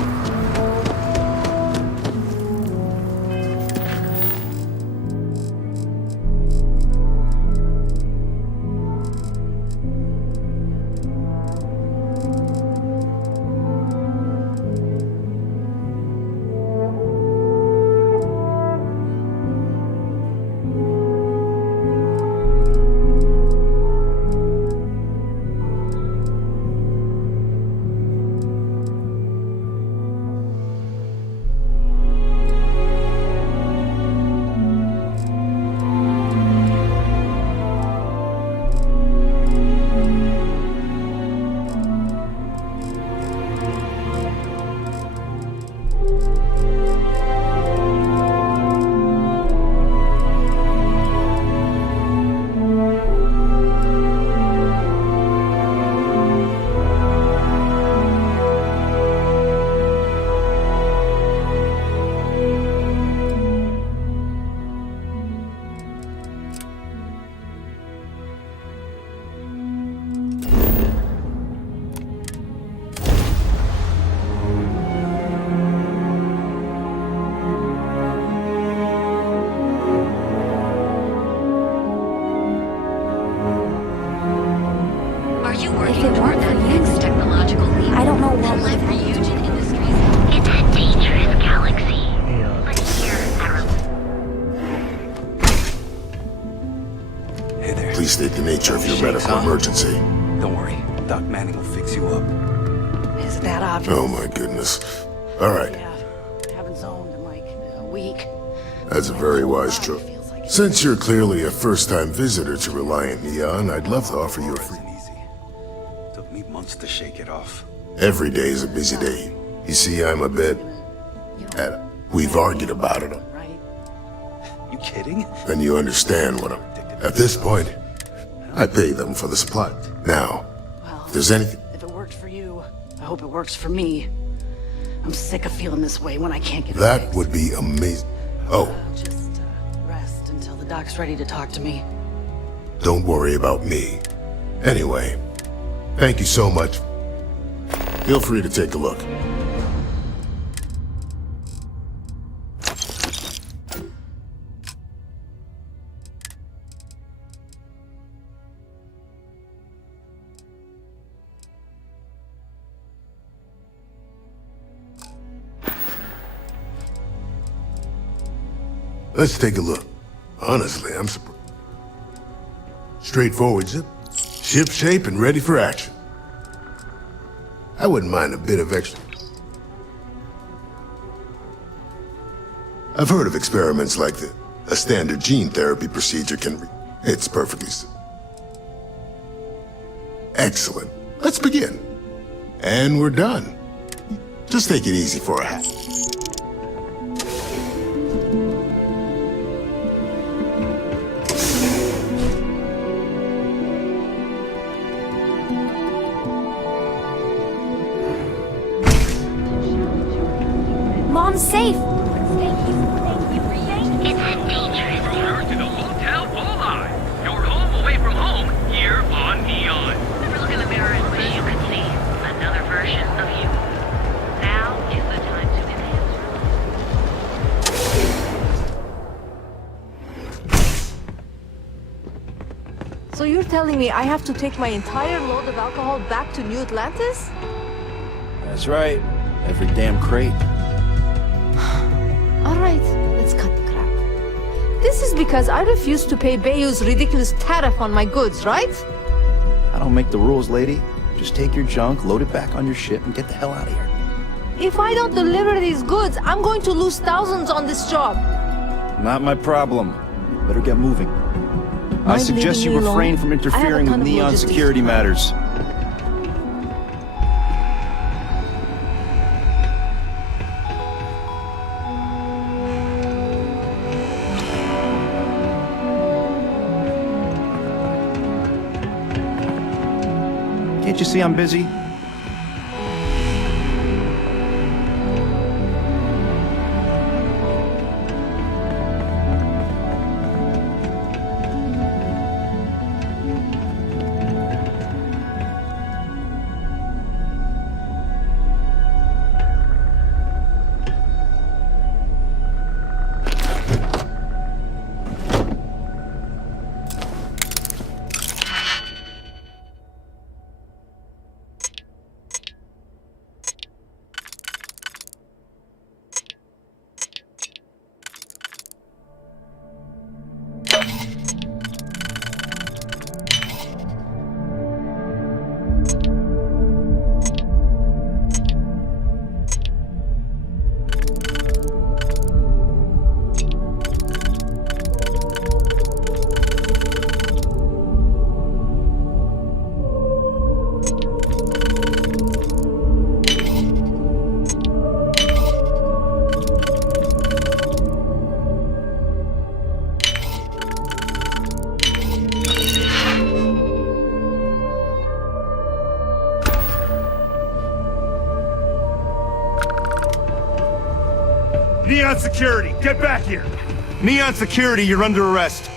If it weren't for you, I don't know what would happen. It's a dangerous galaxy. But here, Hey there. Please state the nature of your medical emergency. Don't worry. Doc Manning will fix you up. Is that obvious? Oh my goodness. All right. Haven't zoned in like a week. That's a very wise choice. Since you're clearly a first-time visitor to Reliant Neon, I'd love to offer you a free... Took me months to shake it off. Every day is a busy day. You see, I'm a bit... We've argued about it. You kidding? Then you understand what I'm... At this point, I pay them for the supply. Now, if there's anything... If it worked for you, I hope it works for me. I'm sick of feeling this way when I can't get That would be amazing. Oh, Just rest until the doc's ready to talk to me. don't worry about me. Anyway, thank you so much. Feel free to take a look. Let's take a look. Honestly, I'm surprised. Straightforward zip. Ship shape and ready for action. I wouldn't mind a bit of extra. I've heard of experiments like this. A standard gene therapy procedure can... It's perfectly... Excellent. Let's begin. And we're done. Just take it easy for a hat. Mom's safe. It's dangerous. From Earth to the Hotel Walleye. Your home away from home, here on Neon. Never look in the mirror and wish you could see another version of you. Now is the time to enhance. So you're telling me I have to take my entire load of alcohol back to New Atlantis? That's right. Every damn crate. All right, let's cut the crap. This is because I refuse to pay Bayou's ridiculous tariff on my goods, right? I don't make the rules, lady. Just take your junk, load it back on your ship, and get the hell out of here. If I don't deliver these goods, I'm going to lose thousands on this job. Not my problem. Better get moving. I suggest you leaving me refrain alone? from I have a interfering ton with of Neon logistics security to plan. matters. Can't you see I'm busy? Neon Security, get back here! Neon Security, you're under arrest.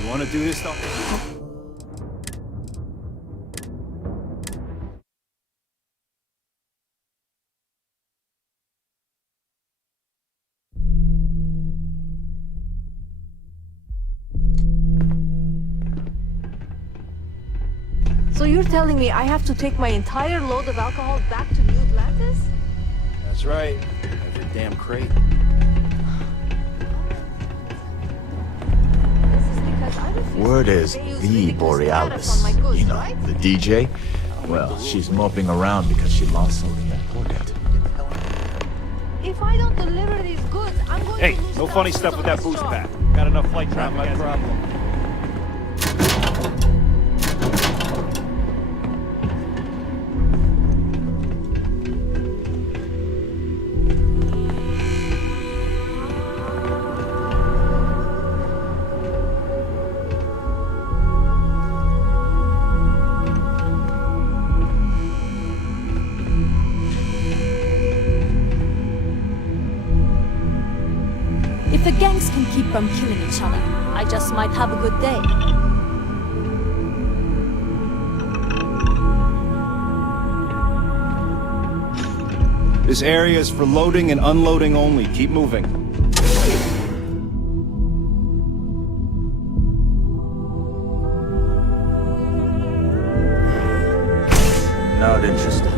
You want to do this stuff? So you're telling me I have to take my entire load of alcohol back to New Atlantis? That's right. Every damn crate. Word is the Borealis. You know, the DJ? Well, she's moping around because she lost something important. If I don't deliver these goods, I'm going Hey, to lose no funny thousands stuff on with that this boost job. pack. Got enough flight traffic. Not my problem. If the gangs can keep from killing each other, I just might have a good day. This area is for loading and unloading only. Keep moving. Not interested.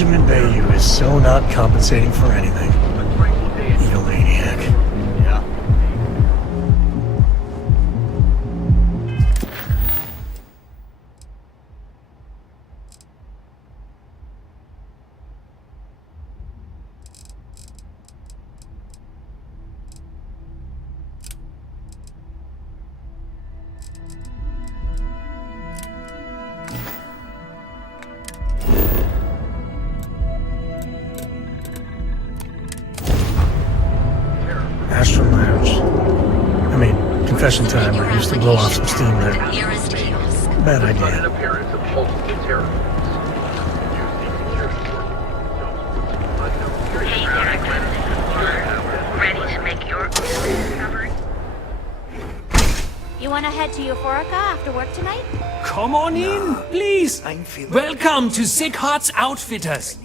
Benjamin Bayou is so not compensating for anything. Egomaniac. Yeah. Astro Lounge. I mean, confession time. I used to blow off some steam there. Nearest kiosk. Bad idea. appearance of multiple terrorists. Hey there, Eclipse. Ready to make your discovery? You wanna head to Euphorica after work tonight? Come on in, please. Welcome to Sick Hearts Outfitters.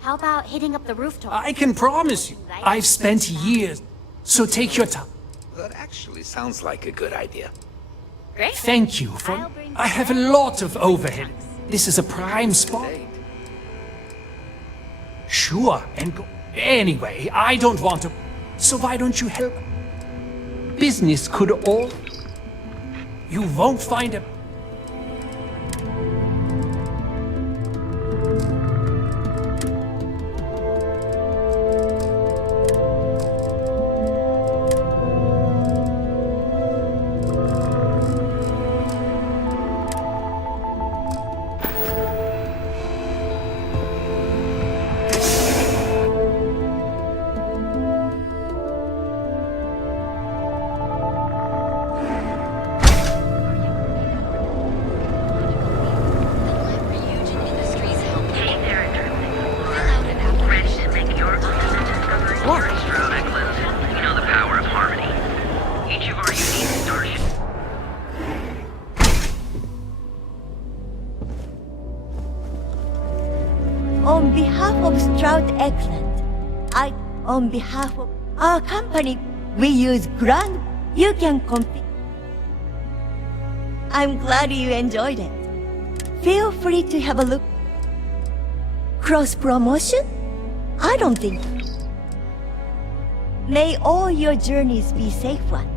How about hitting up the rooftop? I can promise you, I've spent years. So take your time. That actually sounds like a good idea. Great. Thank you for... I have a lot of overhead. This is a prime spot. Sure, and go... Anyway, I don't want to... So why don't you help? Business could all... You won't find a... On behalf of Stroud Eggland, on behalf of our company, we use Grand. You can compete. I'm glad you enjoyed it. Feel free to have a look. Cross promotion? I don't think. May all your journeys be safe ones.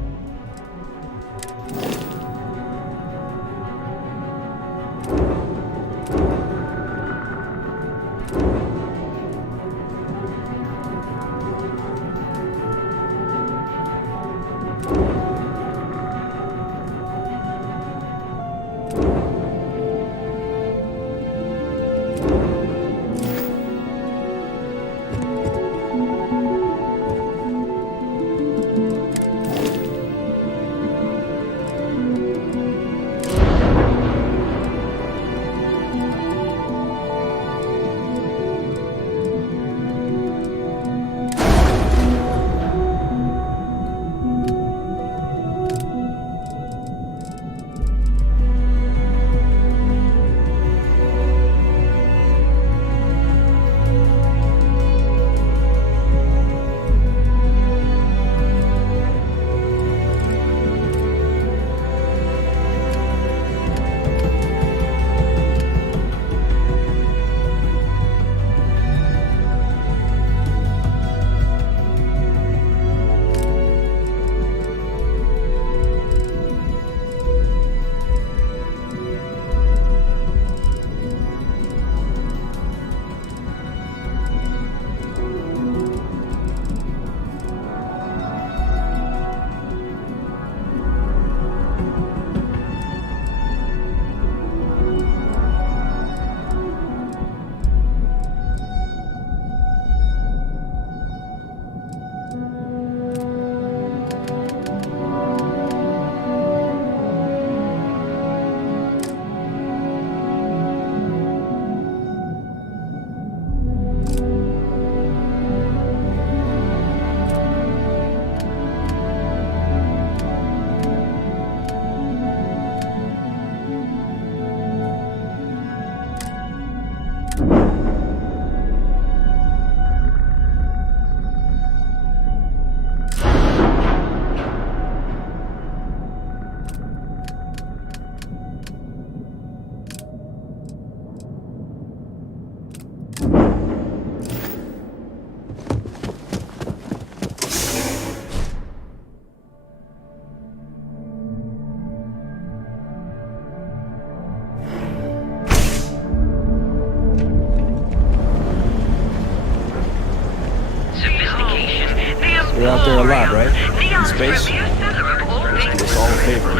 space. Just do us all a favor,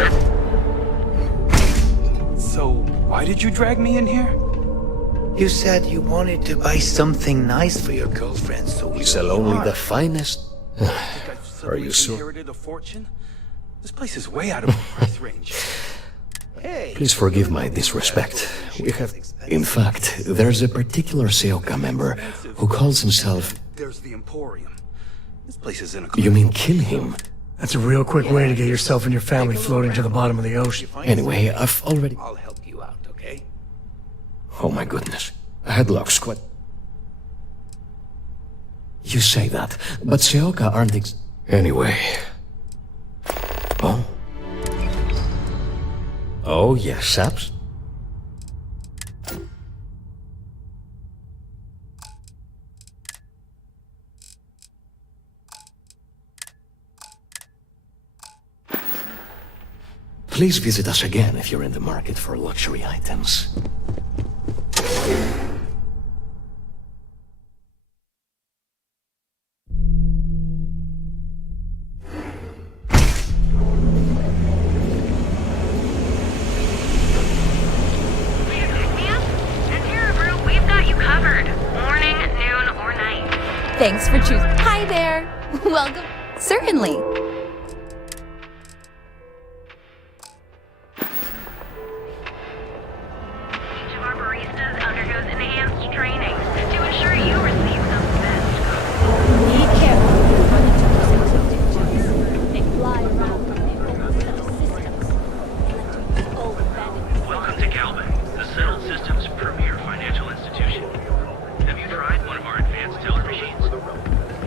So, why did you drag me in here? You said you wanted to buy something nice for your girlfriend, so we sell only the finest. Are you sure? Inherited a fortune? This place is way out of my price range. Please forgive my disrespect. We have... In fact, there's a particular Seoka member who calls himself... There's the Emporium. This place is in a... You mean kill him? That's a real quick way to get yourself and your family floating to the bottom of the ocean. Anyway, I've already... I'll help you out, okay? Oh my goodness. Headlock squad. You say that, but Seoka aren't Anyway. Oh? Oh, yes, Saps? Please visit us again if you're in the market for luxury items. Thanks for choosing. Hi there. Welcome. Certainly. Each of our baristas undergoes enhanced training to ensure you receive the best. Be careful. They fly around from systems. Welcome to Galbank, the Settled Systems' premier financial institution. Have you tried one of our advanced teller machines?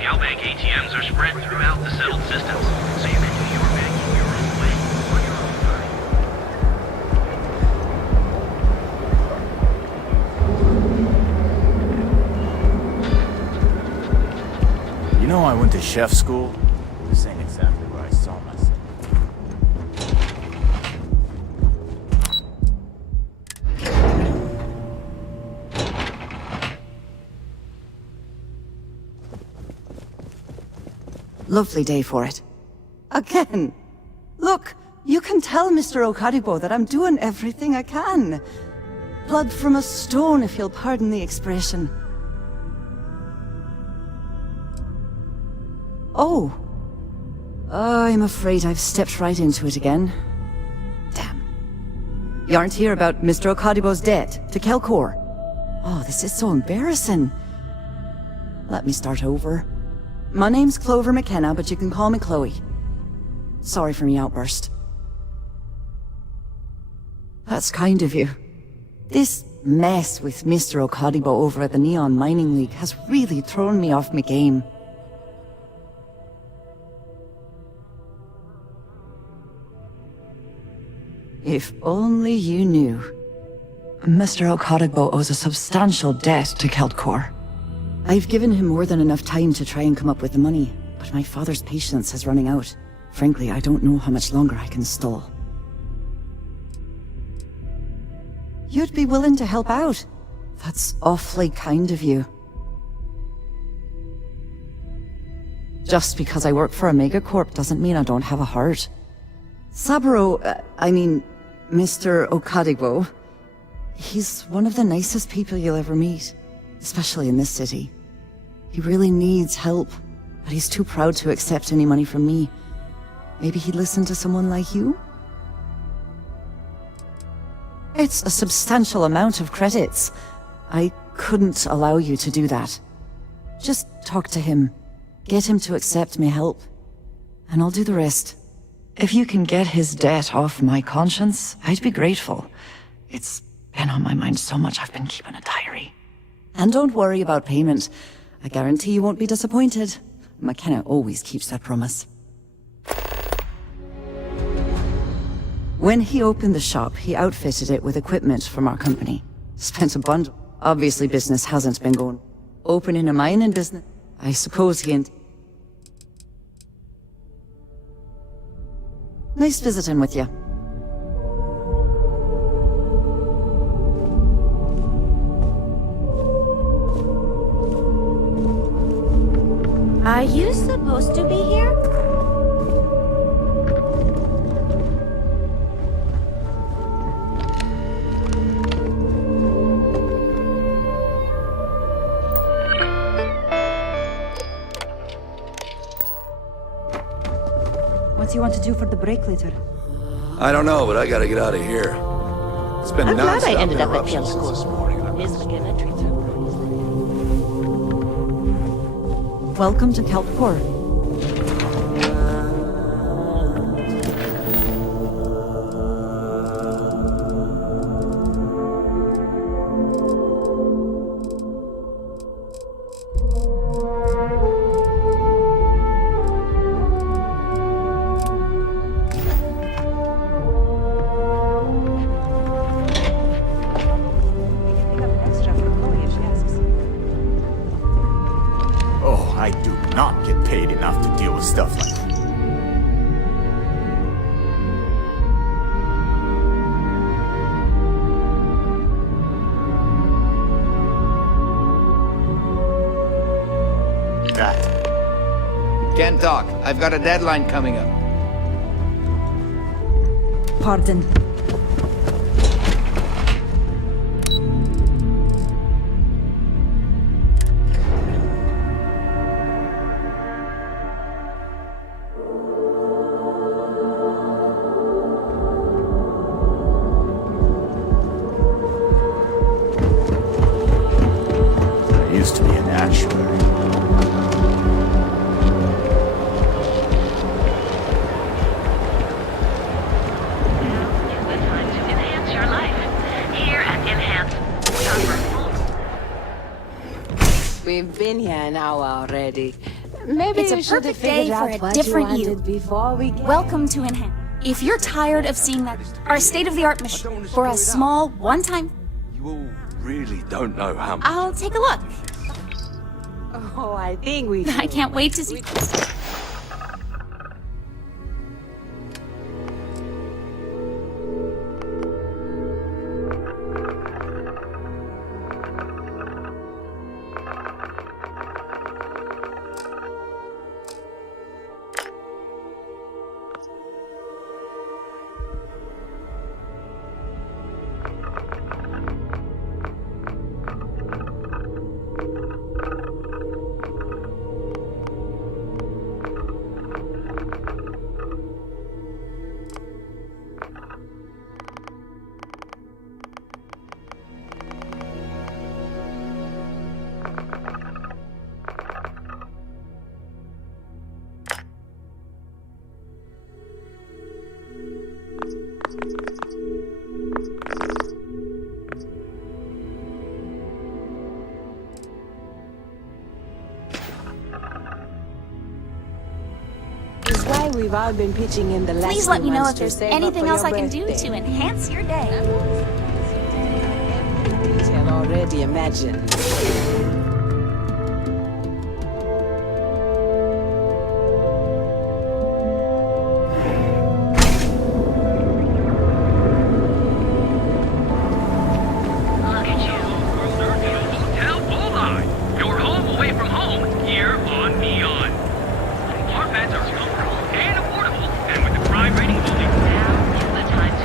Galbank ATMs are spread throughout the Settled Systems, so you can do your banking your own way, on your own You know I went to chef school? This ain't exactly where I saw myself. Lovely day for it. Again. Look, you can tell Mr. Okaribo that I'm doing everything I can. Blood from a stone, if you'll pardon the expression. Oh. I'm afraid I've stepped right into it again. Damn. You aren't here about Mr. Okaribo's debt to Kelkor. Oh, this is so embarrassing. Let me start over. My name's Clover McKenna, but you can call me Chloe. Sorry for me outburst. That's kind of you. This mess with Mr. Okadibo over at the Neon Mining League has really thrown me off my game. If only you knew. Mr. Okadibo owes a substantial debt to Keltkor. I've given him more than enough time to try and come up with the money, but my father's patience is running out. Frankly, I don't know how much longer I can stall. You'd be willing to help out. That's awfully kind of you. Just because I work for a megacorp doesn't mean I don't have a heart. Saburo, Mr. Okadibo, he's one of the nicest people you'll ever meet, especially in this city. He really needs help, but he's too proud to accept any money from me. Maybe he'd listen to someone like you? It's a substantial amount of credits. I couldn't allow you to do that. Just talk to him. Get him to accept my help. And I'll do the rest. If you can get his debt off my conscience, I'd be grateful. It's been on my mind so much I've been keeping a diary. And don't worry about payment. I guarantee you won't be disappointed. McKenna always keeps that promise. When he opened the shop, he outfitted it with equipment from our company. Spent a bundle. Obviously business hasn't been going. Opening a mining business, I suppose he Nice visiting with you. Are you supposed to be here? want to do for the break later? I don't know, but I gotta get out of here. It's been I'm glad I nonstop ended up at interruptions Field since this morning. Miss McKenna treats her. Welcome to Kelpcore. Oh, I do not get paid enough to deal with stuff like that. Can't talk. I've got a deadline coming up. Pardon. I used to be an actuary. Enhance your life. Here at Enhance, we offer We've been here an hour already. Maybe It's a we should have perfect day figured for out a what different you you. wanted before we get... Welcome to Enhance. If you're tired of seeing that, our state-of-the-art machine for a small, one-time, You all really don't know how much. I'll take a look. Oh, I think we I can't wait to see. Is why we've all been pitching in the last Please let few me know months if to there's save up anything for else your I can do birthday. to enhance your day. Detail already imagined. Look at you. Hotel Bullseye. Your home away from home here on Neon. Our beds are comfortable and affordable, and with the crime rating holding, now is the time to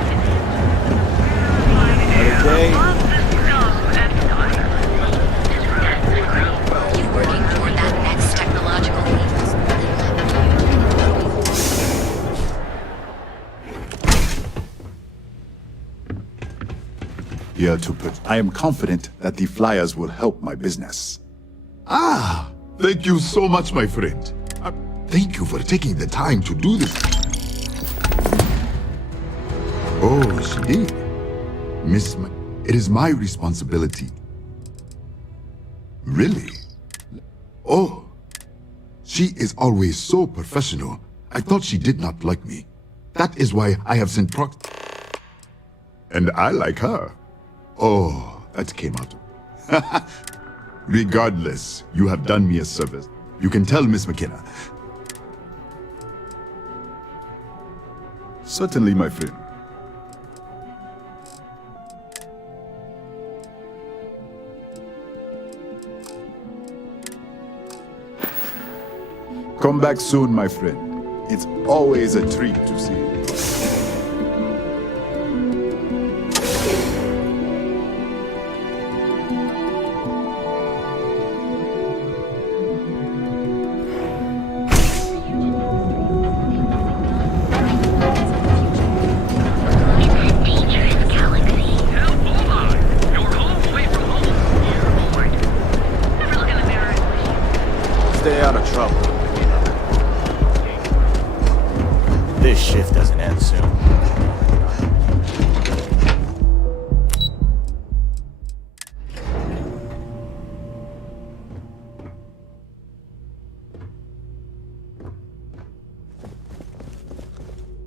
You working toward that next technological leap? Here to put. I am confident that the flyers will help my business. Ah, thank you so much, my friend. Thank you for taking the time to do this. Oh, she did. It is my responsibility. Really? Oh, she is always so professional. I thought she did not like me. That is why I have sent And I like her. Oh, that came out. Regardless, you have done me a service. You can tell Miss McKenna. Certainly, my friend. Come back soon, my friend. It's always a treat to see you. this shift doesn't end soon.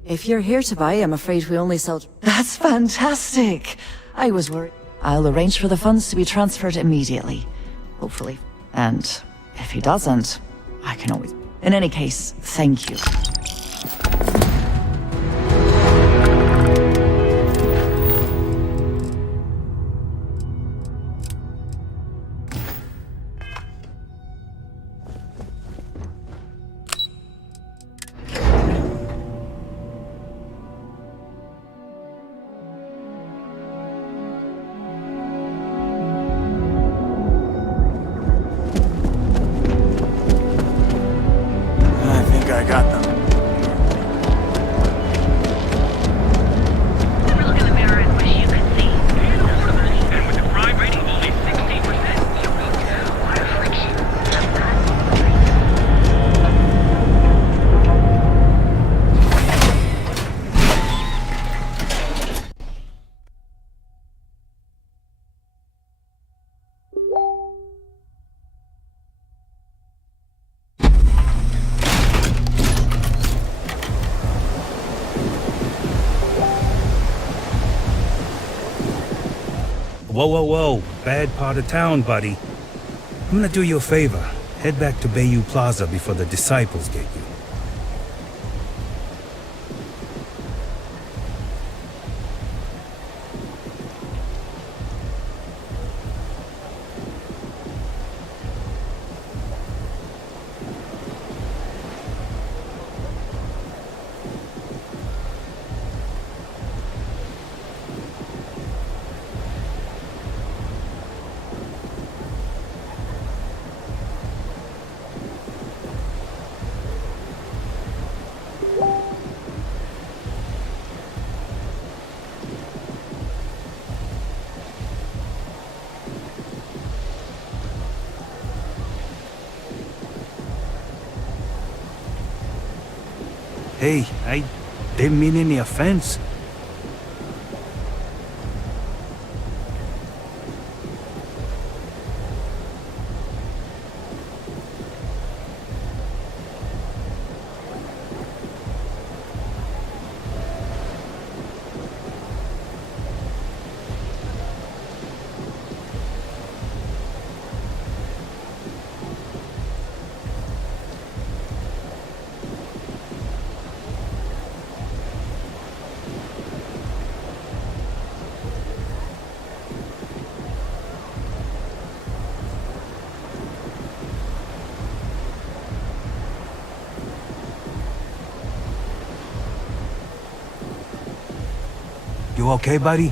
If you're here to buy, I'm afraid we only sell... That's fantastic! I was worried. I'll arrange for the funds to be transferred immediately. Hopefully. And if he doesn't, I can always... In any case, thank you. I got them. Look in the mirror and wish you could see. And with the crime rating only 16%, what affliction. Whoa, whoa, whoa. Bad part of town, buddy. I'm gonna do you a favor. Head back to Bayou Plaza before the disciples get you. Hey, I didn't mean any offense. You okay, buddy?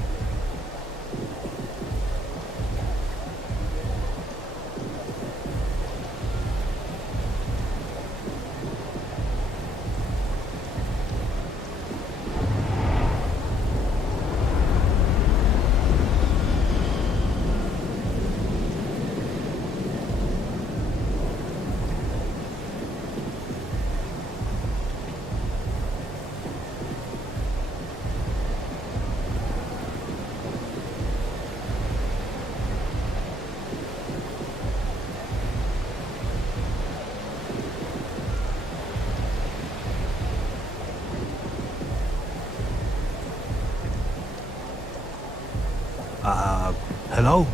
Hello?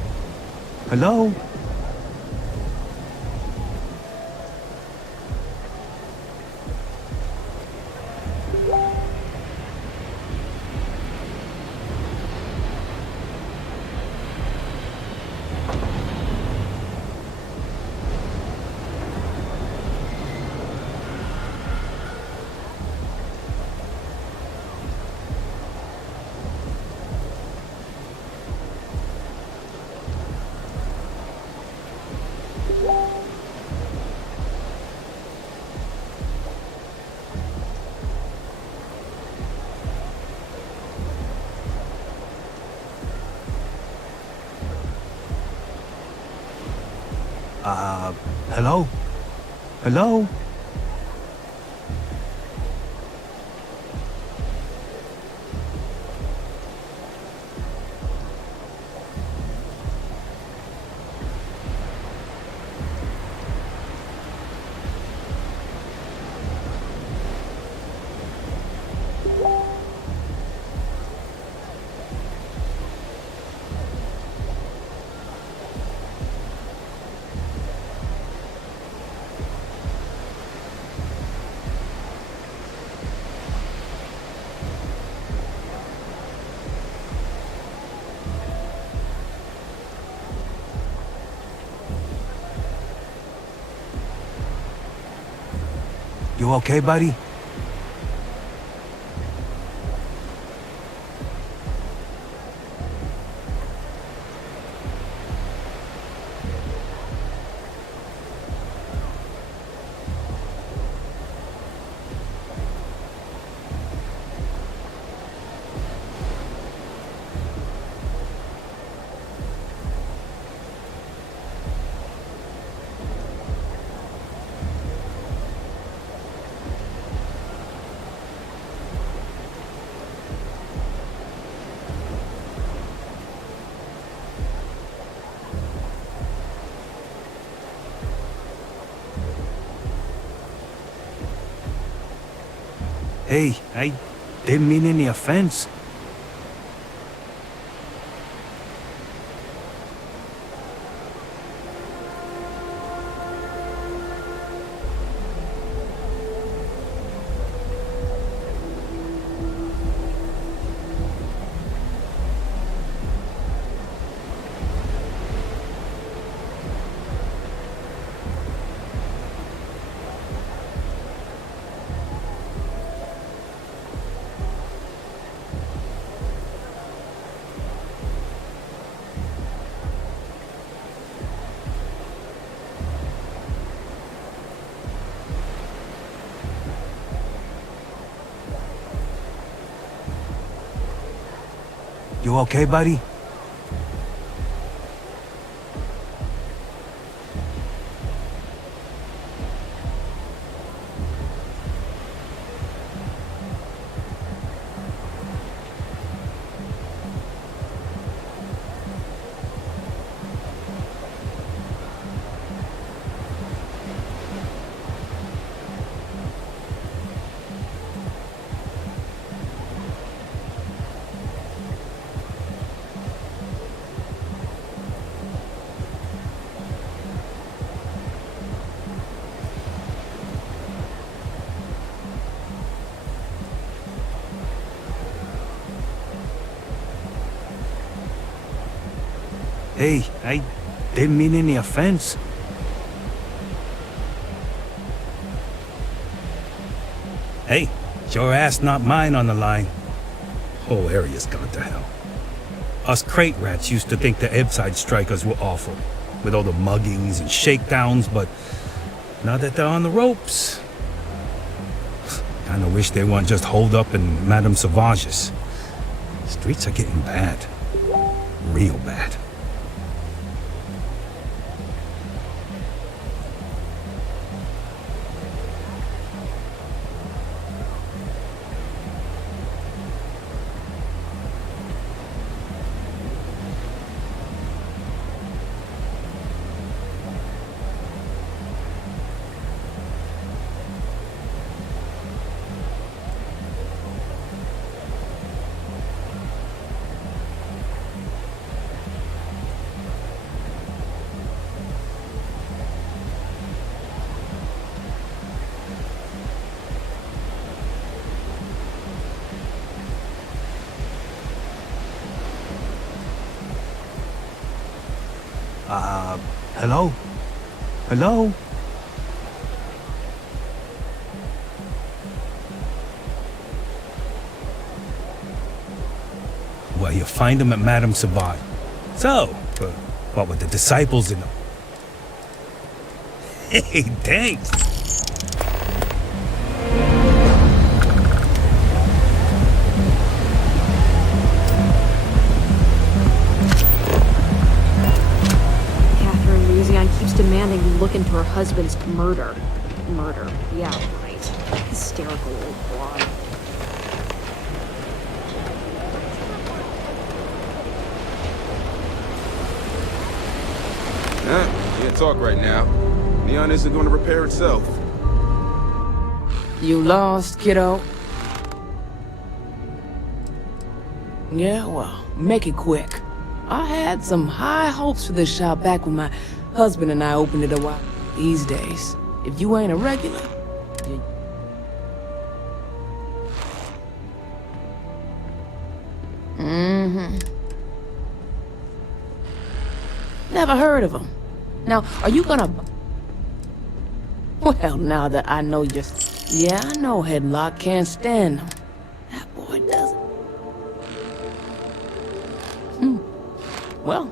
Hello? Hello? Hello? You okay, buddy? Hey, I didn't mean any offense. You okay, buddy? Hey, I didn't mean any offense. Hey, it's your ass, not mine on the line. Whole area's gone to hell. Us crate rats used to think the Ebbside strikers were awful, with all the muggings and shakedowns, but now that they're on the ropes, kinda wish they weren't just holed up in Madame Sauvage's. Streets are getting bad. Real bad. Hello? Hello? Well, you find him at Madame Sauvage. So, what with the disciples and... Hey, thanks! Demanding we look into her husband's murder. Murder. Yeah, right. Hysterical old blonde. Can't talk right now. Neon isn't going to repair itself. You lost, kiddo? Yeah, well, make it quick. I had some high hopes for this shop back when my husband and I opened it a while. These days, if you ain't a regular, you... Never heard of him. Now, are you gonna... Well, now that I know you're... Yeah, I know Headlock can't stand him. That boy doesn't. Well,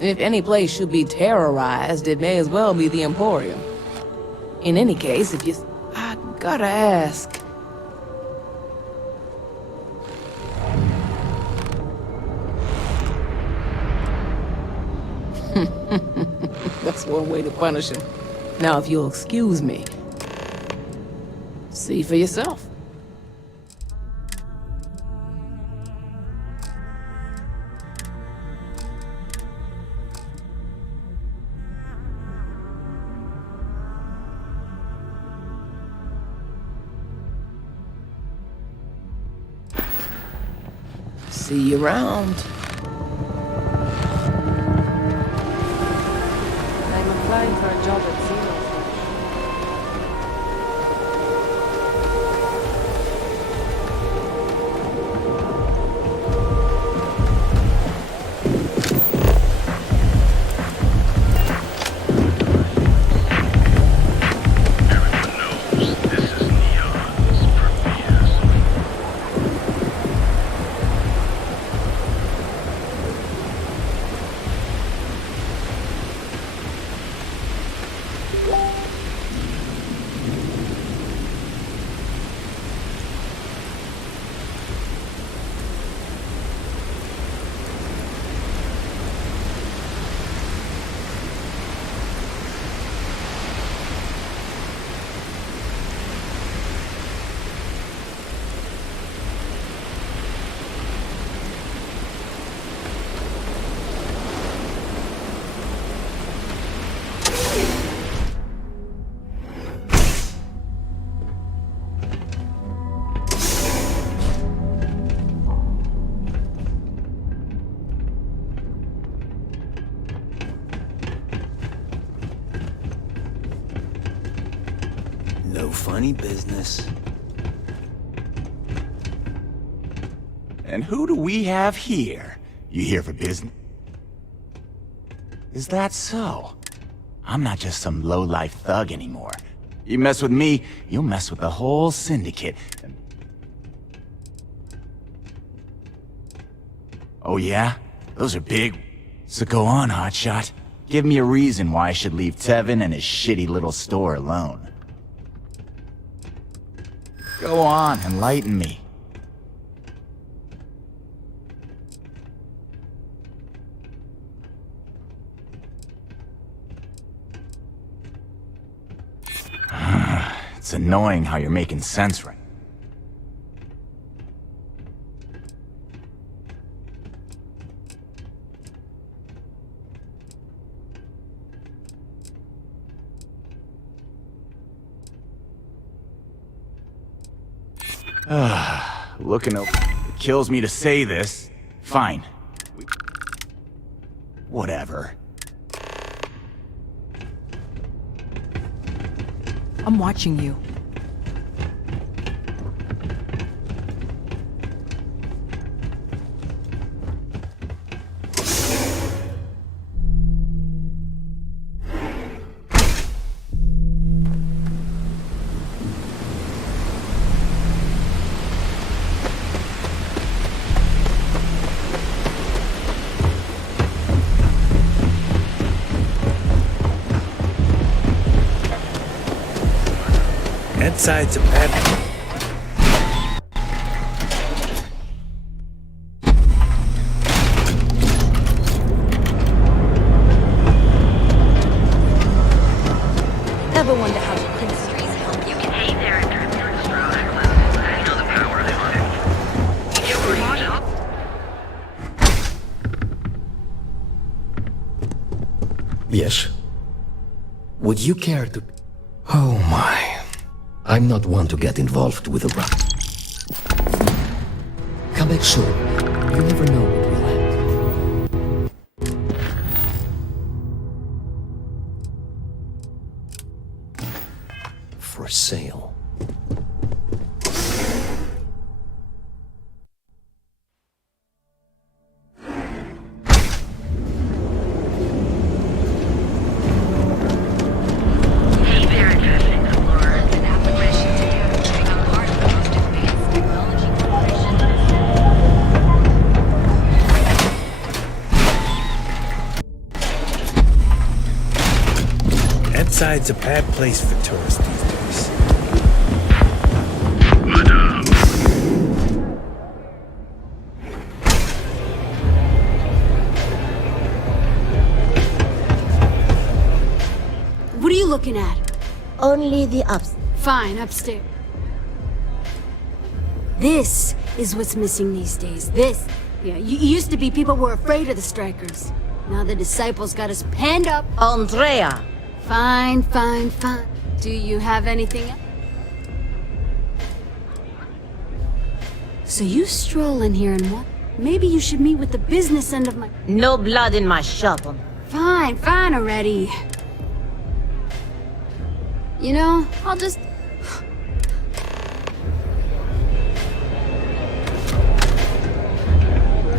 if any place should be terrorized, it may as well be the Emporium. In any case, if you... I gotta ask. That's one way to punish him. Now, if you'll excuse me, see for yourself. See you around. I'm applying for a job at Zero. No funny business. And who do we have here? You here for business? Is that so? I'm not just some low-life thug anymore. You mess with me, you'll mess with the whole syndicate. Oh yeah? Those are big... So go on, hotshot. Give me a reason why I should leave Tevin and his shitty little store alone. Go on, enlighten me. It's annoying how you're making sense right. Looking over. It kills me to say this. Fine. Whatever. I'm watching you. That side's a bad... Ever wonder how the industries help you get Hey there, Turbulence Drive. You know the power they want it. You were Yes. Would you care to... Oh my. I'm not one to get involved with a run. Come back soon. You never know what will happen. For sale. Hey there, Interesting Explorer. An apparition to Eastside's a bad place for tourists these days. What are you looking at? Only the ups. Fine, upstairs. This is what's missing these days. This. Yeah, used to be people were afraid of the strikers. Now the disciples got us penned up. Andrea! Fine, fine, fine. Do you have anything else? So you stroll in here and what? Maybe you should meet with the business end of my... No blood in my shop. Fine, fine already. You know, I'll just...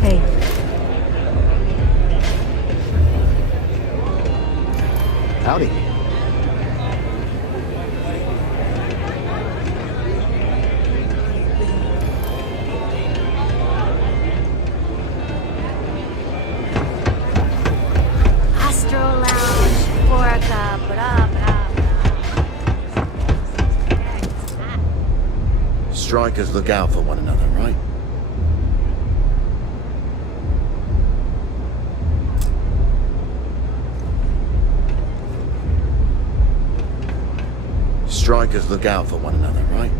Hey. Howdy. Astro Lounge, Forca, blah, blah, Strikers look out for one another, right? Strikers look out for one another, right?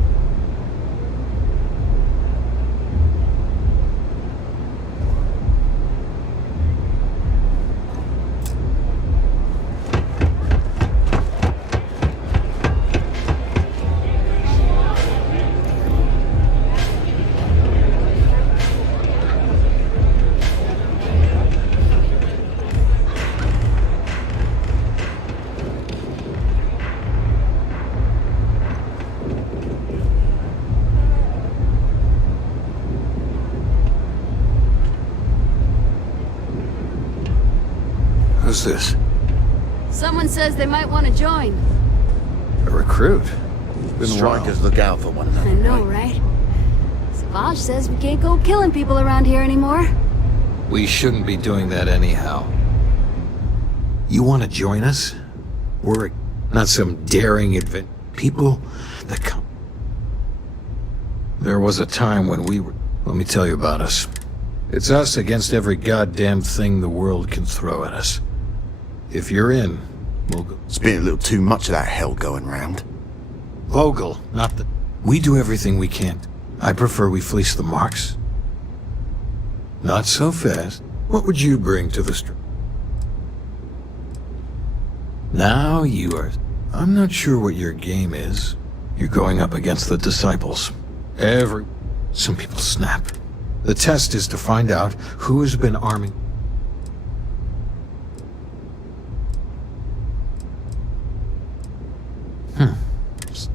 Who's this? Someone says they might want to join. A recruit? Strikers look out for one another. I know, right? Savage says we can't go killing people around here anymore. We shouldn't be doing that anyhow. You want to join us? We're not some daring event. People that come. There was a time when we were... Let me tell you about us. It's us against every goddamn thing the world can throw at us. If you're in, we'll go. It's been a little too much of that hell going round. Vogel, not the... We do everything we can. I prefer we fleece the marks. Not so fast. What would you bring to the street? Now you are... I'm not sure what your game is. You're going up against the disciples. Some people snap. The test is to find out who has been arming...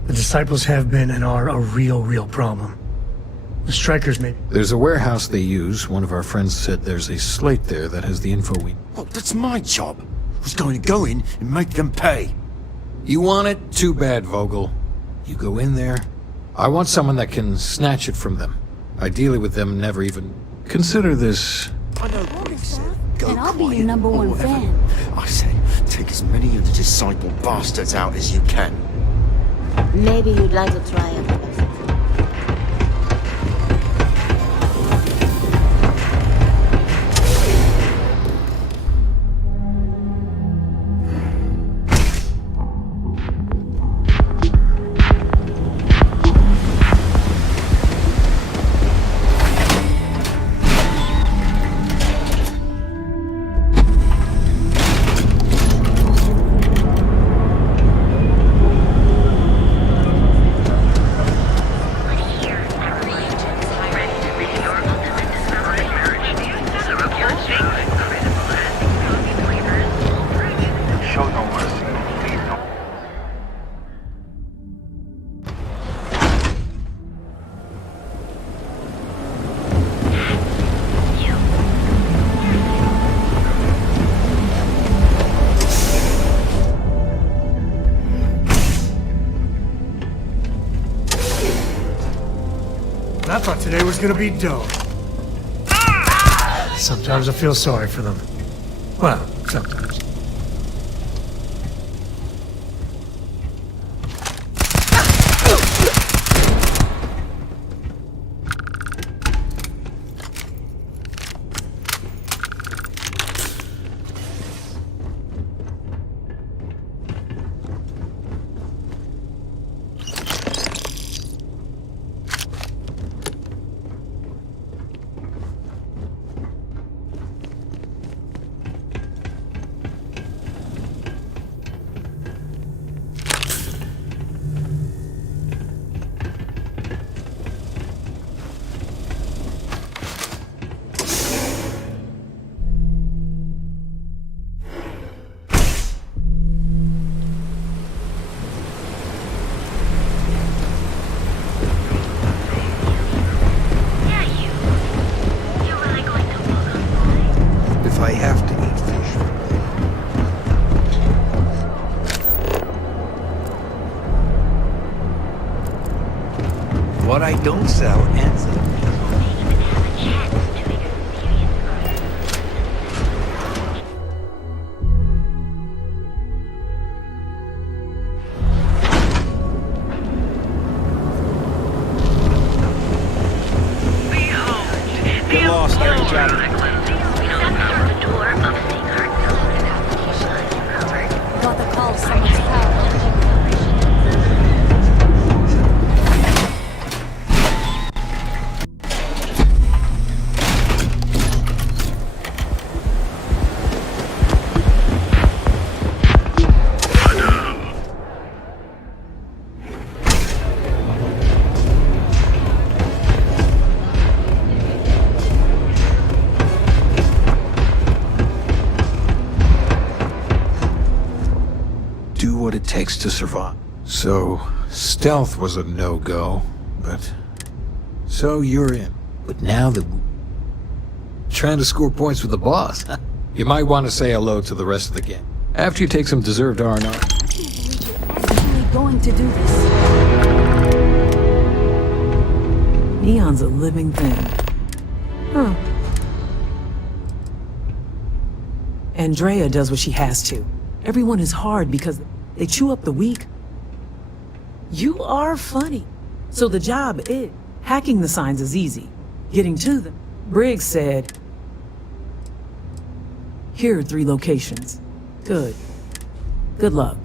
The disciples have been and are a real problem. The strikers maybe. There's a warehouse they use. One of our friends said there's a slate there that has the info we... Oh, that's my job. I was going to go in and make them pay. You want it? Too bad, Vogel. You go in there. I want someone that can snatch it from them. Ideally with them never even... Consider this... I know what he said. Go And I'll be quiet your number or one whatever. fan. I said, take as many of the disciple bastards out as you can. Maybe you'd like to try it. I thought today was gonna be dope. Sometimes I feel sorry for them. Well, sometimes. don't sell ends up. Get lost, Harry Chapman. Got the call to someone's house. Do what it takes to survive. So, stealth was a no-go, but... So you're in. But now that trying to score points with the boss, you might want to say hello to the rest of the gang. After you take some deserved R&R. Actually going to do this. Neon's a living thing. Huh. Andrea does what she has to. Everyone is hard because they chew up the weak. You are funny. So the job is, hacking the signs is easy. Getting to them. Briggs said, here are 3 locations. Good. Good luck.